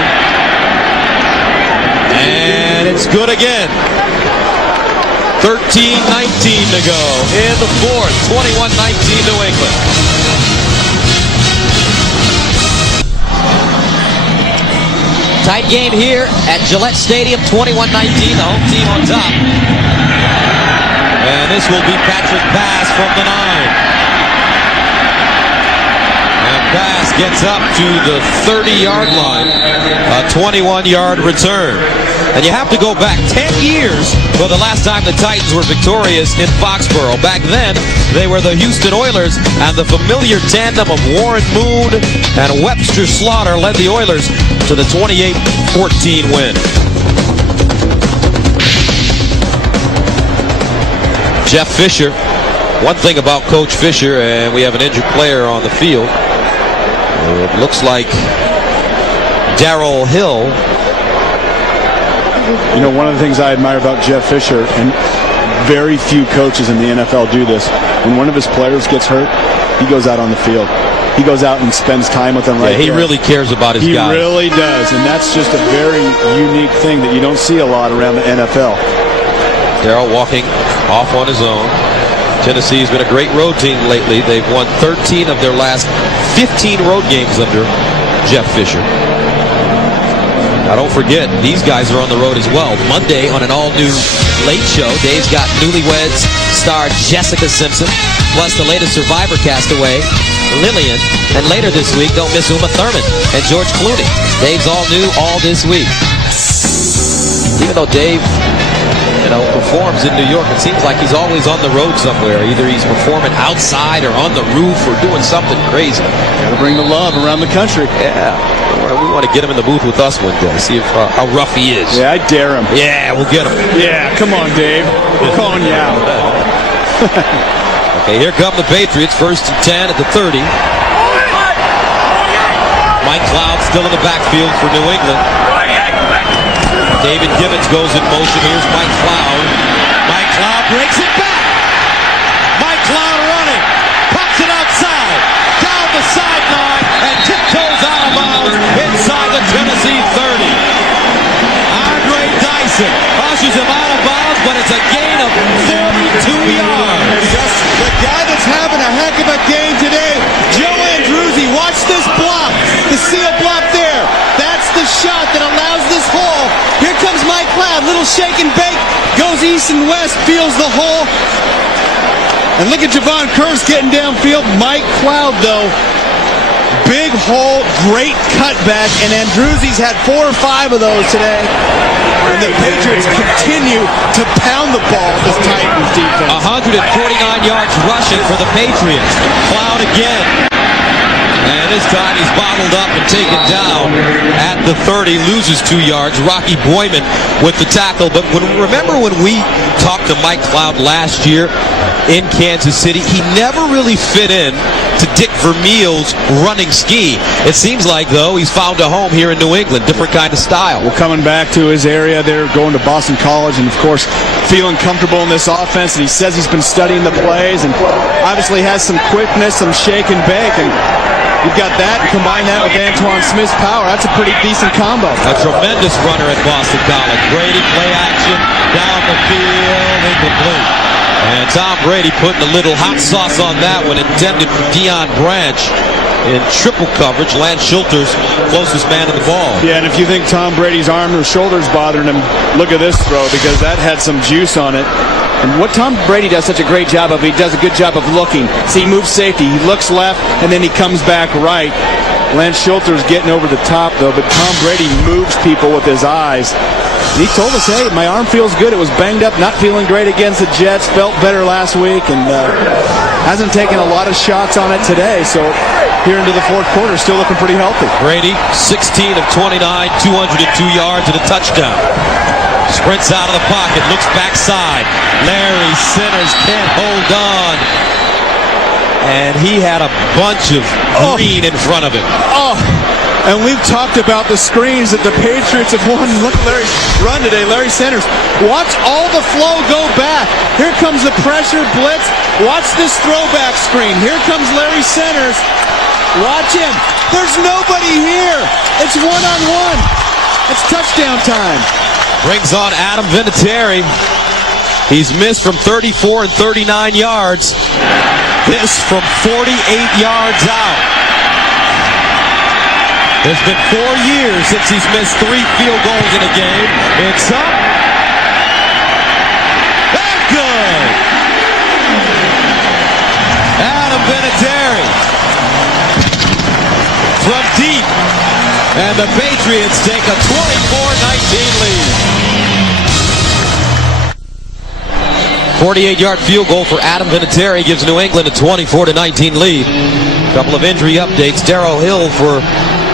And it's good again. 13-19 to go in the fourth. 21-19 New England. Tight game here at Gillette Stadium. 21-19, the home team on top. And this will be Patrick Pass from the 9. And Pass gets up to the 30-yard line. A 21-yard return. And you have to go back 10 years for the last time the Titans were victorious in Foxborough. Back then, they were the Houston Oilers, and the familiar tandem of Warren Moon and Webster Slaughter led the Oilers to the 28-14 win. Jeff Fisher. One thing about Coach Fisher, and we have an injured player on the field. It looks like Darrell Hill. You know, one of the things I admire about Jeff Fisher, and very few coaches in the NFL do this, when one of his players gets hurt, he goes out on the field. He goes out and spends time with them right there. He there. really cares about his guys. He really does, and that's just a very unique thing that you don't see a lot around the NFL. Darrell walking off on his own. Tennessee's been a great road team lately. They've won 13 of their last 15 road games under Jeff Fisher. Now don't forget, these guys are on the road as well. Monday on an all-new late show, Dave's got newlyweds star Jessica Simpson, plus the latest Survivor castaway, Lillian. And later this week, don't miss Uma Thurman and George Clooney. Dave's all new all this week. Even though Dave, performs in New York, it seems like he's always on the road somewhere. Either he's performing outside or on the roof or doing something crazy. Got to bring the love around the country. Yeah. We want to get him in the booth with us one day, see if how rough he is. Yeah, I dare him. Yeah, we'll get him. Yeah, come on, Dave. We're calling you out. Okay, here come the Patriots. 1st and 10 at the 30. Mike Cloud still in the backfield for New England. David Gibbons goes in motion. Here's Mike Cloud. Mike Cloud breaks it back. Mike Cloud running. Pops it outside. Down the sideline. And tiptoes out of bounds inside the Tennessee 30. Andre Dyson pushes him out of bounds, but it's a gain of 42 yards. The guy that's having a heck of a game today, Joe Andruzzi. Watch this block. The seal block there. That's the shot that allows this hole. Here comes Mike Cloud. Little shake and bake. Goes east and west. Feels the hole. And look at Javon Curse getting downfield. Mike Cloud, though. Big hole. Great cutback. And Andruzzi's had 4 or 5 of those today. And the Patriots continue to pound the ball with this Titans defense. 149 yards rushing for the Patriots. Cloud again. And this time he's bottled up and taken down at the 30, loses 2 yards. Rocky Boyman with the tackle. But remember when we talked to Mike Cloud last year in Kansas City, he never really fit in to Dick Vermeil's running scheme. It seems like, though, he's found a home here in New England, different kind of style. Well, coming back to his area there, going to Boston College, and, of course, feeling comfortable in this offense. And he says he's been studying the plays and obviously has some quickness, some shake and bake. And you've got that, and combine that with Antoine Smith's power. That's a pretty decent combo. A tremendous runner at Boston College. Brady, play action, down the field, incomplete. And Tom Brady putting a little hot sauce on that one, intended for Deion Branch in triple coverage. Lance Schulter's closest man to the ball. Yeah, and if you think Tom Brady's arm or shoulder's bothering him, look at this throw, because that had some juice on it. And what Tom Brady does such a great job of, he does a good job of looking. See, he moves safety. He looks left, and then he comes back right. Lance Schulter's getting over the top, though, but Tom Brady moves people with his eyes. And he told us, hey, my arm feels good. It was banged up, not feeling great against the Jets. Felt better last week, and hasn't taken a lot of shots on it today. So here into the fourth quarter, still looking pretty healthy. Brady, 16 of 29, 202 yards and a touchdown. Sprints out of the pocket, looks backside. Larry Centers can't hold on. And he had a bunch of green in front of him. And we've talked about the screens that the Patriots have won. Look at Larry's run today, Larry Centers. Watch all the flow go back. Here comes the pressure blitz. Watch this throwback screen. Here comes Larry Centers. Watch him. There's nobody here. It's one-on-one. It's touchdown time. Brings on Adam Vinatieri. He's missed from 34 and 39 yards. This from 48 yards out. There's been 4 years since he's missed 3 field goals in a game. It's up. And good. Adam Vinatieri from deep. And the Patriots take a 24-19 lead. 48-yard field goal for Adam Vinatieri gives New England a 24-19 lead. A couple of injury updates. Darrell Hill for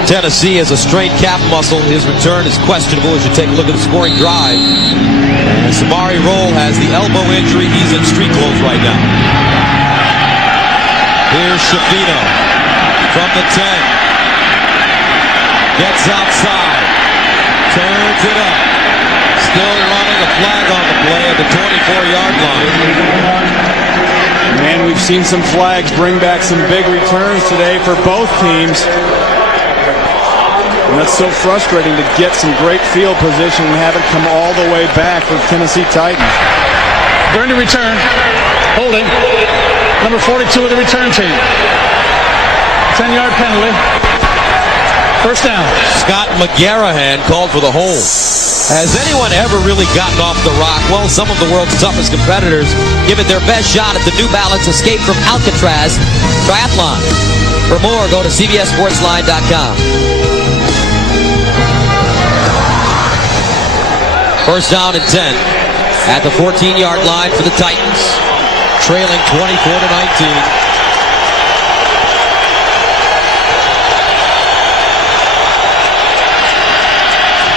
Tennessee has a strained calf muscle. His return is questionable as you take a look at the scoring drive. And Samari Rolle has the elbow injury. He's in street clothes right now. Here's Shafino from the 10. Gets outside. Turns it up. Still running, a flag on the play at the 24-yard line. Man, we've seen some flags bring back some big returns today for both teams. And that's so frustrating to get some great field position and have it come all the way back for Tennessee Titans. Going to return. Holding. Number 42 of the return team. 10-yard penalty. First down. Scott McGarrahan called for the hold. Has anyone ever really gotten off the rock? Well, some of the world's toughest competitors give it their best shot at the New Balance Escape from Alcatraz Triathlon. For more, go to CBSSportsLine.com. First down and 10 at the 14-yard line for the Titans, trailing 24-19.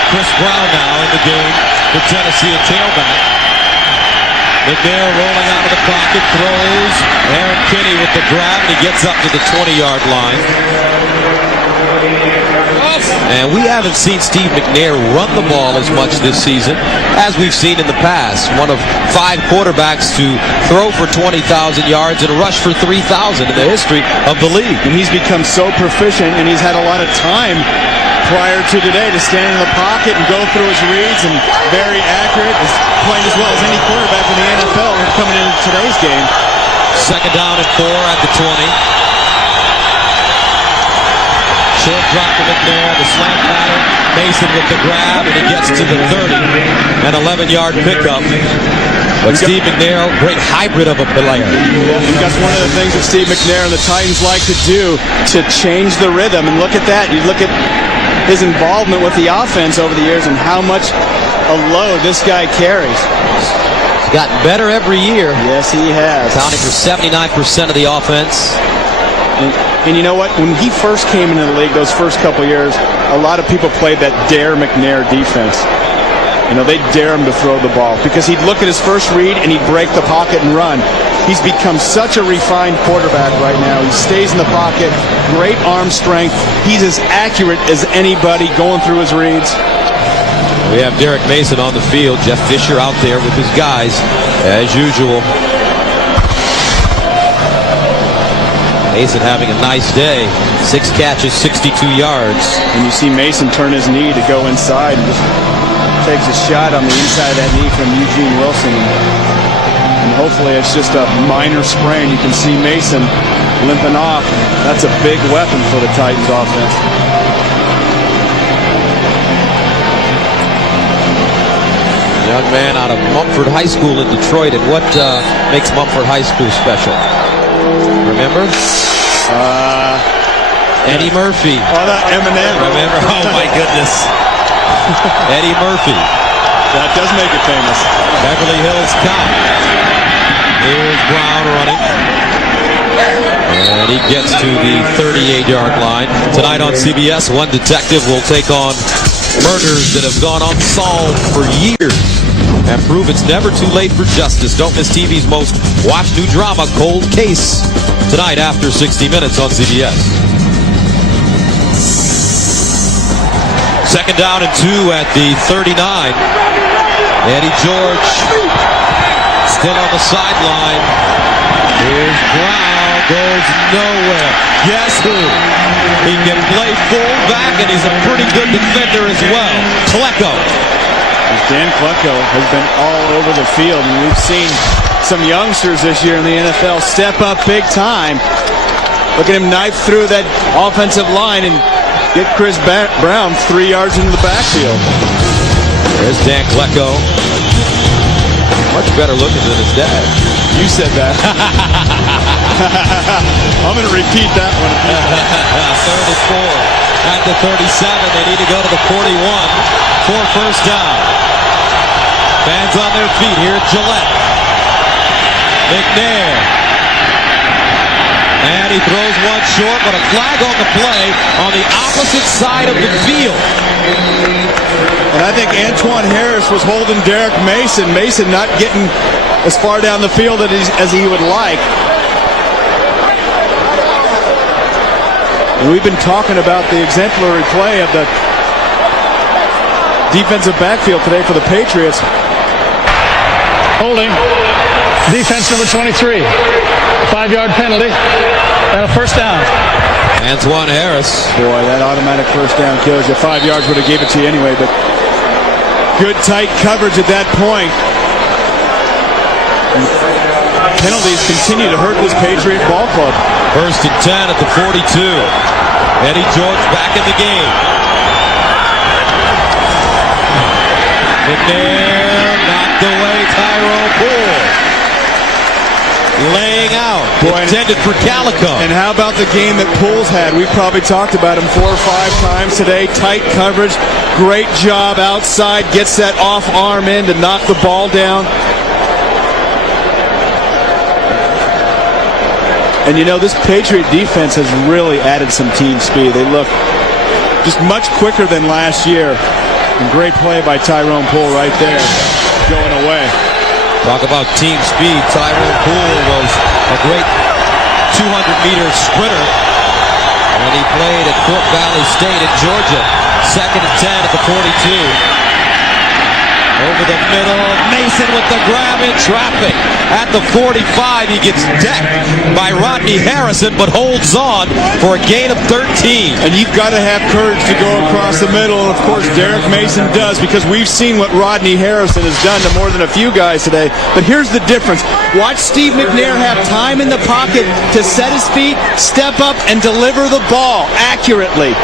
Chris Brown now in the game for Tennessee, a tailback. McNair rolling out of the pocket, throws. Aaron Kinney with the grab, and he gets up to the 20-yard line. And we haven't seen Steve McNair run the ball as much this season as we've seen in the past. One of 5 quarterbacks to throw for 20,000 yards and rush for 3,000 in the history of the league. And he's become so proficient, and he's had a lot of time prior to today to stand in the pocket and go through his reads, and very accurate, is playing as well as any quarterback in the NFL coming into today's game. Second down and 4 at the 20. Short drop to McNair, the slant pattern. Mason with the grab, and he gets to the 30. An 11-yard pickup. But Steve McNair, great hybrid of a player. And that's one of the things that Steve McNair and the Titans like to do, to change the rhythm. And look at that. You look at his involvement with the offense over the years and how much a load this guy carries. He's gotten better every year. Yes, he has. Accounting for 79% of the offense. And you know what? When he first came into the league, those first couple years, a lot of people played that dare McNair defense. You know, they'd dare him to throw the ball because he'd look at his first read and he'd break the pocket and run. He's become such a refined quarterback right now. He stays in the pocket, great arm strength. He's as accurate as anybody going through his reads. We have Derek Mason on the field. Jeff Fisher out there with his guys, as usual. Mason having a nice day. 6 catches, 62 yards. And you see Mason turn his knee to go inside and just takes a shot on the inside of that knee from Eugene Wilson. And hopefully it's just a minor sprain. You can see Mason limping off. That's a big weapon for the Titans offense. Young man out of Mumford High School in Detroit. And what makes Mumford High School special? Remember? Eddie Murphy. Oh, that Eminem. Remember? Oh, my goodness. Eddie Murphy. That does make it famous. Beverly Hills Cop. Here's Brown running. And he gets to the 38-yard line. Tonight on CBS, one detective will take on murders that have gone unsolved for years and prove it's never too late for justice. Don't miss TV's most watched new drama, Cold Case, tonight after 60 Minutes on CBS. Second down and 2 at the 39. Eddie George still on the sideline. Here's Brown. Goes nowhere. Guess who? He can play fullback, and he's a pretty good defender as well. Klecko. Dan Klecko has been all over the field, and we've seen some youngsters this year in the NFL step up big time. Look at him knife through that offensive line and get Chris Brown 3 yards into the backfield. There's Dan Klecko. Much better looking than his dad. You said that. I'm going to repeat that one. 34 at the 37. They need to go to the 41 for first down. Fans on their feet here at Gillette. McNair. And he throws one short, but a flag on the play on the opposite side of the field. And I think Antoine Harris was holding Derek Mason. Mason not getting as far down the field as he would like. And we've been talking about the exemplary play of the defensive backfield today for the Patriots. Holding. Defense number 23. 5-yard penalty. And a first down. Antoine Harris. Boy, that automatic first down kills you. 5 yards would have gave it to you anyway, but good tight coverage at that point. And penalties continue to hurt this Patriot ball club. First and 10 at the 42. Eddie George back in the game. McNair knocked away Tyrone Poole. Laying out. Boy, intended for Calico. And how about the game that Poole's had? We've probably talked about him 4 or 5 times today. Tight coverage. Great job outside. Gets that off arm in to knock the ball down. And you know, this Patriot defense has really added some team speed. They look just much quicker than last year. And great play by Tyrone Poole right there. Going away. Talk about team speed. Tyrone Poole was a great 200-meter sprinter when he played at Fort Valley State in Georgia. Second and 10 at the 42. Over the middle, Mason with the grab in traffic. At the 45, he gets decked by Rodney Harrison, but holds on for a gain of 13. And you've got to have courage to go across the middle, and of course Derek Mason does, because we've seen what Rodney Harrison has done to more than a few guys today. But here's the difference. Watch Steve McNair have time in the pocket to set his feet, step up, and deliver the ball accurately.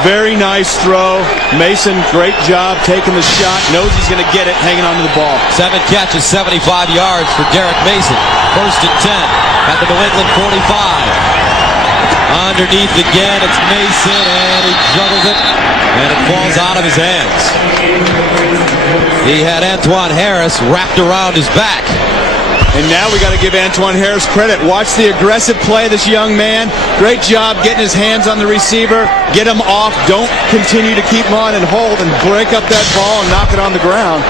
Very nice throw. Mason, great job taking the shot. Knows he's going to get it, hanging on to the ball. 7 catches, 75 yards for Derek Mason. First and 10 at the New England 45. Underneath again, it's Mason, and he juggles it, and it falls out of his hands. He had Antoine Harris wrapped around his back. And now we got to give Antoine Harris credit. Watch the aggressive play of this young man. Great job getting his hands on the receiver. Get him off. Don't continue to keep him on and hold and break up that ball and knock it on the ground.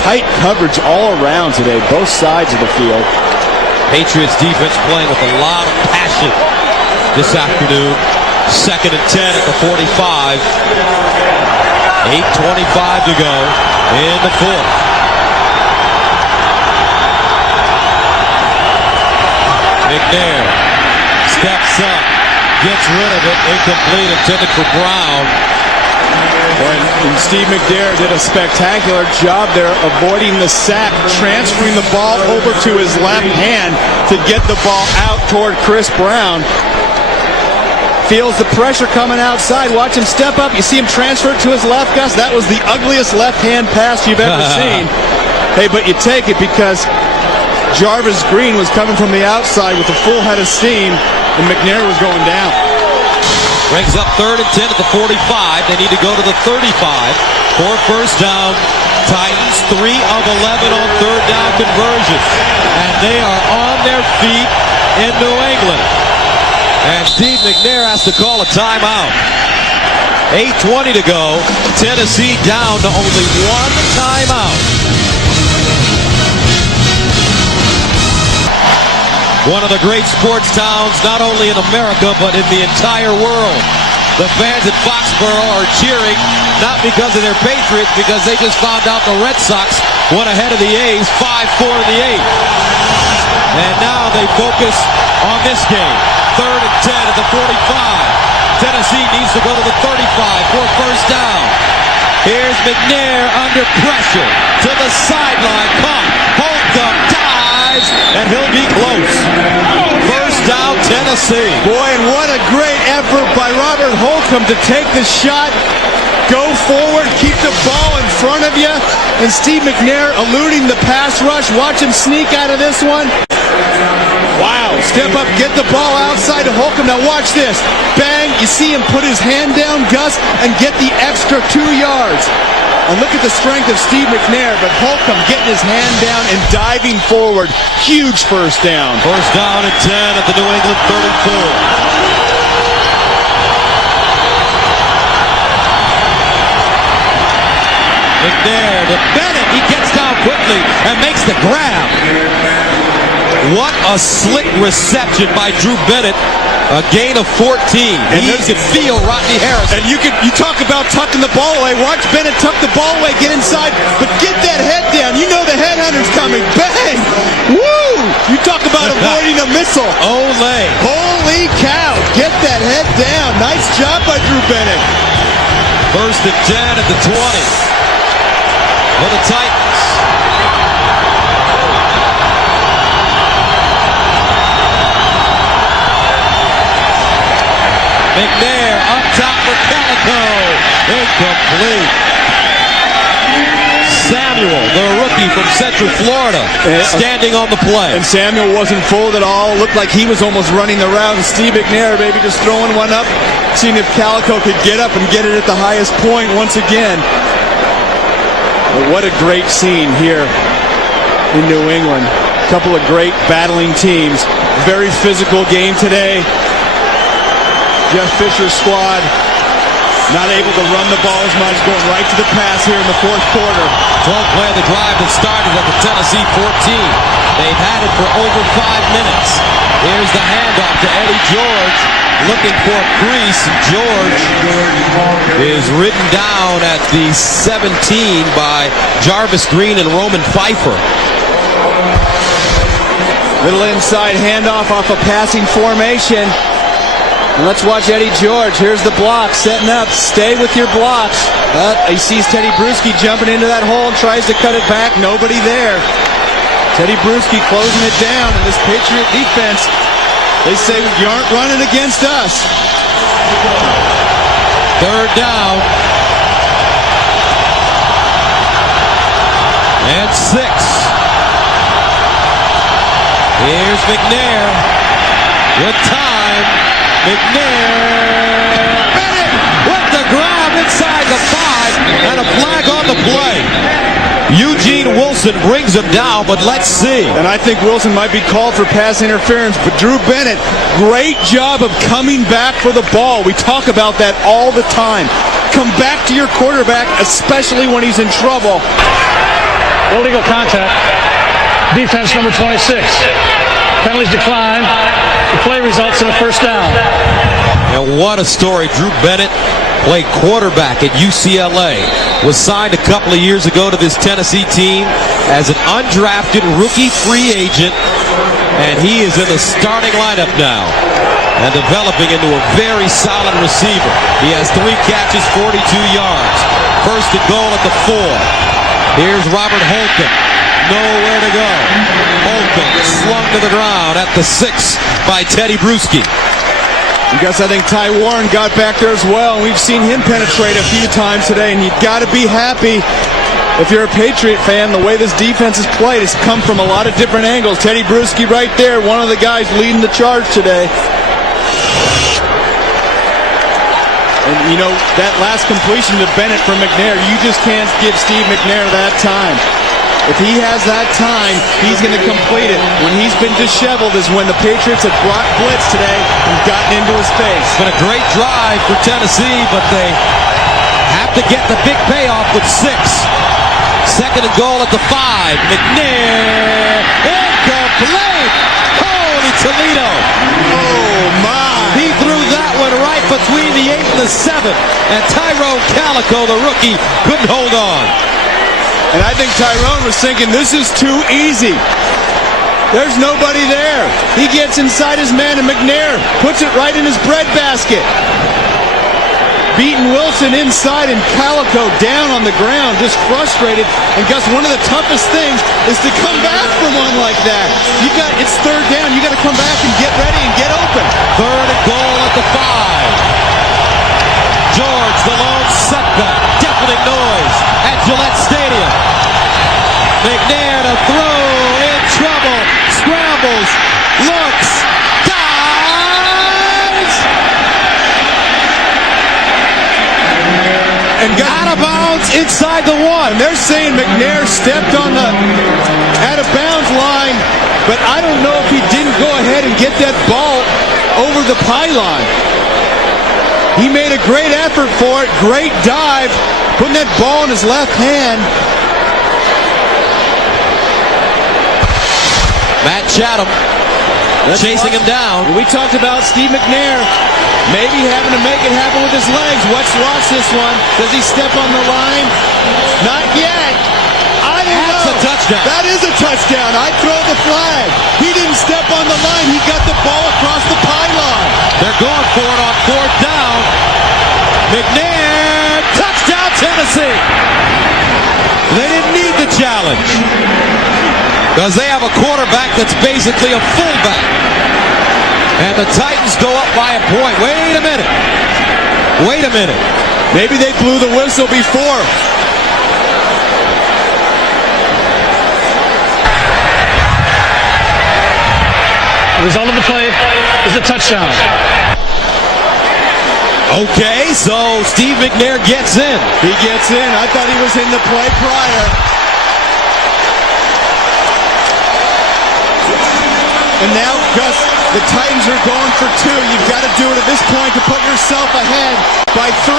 Tight coverage all around today, both sides of the field. Patriots defense playing with a lot of passion this afternoon. Second and 10 at the 45. 8:25 to go in the fourth. McNair steps up, gets rid of it, incomplete, intended for Brown. And Steve McNair did a spectacular job there avoiding the sack, transferring the ball over to his left hand to get the ball out toward Chris Brown. feels the pressure coming outside. Watch him step up. You see him transfer to his left, Gus. That was the ugliest left-hand pass you've ever seen. Hey, but you take it because Jarvis Green was coming from the outside with a full head of steam, and McNair was going down. Brings up 3rd and 10 at the 45. They need to go to the 35 for first down. Titans 3 of 11 on 3rd down conversions. And they are on their feet in New England. And Steve McNair has to call a timeout. 8:20 to go. Tennessee down to only one timeout. One of the great sports towns, not only in America, but in the entire world. The fans at Foxborough are cheering, not because of their Patriots, because they just found out the Red Sox went ahead of the A's 5-4 in the 8th. And now they focus on this game. 3rd and 10 at the 45. Tennessee needs to go to the 35 for first down. Here's McNair under pressure to the sideline. Caught. Holcomb dives, and he'll be close. First down, Tennessee. Boy, and what a great effort by Robert Holcomb to take the shot, go forward, keep the ball in front of you, and Steve McNair eluding the pass rush. Watch him sneak out of this one. Wow, step up, get the ball outside to Holcomb. Now watch this. Bang, you see him put his hand down, Gus, and get the extra 2 yards. And look at the strength of Steve McNair, but Holcomb getting his hand down and diving forward. Huge first down. First down and 10 at the New England 34. McNair to Bennett. He gets down quickly and makes the grab. What a slick reception by Drew Bennett. A gain of 14. And he could feel Rodney Harrison. And you talk about tucking the ball away. Watch Bennett tuck the ball away, get inside, but get that head down. You know the headhunter's coming. Bang! Woo! You talk about avoiding a missile. Olay. Holy cow! Get that head down. Nice job by Drew Bennett. First and 10 at the 20 for the Titans. McNair up top for Calico. Incomplete. Samuel, the rookie from Central Florida, standing on the play. And Samuel wasn't fooled at all. Looked like he was almost running the route. And Steve McNair, maybe just throwing one up, seeing if Calico could get up and get it at the highest point once again. But what a great scene here in New England. A couple of great battling teams. Very physical game today. Jeff Fisher's squad not able to run the ball as much, going right to the pass here in the fourth quarter. 12th play of the drive that started at the Tennessee 14. They've had it for over 5 minutes. Here's the handoff to Eddie George, looking for a crease. George is ridden down at the 17 by Jarvis Green and Roman Pfeiffer. Little inside handoff off a passing formation. And let's watch Eddie George. Here's the block, setting up. Stay with your blocks. He sees Teddy Bruschi jumping into that hole and tries to cut it back. Nobody there. Teddy Bruschi closing it down. And this Patriot defense, they say, you aren't running against us. Third down. And 6. Here's McNair with time. McNair. Bennett with the grab inside the 5 and a flag on the play. Eugene Wilson brings him down, but let's see. And I think Wilson might be called for pass interference, but Drew Bennett, great job of coming back for the ball. We talk about that all the time. Come back to your quarterback, especially when he's in trouble. Illegal contact. Defense number 26. Penalties decline. The play results in a first down. And what a story. Drew Bennett played quarterback at UCLA. Was signed a couple of years ago to this Tennessee team as an undrafted rookie free agent. And he is in the starting lineup now and developing into a very solid receiver. He has 3 catches, 42 yards. First and goal at the 4. Here's Robert Holcomb. Nowhere to go. Holcomb slung to the ground at the 6 by Teddy Bruschi. Gus, I think Ty Warren got back there as well. We've seen him penetrate a few times today, and you've got to be happy if you're a Patriot fan. The way this defense is played has come from a lot of different angles. Teddy Bruschi right there, one of the guys leading the charge today. And, you know, that last completion to Bennett from McNair, you just can't give Steve McNair that time. If he has that time, he's going to complete it. When he's been disheveled is when the Patriots have brought blitz today and gotten into his face. It's been a great drive for Tennessee, but they have to get the big payoff with 6. Second and goal at the 5. McNair, incomplete. Holy Toledo. Oh, my. He threw that one right between the 8 and the 7. And Tyrone Calico, the rookie, couldn't hold on. And I think Tyrone was thinking, this is too easy. There's nobody there. He gets inside his man, and McNair puts it right in his breadbasket. Beating Wilson inside, and Calico down on the ground, just frustrated. And Gus, one of the toughest things is to come back from one like that. It's third down. You got to come back and get ready and get open. Third and goal at the 5. George, the lone setback. Deafening noise at Gillette Stadium. McNair to throw, in trouble, scrambles, looks, dives! And got out of bounds inside the 1. And they're saying McNair stepped on the out of bounds line, but I don't know if he didn't go ahead and get that ball over the pylon. He made a great effort for it, great dive, putting that ball in his left hand. Matt Chatham chasing him down. We talked about Steve McNair maybe having to make it happen with his legs. Watch this one. Does he step on the line? Not yet. I don't know. That's a touchdown. That is a touchdown. I'd throw the flag. He didn't step on the line. He got the ball across the pylon. They're going for it on 4th down. McNair, touchdown Tennessee. They didn't need the challenge because they have a quarterback that's basically a fullback. And the Titans go up by a point. Wait a minute. Maybe they blew the whistle before. The result of the play is a touchdown. Okay, so Steve McNair gets in. He gets in. I thought he was in the play prior. And now, Gus, the Titans are going for 2. You've got to do it at this point to put yourself ahead by 3.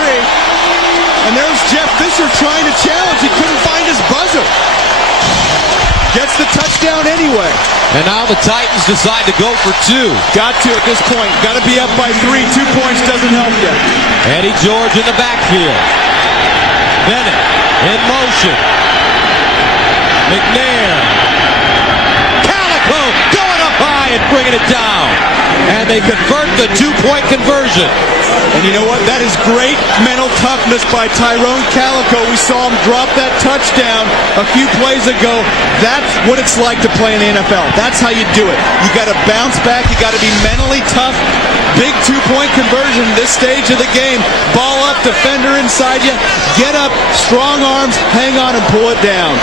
And there's Jeff Fisher trying to challenge. He couldn't find his buzzer. Gets the touchdown anyway. And now the Titans decide to go for 2. Got to at this point. Got to be up by 3. 2 points doesn't help you. Eddie George in the backfield. Bennett in motion. McNair. Calico going up high and bringing it down. And they convert the 2-point conversion. And you know what? That is great mental toughness by Tyrone Calico. We saw him drop that touchdown a few plays ago. That's what it's like to play in the NFL. That's how you do it. You got to bounce back. You got to be mentally tough. Big 2-point conversion this stage of the game. Ball up, defender inside you. Get up, strong arms, hang on and pull it down.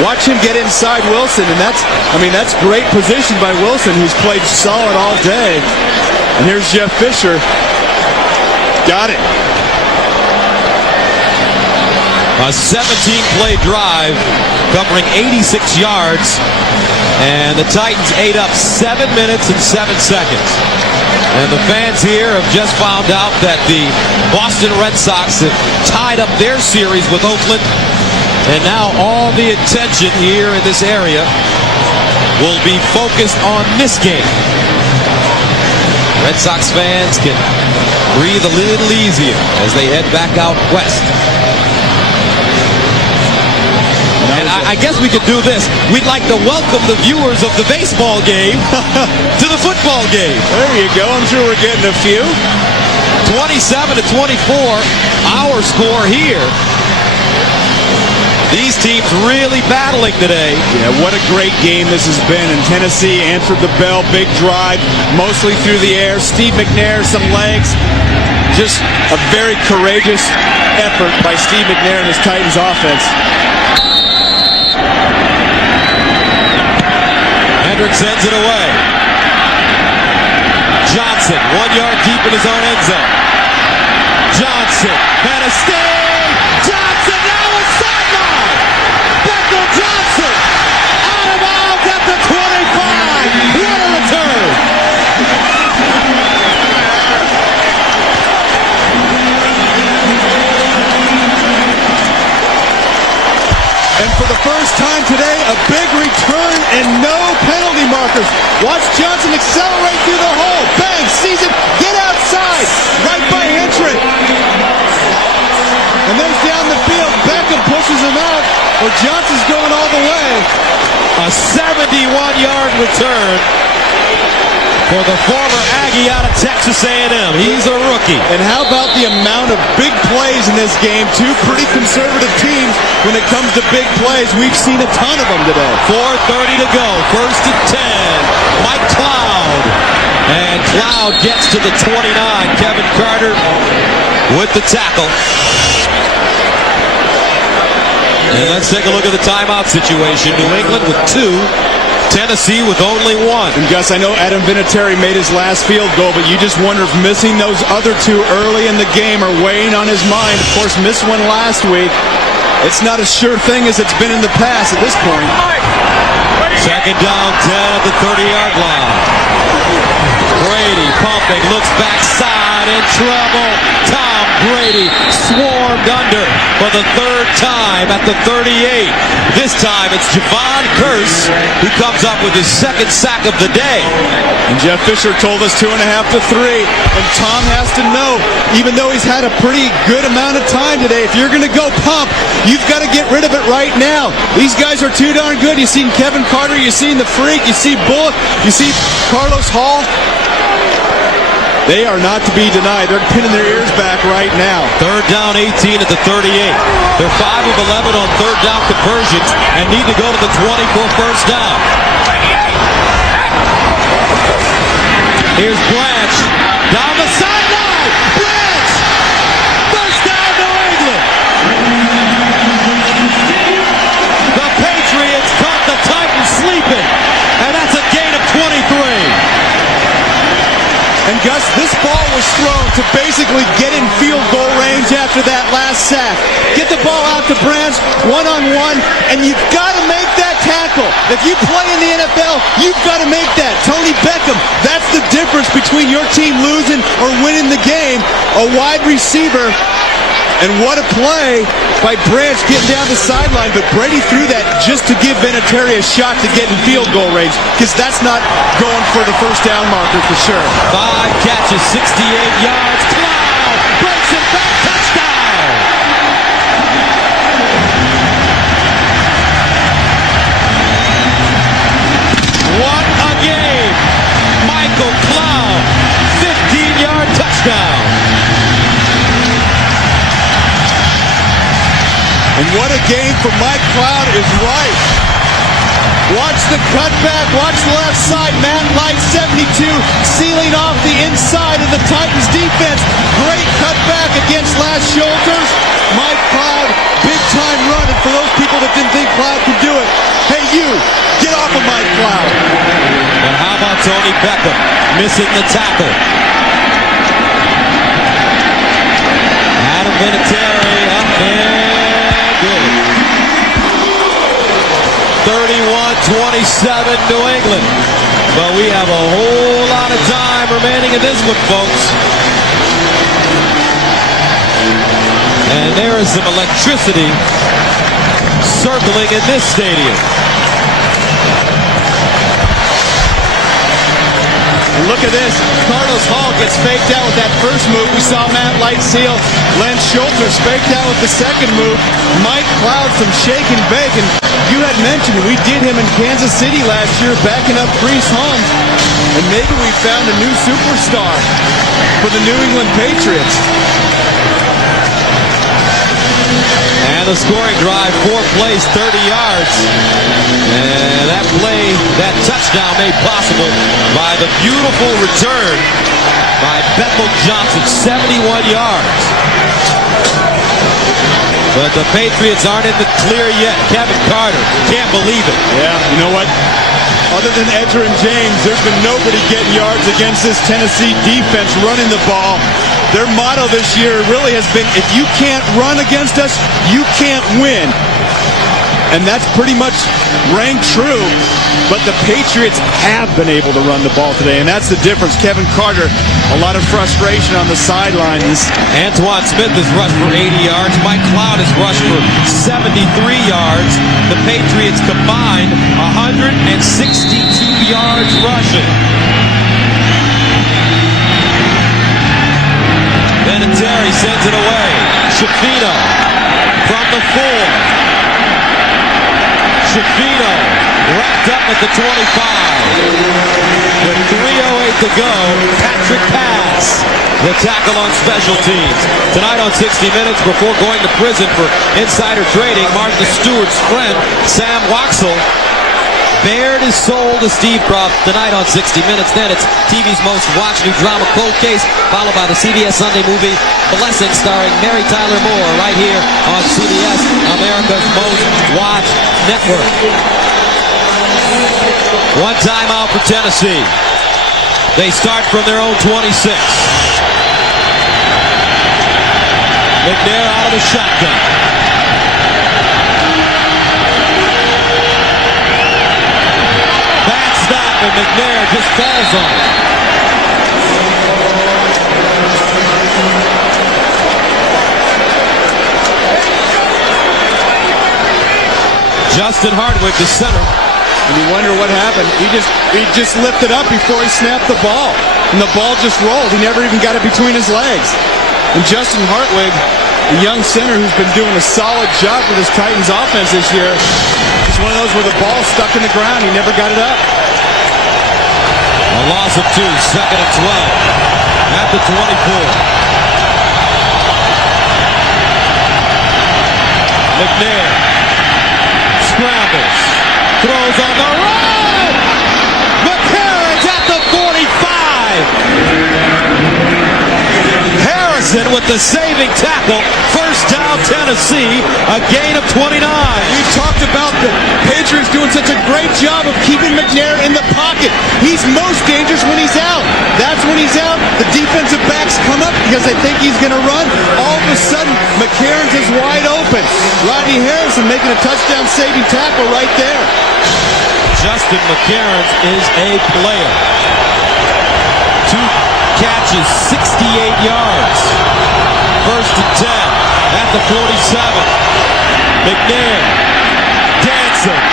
Watch him get inside Wilson, and that's great position by Wilson, who's played solid all day. And here's Jeff Fisher. Got it. A 17-play drive covering 86 yards, and the Titans ate up 7 minutes and 7 seconds. And the fans here have just found out that the Boston Red Sox have tied up their series with Oakland, and now all the attention here in this area will be focused on this game. Red Sox fans can breathe a little easier as they head back out west. And I guess we could do this. We'd like to welcome the viewers of the baseball game to the football game. There you go. I'm sure we're getting a few. 27-24, our score here. These teams really battling today. Yeah, what a great game this has been. And Tennessee answered the bell. Big drive, mostly through the air. Steve McNair, some legs. Just a very courageous effort by Steve McNair and his Titans offense. Hendrick sends it away. Johnson, 1 yard deep in his own end zone. Johnson, Tennessee. Johnson now a sideline. Beckham Johnson out of bounds at the 25. What a return. And for the first time today, a big return and no penalty markers. Watch Johnson accelerate through the hole. Bang, sees it, get outside. Right by Hendrick. And there's down the field. Beckham pushes him out, or Johnson's going all the way. A 71-yard return for the former Aggie out of Texas A&M. He's a rookie. And how about the amount of big plays in this game? Two pretty conservative teams when it comes to big plays. We've seen a ton of them today. 4:30 to go. 1st and 10. Mike Cloud. And Cloud gets to the 29. Kevin Carter with the tackle. And let's take a look at the timeout situation. New England with 2. Tennessee with only 1. And Gus, I know Adam Vinatieri made his last field goal, but you just wonder if missing those other 2 early in the game are weighing on his mind. Of course, missed one last week. It's not as sure thing as it's been in the past at this point. 2nd down, 10 at the 30-yard line. Brady pumping, looks backside, in trouble. Tom Brady swarmed under for the 3rd time at the 38. This time it's Javon Curse who comes up with his 2nd sack of the day. And Jeff Fisher told us 2.5 to 3. And Tom has to know, even though he's had a pretty good amount of time today, if you're going to go pump, you've got to get rid of it right now. These guys are too darn good. You've seen Kevin Carter, you've seen the Freak, you see Bullock, you see Carlos Hall. They are not to be denied. They're pinning their ears back right now. 3rd down, 18 at the 38. They're 5 of 11 on 3rd down conversions and need to go to the 20 for 1st down. Here's Branch down the sideline. Branch! 1st down, New England. The Patriots caught the Titans sleeping, and that's a gain of 23. And Gus, this ball was thrown to basically get in field goal range after that last sack. Get the ball out to Branch, one-on-one, and you've got to make that tackle. If you play in the NFL, you've got to make that. Tony Beckham, that's the difference between your team losing or winning the game. A wide receiver. And what a play by Branch getting down the sideline. But Brady threw that just to give Vinatieri a shot to get in field goal range, because that's not going for the 1st down marker for sure. 5 catches, 68 yards. Cloud breaks it back. Touchdown! What a game! Michael Cloud, 15-yard touchdown. And what a game for Mike Cloud is right. Watch the cutback, watch the left side. Matt Light, 72, sealing off the inside of the Titans defense. Great cutback against last shoulders. Mike Cloud, big time run. And for those people that didn't think Cloud could do it, hey you, get off of Mike Cloud. And how about Tony Beckham missing the tackle? Adam Vinatieri up there. 31-27 New England. But we have a whole lot of time remaining in this one, folks. And there is some electricity circling in this stadium. And look at this. Carlos Hall gets faked out with that first move. We saw Matt Light seal. Len Schulters faked out with the second move. Mike Cloud, some shake and bake. And you had mentioned we did him in Kansas City last year, backing up Priest Holmes. And maybe we found a new superstar for the New England Patriots. And the scoring drive, 4 plays, 30 yards. And that play, that touchdown made possible by the beautiful return by Bethel Johnson, 71 yards. But the Patriots aren't in the clear yet. Kevin Carter can't believe it. Yeah, you know what? Other than Edger and James, there's been nobody getting yards against this Tennessee defense running the ball. Their motto this year really has been, if you can't run against us, you can't win. And that's pretty much rang true. But the Patriots have been able to run the ball today, and that's the difference. Kevin Carter, a lot of frustration on the sidelines. Antoine Smith has rushed for 80 yards. Mike Cloud has rushed for 73 yards. The Patriots combined 162 yards rushing. Vinatieri sends it away. Shafino from the 4. Shafino wrapped up at the 25. With 3:08 to go, Patrick Pass, the tackle on special teams. Tonight on 60 Minutes, before going to prison for insider trading, Martha Stewart's friend, Sam Waxel, bared his soul to Steve Croft. Tonight on 60 Minutes, then it's TV's most watched new drama, Cold Case, followed by the CBS Sunday movie Blessing, starring Mary Tyler Moore, right here on CBS, America's most watched network. One timeout for Tennessee. They start from their own 26. McNair out of the shotgun. Bad snap, and McNair just falls on it. Justin Hardwick, the center. And you wonder what happened. He just lifted up before he snapped the ball. And the ball just rolled. He never even got it between his legs. And Justin Hartwig, the young center who's been doing a solid job for this Titans offense this year, is one of those where the ball stuck in the ground. He never got it up. A loss of 2, 2nd and 12 at the 24. McNair scrambles, throws on the run. McCarron's at the 45. Harrison with the saving tackle. First down, Tennessee. A gain of 29. We've talked about the Patriots doing such a great job of keeping McNair in the pocket. He's most dangerous when he's out. That's when he's out. The defensive backs come up because they think he's going to run. All of a sudden, McCarron's is wide open. Rodney Harrison making a touchdown saving tackle right there. Justin McCarron is a player. 2 catches, 68 yards. First and 10 at the 47. McNair dancing,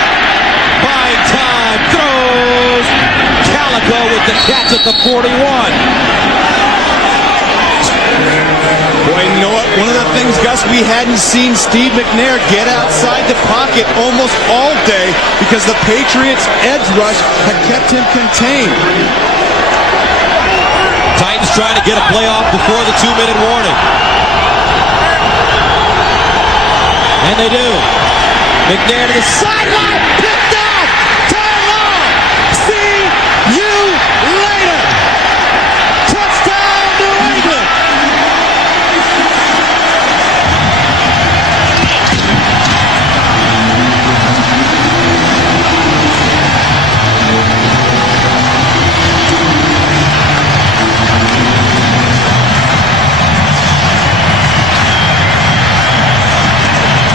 buying time, throws. Calico with the catch at the 41. Boy, you know what? One of the things, Gus, we hadn't seen Steve McNair get outside the pocket almost all day because the Patriots' edge rush had kept him contained. Titans trying to get a play off before the 2-minute warning. And they do. McNair to the sideline. Picked off. Tie long. See you later. Touchdown, New England.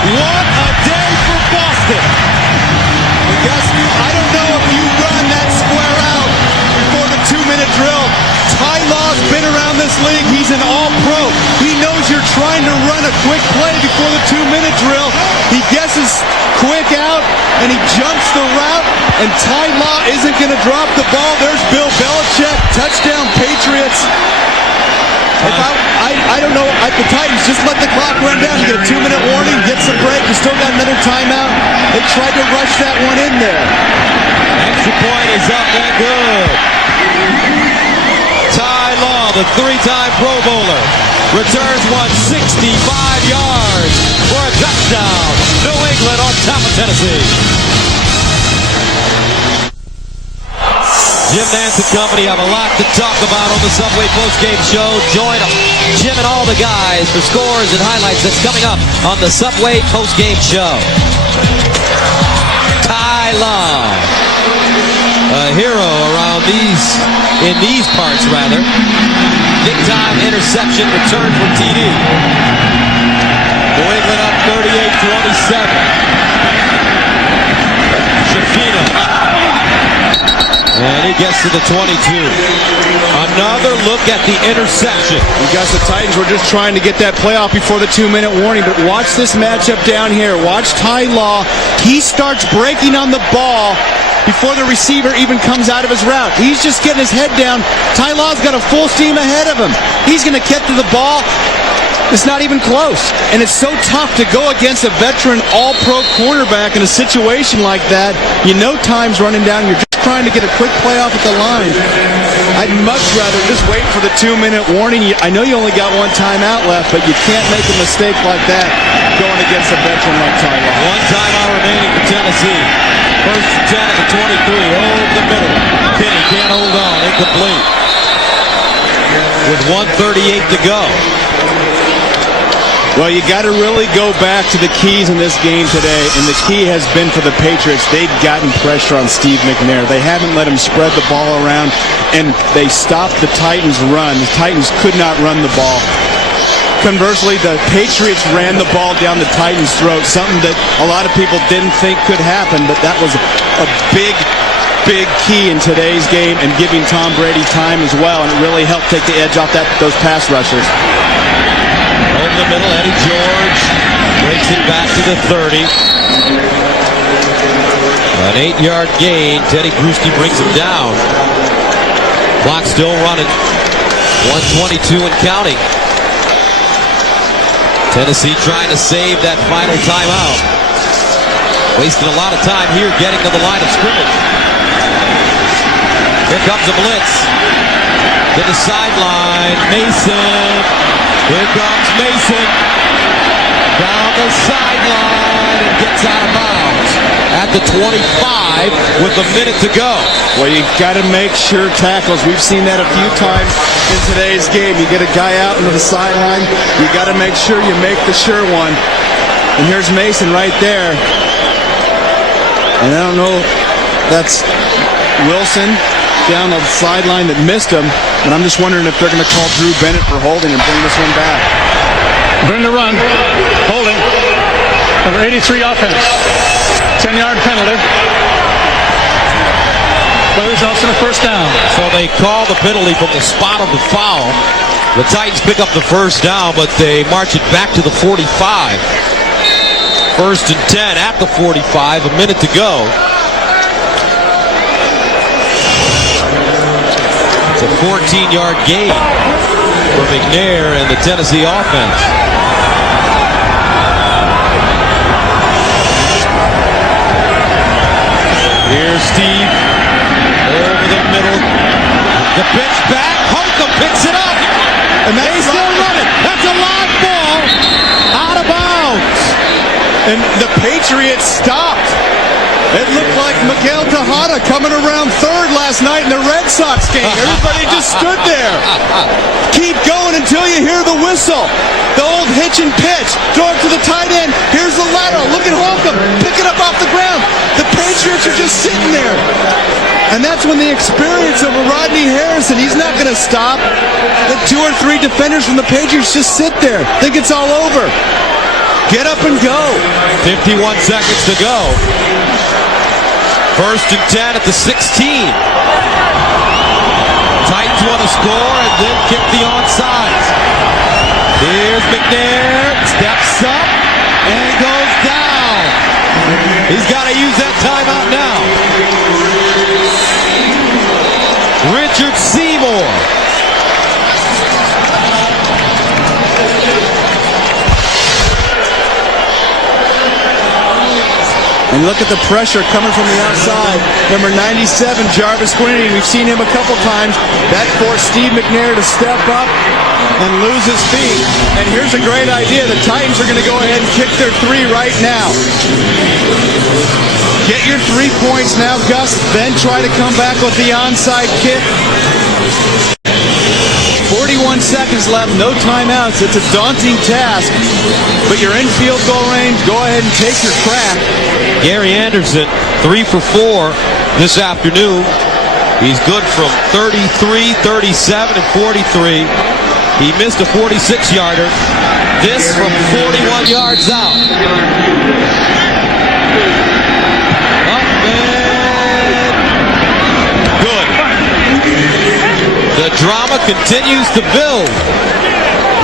What a day for Boston. Gus, I don't know if you run that square out before the 2-minute drill. Ty Law's been around this league. He's an all-pro. He knows you're trying to run a quick play before the 2-minute drill. He guesses quick out, and he jumps the route, and Ty Law isn't going to drop the ball. There's Bill Belichick. Touchdown, Patriots. I don't know. The Titans just let the clock run down. You get a 2-minute warning, get some break. You still got another timeout. They tried to rush that one in there. Extra point is up and good. Ty Law, the 3-time Pro Bowler, returns 165 yards for a touchdown. England on top of Tennessee. Jim Nance and company have a lot to talk about on the Subway postgame show. Join Jim and all the guys for scores and highlights that's coming up on the Subway postgame show. Ty Law, a hero around in these parts rather. Big time interception return for TD. New England up 38-27. Shafino. And he gets to the 22. Another look at the interception. You guys, the Titans were just trying to get that playoff before the 2-minute warning, but watch this matchup down here. Watch Ty Law. He starts breaking on the ball before the receiver even comes out of his route. He's just getting his head down. Ty Law's got a full steam ahead of him. He's going to get to the ball. It's not even close. And it's so tough to go against a veteran all-pro cornerback in a situation like that. You know time's running down. You're just trying to get a quick playoff at the line. I'd much rather just wait for the 2-minute warning. I know you only got one timeout left, but you can't make a mistake like that going against a veteran like Ty Law. One timeout remaining for Tennessee. First and 10 at the 23. Over the middle. Kenny can't hold on. Incomplete. With 1:38 to go. Well, you got to really go back to the keys in this game today, and the key has been for the Patriots. They've gotten pressure on Steve McNair. They haven't let him spread the ball around, and they stopped the Titans' run. The Titans could not run the ball. Conversely, the Patriots ran the ball down the Titans' throat, something that a lot of people didn't think could happen, but that was a big key in today's game and giving Tom Brady time as well, and it really helped take the edge off those pass rushers. Over the middle, Eddie George breaks it back to the 30. An 8-yard gain. Teddy Bruschi brings him down. Clock still running. 1:22 and counting. Tennessee trying to save that final timeout. Wasted a lot of time here getting to the line of scrimmage. Here comes a blitz. To the sideline. Mason. Here comes Mason. Down the sideline and gets out of bounds at the 25 with a minute to go. Well, you got to make sure tackles. We've seen that a few times in today's game. You get a guy out into the sideline, you got to make sure you make the sure one. And here's Mason right there. And I don't know, that's Wilson down the sideline that missed him. And I'm just wondering if they're going to call Drew Bennett for holding and bring this one back. During the run, holding, number 83 offense, 10-yard penalty. But results in a first down. So they call the penalty from the spot of the foul. The Titans pick up the first down, but they march it back to the 45. First and 10 at the 45, a minute to go. It's a 14-yard gain for McNair and the Tennessee offense. Here's Steve over the middle. The pitch back. Holcomb picks it up. And they still run it. That's a live ball out of bounds. And the Patriots stopped. It looked like Miguel Tejada coming around third last night in the Red Sox game. Everybody just stood there. Keep going until you hear the whistle. The old hitch and pitch. Throw it to the tight end. Here's the lateral. Look at Holcomb. Pick it up off the ground. The Patriots are just sitting there. And that's when the experience of a Rodney Harrison, he's not going to stop. The 2 or 3 defenders from the Patriots just sit there. Think it's all over. Get up and go. 51 seconds to go. First and 10 at the 16. Titans want to score and then kick the onside. Here's McNair. Steps up and goes down. He's got to use that timeout now. Richard Seymour. And look at the pressure coming from the outside. Number 97, Jarvis Quinney. We've seen him a couple times. That forced Steve McNair to step up and lose his feet. And here's a great idea. The Titans are going to go ahead and kick their three right now. Get your 3 points now, Gus. Then try to come back with the onside kick. 41 seconds left, no timeouts. It's a daunting task, but you're in field goal range. Go ahead and take your crack. Gary Anderson, 3 for 4 this afternoon. He's good from 33, 37, and 43. He missed a 46-yarder. This from 41 yards out. Up and good. The drama continues to build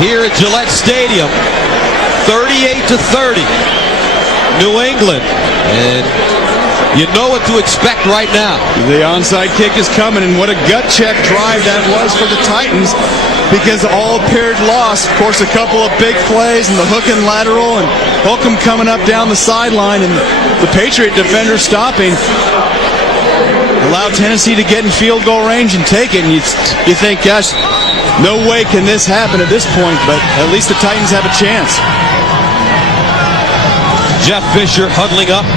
here at Gillette Stadium. 38-30. New England. And you know what to expect right now. The onside kick is coming, and what a gut check drive that was for the Titans, because all appeared lost. Of course, a couple of big plays and the hook and lateral, and Holcomb coming up down the sideline, and the Patriot defender stopping. Allow Tennessee to get in field goal range and take it, and you think, gosh, no way can this happen at this point, but at least the Titans have a chance. Jeff Fisher huddling up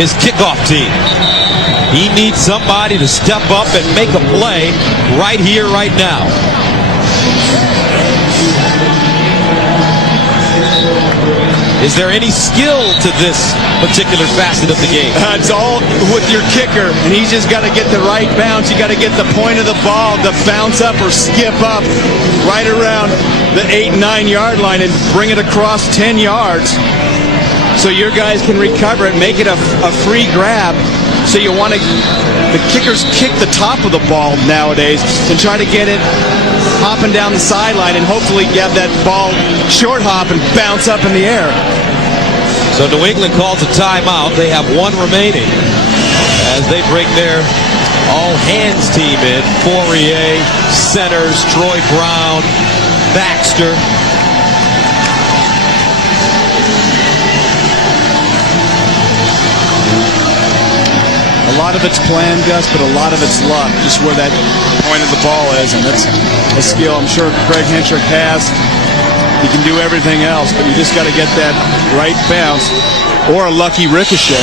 his kickoff team. He needs somebody to step up and make a play right here, right now. Is there any skill to this particular facet of the game? It's all with your kicker, and he's just got to get the right bounce. You got to get the point of the ball to bounce up or skip up right around the 8-9 yard line and bring it across 10 yards. So your guys can recover it, make it a free grab. So you want to, the kickers kick the top of the ball nowadays and try to get it hopping down the sideline and hopefully get that ball short hop and bounce up in the air. So New England calls a timeout. They have one remaining as they bring their all-hands team in. Fourier, centers, Troy Brown, Baxter. A lot of it's planned, Gus, but a lot of it's luck, just where that point of the ball is, and that's a skill I'm sure Craig Hentrick has. He can do everything else, but you just got to get that right bounce or a lucky ricochet.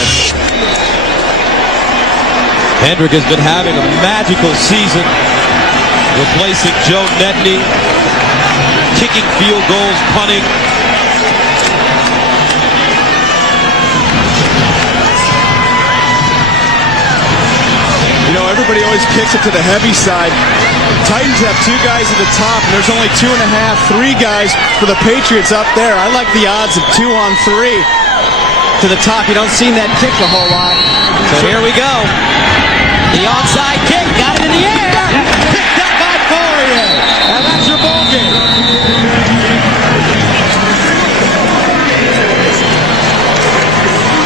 Hendrick has been having a magical season, replacing Joe Nedney, kicking field goals, punting. You know, everybody always kicks it to the heavy side. Titans have 2 guys at the top, and there's only 2.5, 3 guys for the Patriots up there. I like the odds of 2 on 3 to the top. You don't see that kick a whole lot. So here we go. The onside kick, got it in the air. Picked up by Fourier. And that's your ball game.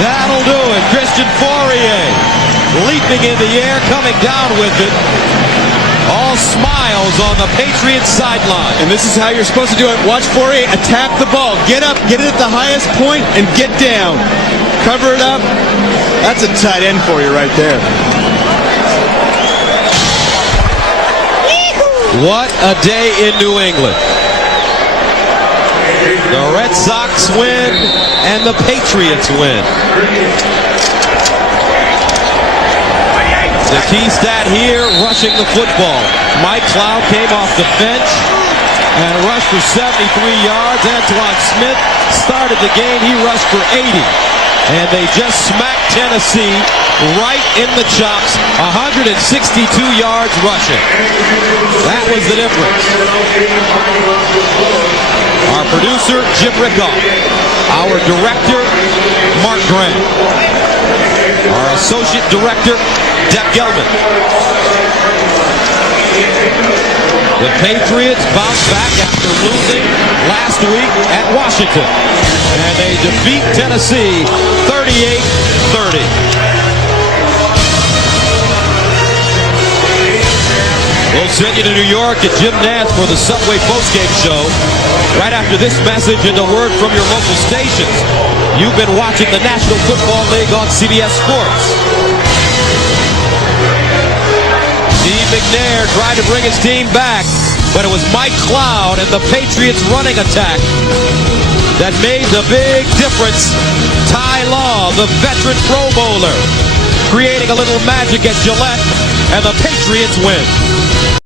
That'll do it. Christian Fourier leaping in the air, coming down with it. All smiles on the Patriots sideline. And this is how you're supposed to do it. Watch Fourier attack the ball. Get up, get it at the highest point, and get down. Cover it up. That's a tight end for you right there. What a day in New England. The Red Sox win, and the Patriots win. The key stat here, rushing the football. Mike Cloud came off the bench and rushed for 73 yards. Antoine Smith started the game. He rushed for 80. And they just smacked Tennessee right in the chops. 162 yards rushing. That was the difference. Our producer, Jim Rickoff. Our director, Mark Grant. Our associate director, Deb Gelman. The Patriots bounce back after losing last week at Washington. And they defeat Tennessee 38-30. We'll send you to New York to Jim Nance for the Subway postgame show. Right after this message and a word from your local stations. You've been watching the National Football League on CBS Sports. Steve McNair tried to bring his team back, but it was Mike Cloud and the Patriots running attack that made the big difference. Ty Law, the veteran Pro Bowler, creating a little magic at Gillette, and the Patriots win.